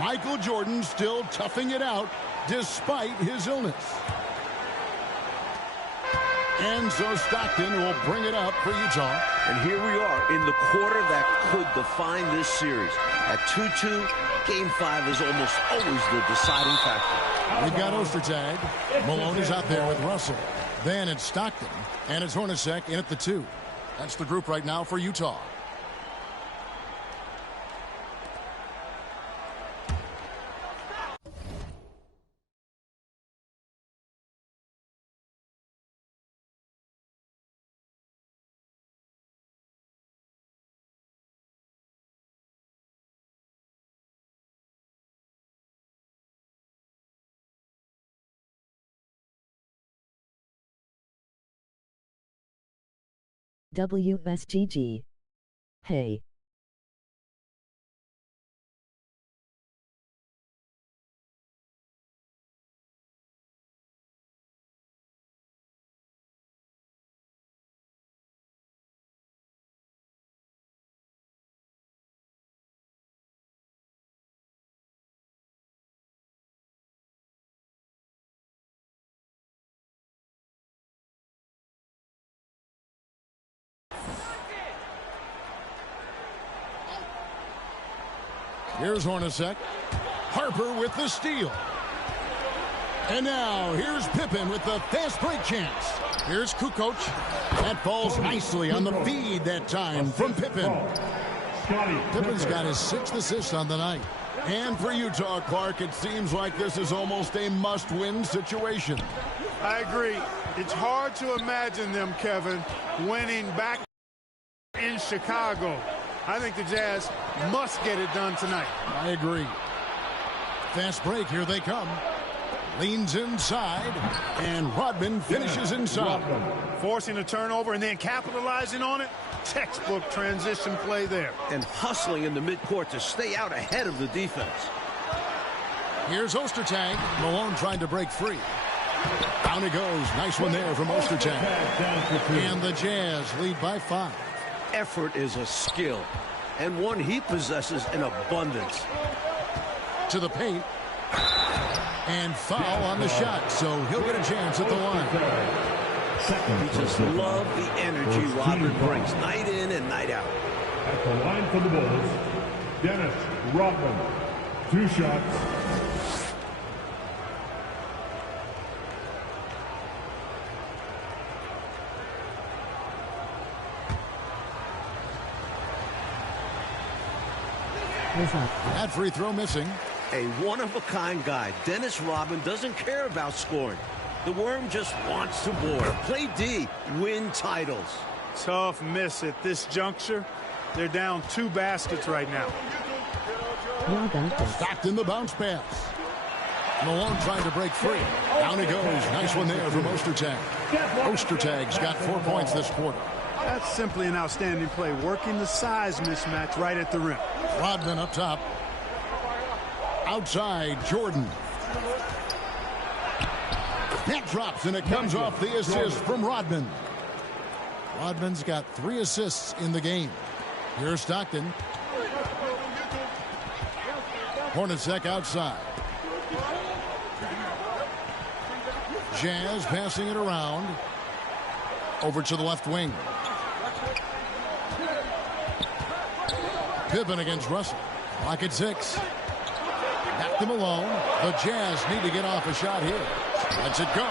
Michael Jordan still toughing it out despite his illness. And so Stockton will bring it up for Utah. And here we are in the quarter that could define this series. At 2-2, Game 5 is almost always the deciding factor. We've got Ostertag. Malone is out there with Russell. Then it's Stockton. And it's Hornacek in at the 2. That's the group right now for Utah. WSGG. Hey. Here's Hornacek. Harper with the steal. And now here's Pippen with the fast break chance. Here's Kukoc. That falls nicely on the feed that time from Pippen. Pippen's got his 6th assist on the night. And for Utah, Clark, it seems like this is almost a must-win situation. I agree. It's hard to imagine them, Kevin, winning back in Chicago. I think the Jazz must get it done tonight. I agree. Fast break, here they come. Leans inside, and Rodman finishes inside. Forcing a turnover and then capitalizing on it. Textbook transition play there. And hustling in the midcourt to stay out ahead of the defense. Here's Ostertag. Malone trying to break free. Down he goes. Nice one there from Ostertag. And the Jazz lead by 5. Effort is a skill, and one he possesses in abundance. To the paint. And foul on the shot, so he'll get a chance at the line. We just love the energy Rodman brings night in and night out. At the line for the Bulls, Dennis Rodman. 2 shots. That free throw missing. A one-of-a-kind guy. Dennis Rodman doesn't care about scoring. The worm just wants to board. Play D. Win titles. Tough miss at this juncture. They're down 2 baskets right now. Stockton the bounce pass. Malone trying to break free. Down he goes. Nice one there from Ostertag. Ostertag's got 4 points this quarter. That's simply an outstanding play, working the size mismatch right at the rim. Rodman up top. Outside, Jordan. That drops, and it comes off the assist from Rodman. Rodman's got 3 assists in the game. Here's Stockton. Hornacek outside. Jazz passing it around. Over to the left wing. Pippen against Russell. Clock at 6. Back to Malone. The Jazz need to get off a shot here. Lets it go.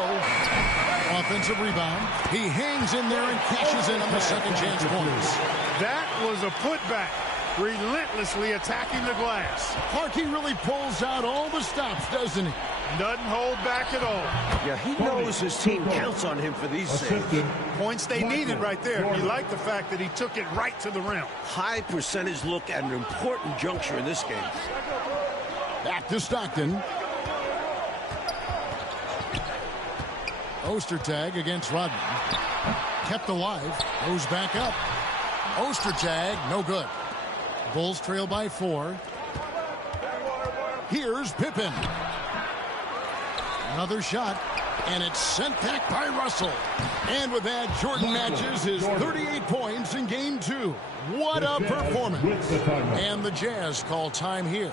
Offensive rebound. He hangs in there and cashes in on the second chance points. That was a putback. Relentlessly attacking the glass. Clark, he really pulls out all the stops, doesn't he? Doesn't hold back at all. Yeah, he knows his team counts on him for these saves. Points they needed right there. You like the fact that he took it right to the rim. High percentage look at an important juncture in this game. Back to Stockton. Ostertag against Rodman. Kept alive. Goes back up. Ostertag, no good. Bulls trail by 4. Here's Pippen. Another shot. And it's sent back by Russell. And with that, Jordan matches his 38 points in game 2. What a performance. And the Jazz call time here.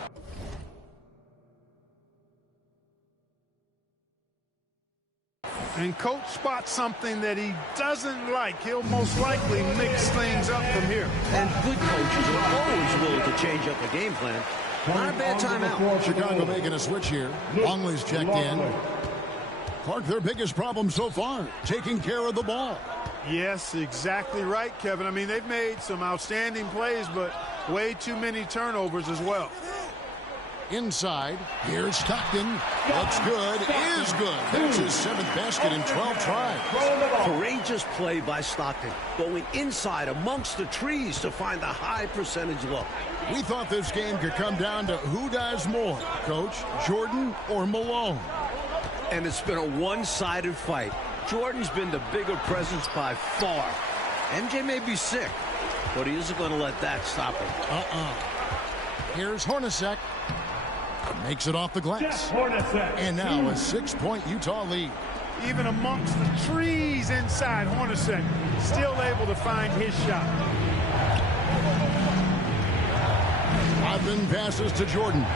And coach spots something that he doesn't like. He'll most likely mix things up from here. And good coaches are always willing to change up a game plan. Not a bad timeout. Chicago making a switch here. Longley's checked in. Clark, their biggest problem so far, taking care of the ball. Yes, exactly right, Kevin. I mean, they've made some outstanding plays, but way too many turnovers as well. Inside, here's Stockton. Looks good, is good. That's his 7th basket in 12 tries. Courageous play by Stockton, going inside amongst the trees to find the high percentage look. We thought this game could come down to who does more, Coach, Jordan or Malone. And it's been a one-sided fight. Jordan's been the bigger presence by far. MJ may be sick, but he isn't going to let that stop him. Here's Hornacek. Makes it off the glass. And now a 6-point Utah lead. Even amongst the trees inside, Hornacek still able to find his shot. Rodman passes to Jordan.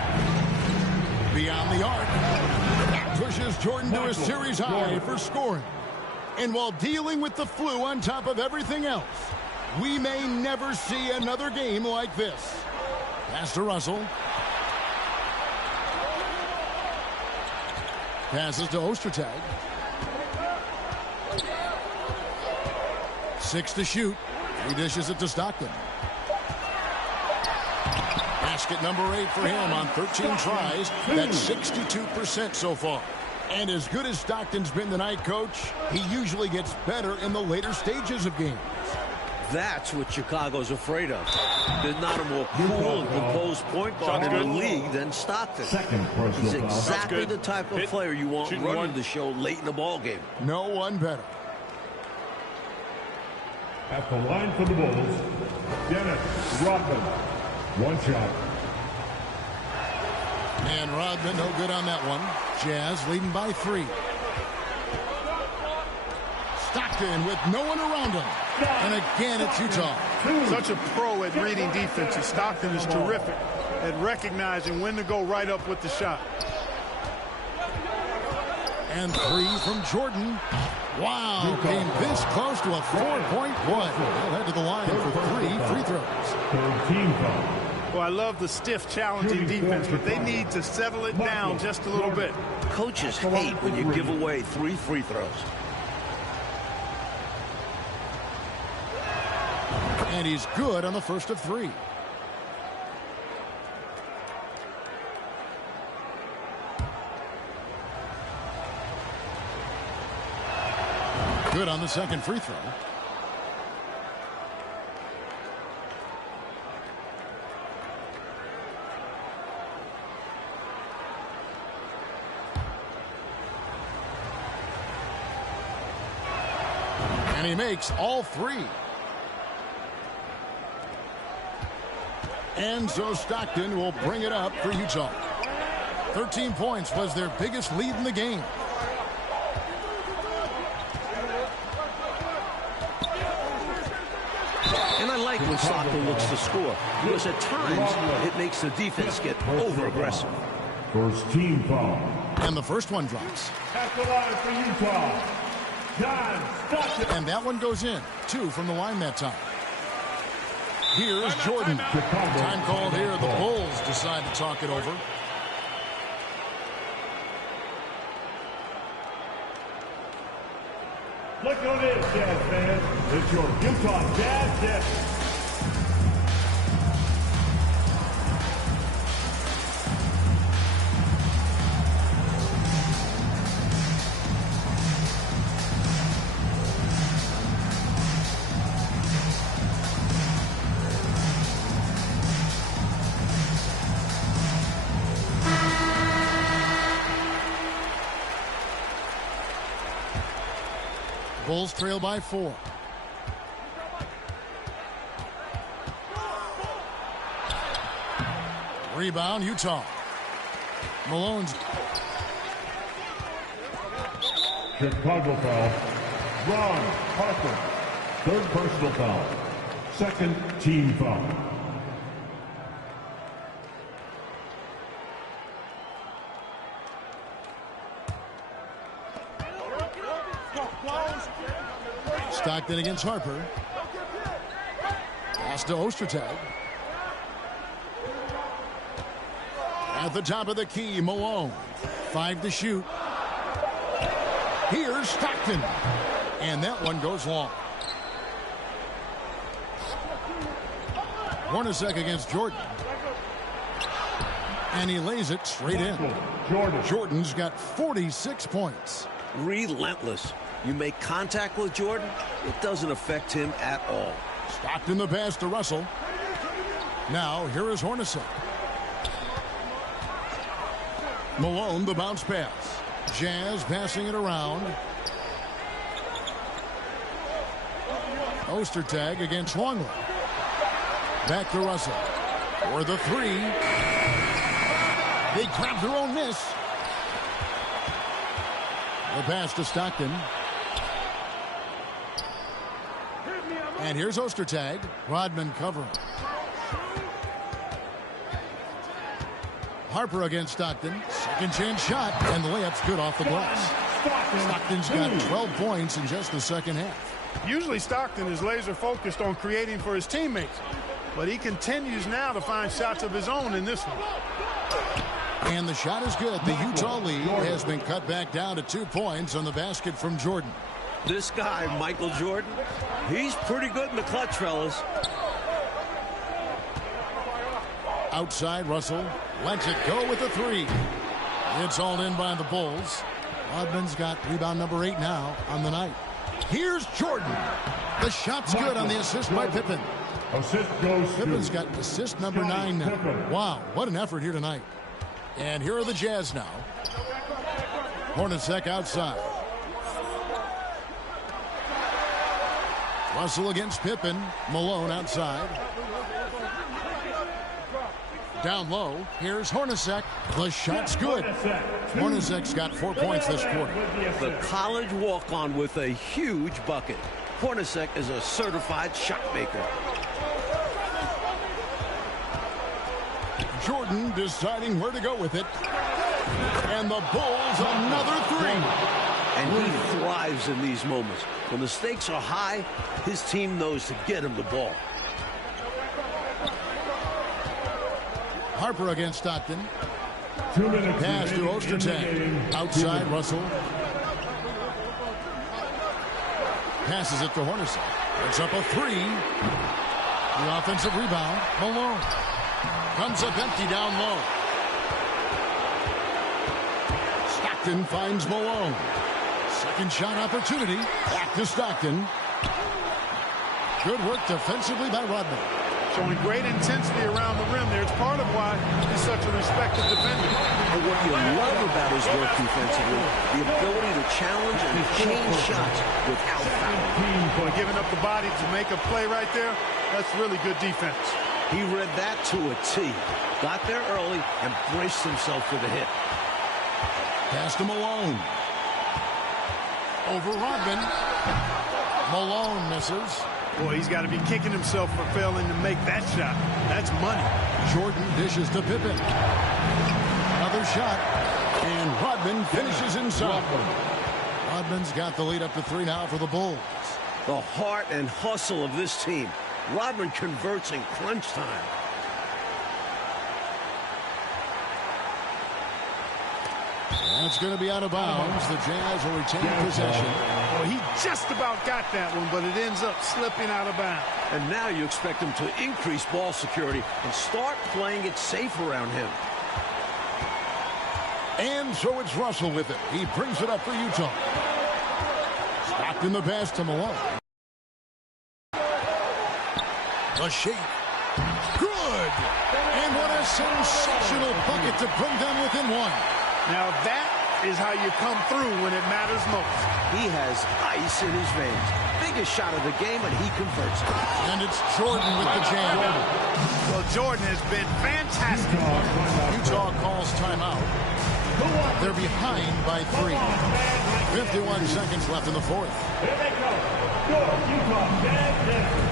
Beyond the arc. That pushes Jordan to a series high for scoring. And while dealing with the flu on top of everything else, we may never see another game like this. Pass to Russell. Passes to Ostertag. 6 to shoot. He dishes it to Stockton. Basket number 8 for him on 13 tries. That's 62% so far. And as good as Stockton's been tonight, Coach, he usually gets better in the later stages of games. That's what Chicago's afraid of. There's not a more cool and composed point guard in the league than Stockton. He's exactly the type of player you want running the show late in the ball game. No one better. At the line for the Bulls, Dennis Rodman. One shot. And Rodman no good on that one. Jazz leading by 3. Stockton with no one around him. And again, it's Utah. Such a pro at reading defenses. Stockton is terrific at recognizing when to go right up with the shot. And 3 from Jordan. Wow, came this close to a 4-point play. They'll head to the line for 3 free throws. Well, I love the stiff, challenging defense, but they need to settle it down just a little bit. Coaches hate when you give away 3 free throws. And he's good on the first of 3. Good on the second free throw. And he makes all 3. And so Stockton will bring it up for Utah. 13 points was their biggest lead in the game. And I like when Stockton looks to score, because at times it makes the defense get over-aggressive. First team foul. And the first one drops. At the line for Utah, John Stockton. And that one goes in. 2 from the line that time. Here's Jordan. Time called here. The Bulls decide to talk it over. Look who it is, Jazz fans. It's your Utah Jazz Jets. Bulls trail by 4. Rebound, Utah. Malone's. Chicago foul. Ron Harper. Third personal foul. Second team foul. Stockton against Harper. Pass to Ostertag. At the top of the key, Malone. 5 to shoot. Here's Stockton. And that one goes long. Hornacek against Jordan. And he lays it straight in. Jordan's got 46 points. Relentless. You make contact with Jordan, it doesn't affect him at all. Stockton the pass to Russell. Now, here is Hornacek. Malone, the bounce pass. Jazz passing it around. Ostertag against Longley. Back to Russell. For the three. They grab their own miss. The pass to Stockton. And here's Ostertag. Rodman covering. Harper against Stockton. Second chance shot. And the layup's good off the glass. Stockton's got 12 points in just the second half. Usually Stockton is laser focused on creating for his teammates. But he continues now to find shots of his own in this one. And the shot is good. The Utah lead has been cut back down to 2 points on the basket from Jordan. This guy, Michael Jordan, he's pretty good in the clutch, fellas. Outside, Russell lets it go with the three. It's all in by the Bulls. Rodman's got rebound number 8 now on the night. Here's Jordan. The shot's good on the assist by Pippen. Assist goes to Pippen's got assist number 9 now. Wow, what an effort here tonight. And here are the Jazz now. Hornacek outside. Russell against Pippen. Malone outside. Down low. Here's Hornacek. The shot's good. Hornacek's got 4 points this quarter. The college walk-on with a huge bucket. Hornacek is a certified shot maker. Jordan deciding where to go with it. And the Bulls another three. And he thrives in these moments. When the stakes are high, his team knows to get him the ball. Harper against Stockton. 2 minutes. Pass to Ostertag. Outside, Russell. Passes it to Hornacek. It's up a three. The offensive rebound, Malone. Comes up empty down low. Stockton finds Malone. Second shot opportunity. Back to Stockton. Good work defensively by Rodman. Showing great intensity around the rim there. It's part of why he's such a respected defender. And what you love about his work defensively, the ability to challenge and change shots without fouling. Giving up the body to make a play right there, that's really good defense. He read that to a T. Got there early and braced himself for the hit. Pass to Malone. Over Rodman. Malone misses. Boy, he's got to be kicking himself for failing to make that shot. That's money. Jordan dishes to Pippen. Another shot. And Rodman finishes inside. Rodman's got the lead up to 3 now for the Bulls. The heart and hustle of this team. Rodman converts in crunch time. That's going to be out of bounds. The Jazz will retain possession. Well, he just about got that one, but it ends up slipping out of bounds. And now you expect him to increase ball security and start playing it safe around him. And so it's Russell with it. He brings it up for Utah. Stockton the pass to Malone. The shake. Good. And what a sensational bucket to bring them within 1. Now that is how you come through when it matters most. He has ice in his veins. Biggest shot of the game, and he converts it. And it's Jordan with the jam. Well, Jordan has been fantastic. Utah calls timeout. They're behind by 3. 51 seconds left in the fourth. Here they go. Your Utah Jazz.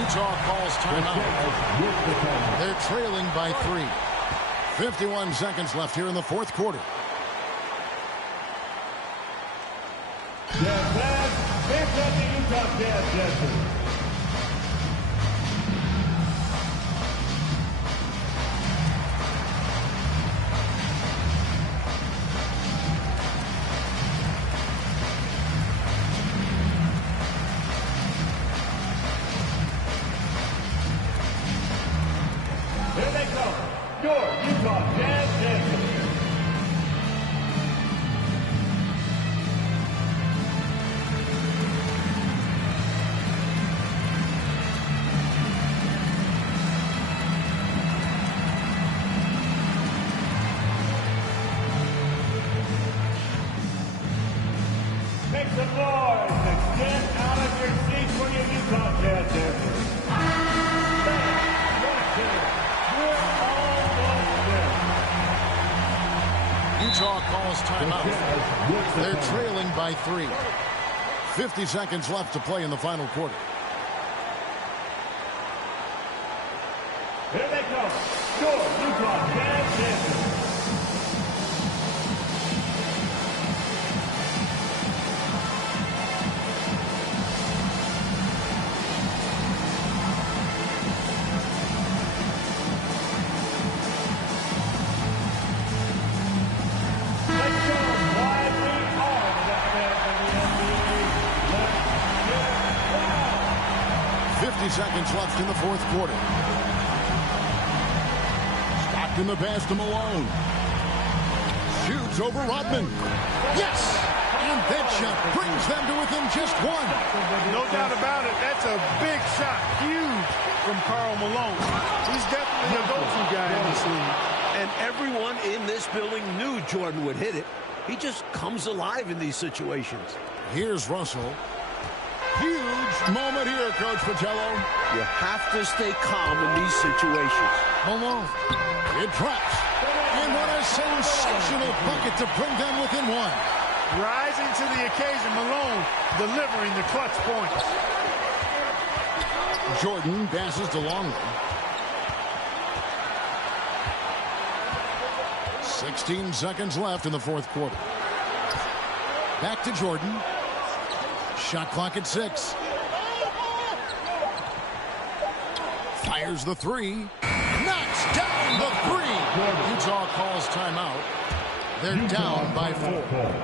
Utah calls timeout. They're trailing by 3. 51 seconds left here in the fourth quarter. Jazz, picks up the Utah Jazz jersey. Here they come, your Utah Jazz jersey. Make some noise and get out of your seats for your Utah Jazz jersey. Utah calls timeout. They're trailing by 3. 50 seconds left to play in the final quarter. Here they come, your Utah Jazz jersey. Let's show them why we are the best fans in the NBA. Let's get loud. 50 seconds left in the fourth quarter. Stockton the pass to Malone. Shoots over Rodman. Yes! And that shot brings them to within just 1. No doubt about it. That's a big shot. Huge from Karl Malone. He's definitely a go-to guy in this league. And everyone in this building knew Jordan would hit it. He just comes alive in these situations. Here's Russell. Huge moment here, Coach Patello. You have to stay calm in these situations. Malone. It drops. And what a sensational bucket to bring them within 1. Rising to the occasion, Malone delivering the clutch points. Jordan passes to Longley. 16 seconds left in the fourth quarter. Back to Jordan. Shot clock at 6. Fires the 3. Knocks down the 3. Utah calls timeout. They're down by 4.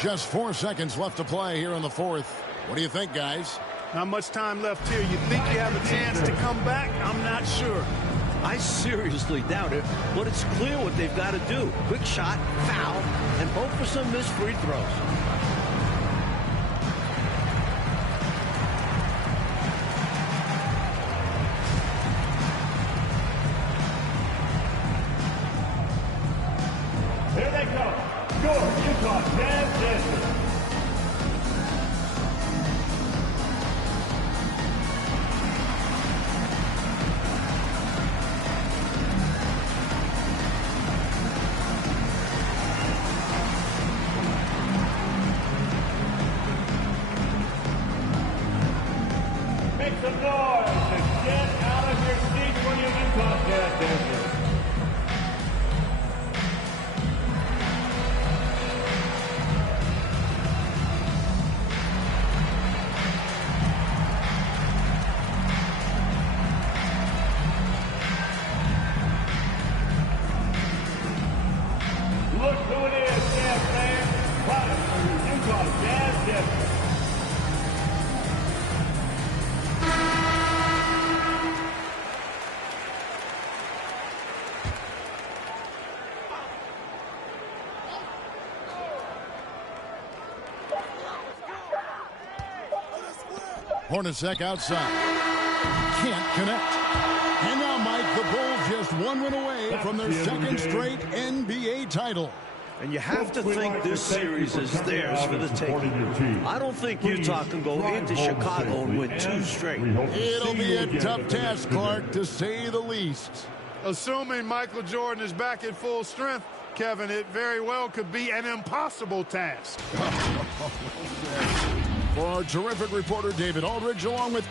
Just 4 seconds left to play here in the fourth. What do you think, guys? Not much time left here. You think you have a chance to come back? I'm not sure. I seriously doubt it, but it's clear what they've got to do. Quick shot, foul, and hope for some missed free throws. Here they come, your Utah Jazz jersey. Make some noise and get out of your seats for your Utah Jazz jersey. Hornacek outside. Can't connect. And now, Mike, the Bulls just one win away from their second straight NBA title. And you have to think this series is theirs for the taking. I don't think Utah can go into Chicago and win 2 straight. It'll be a tough task, Clark, to say the least. Assuming Michael Jordan is back at full strength, Kevin, it very well could be an impossible task. For our terrific reporter, David Aldridge, along with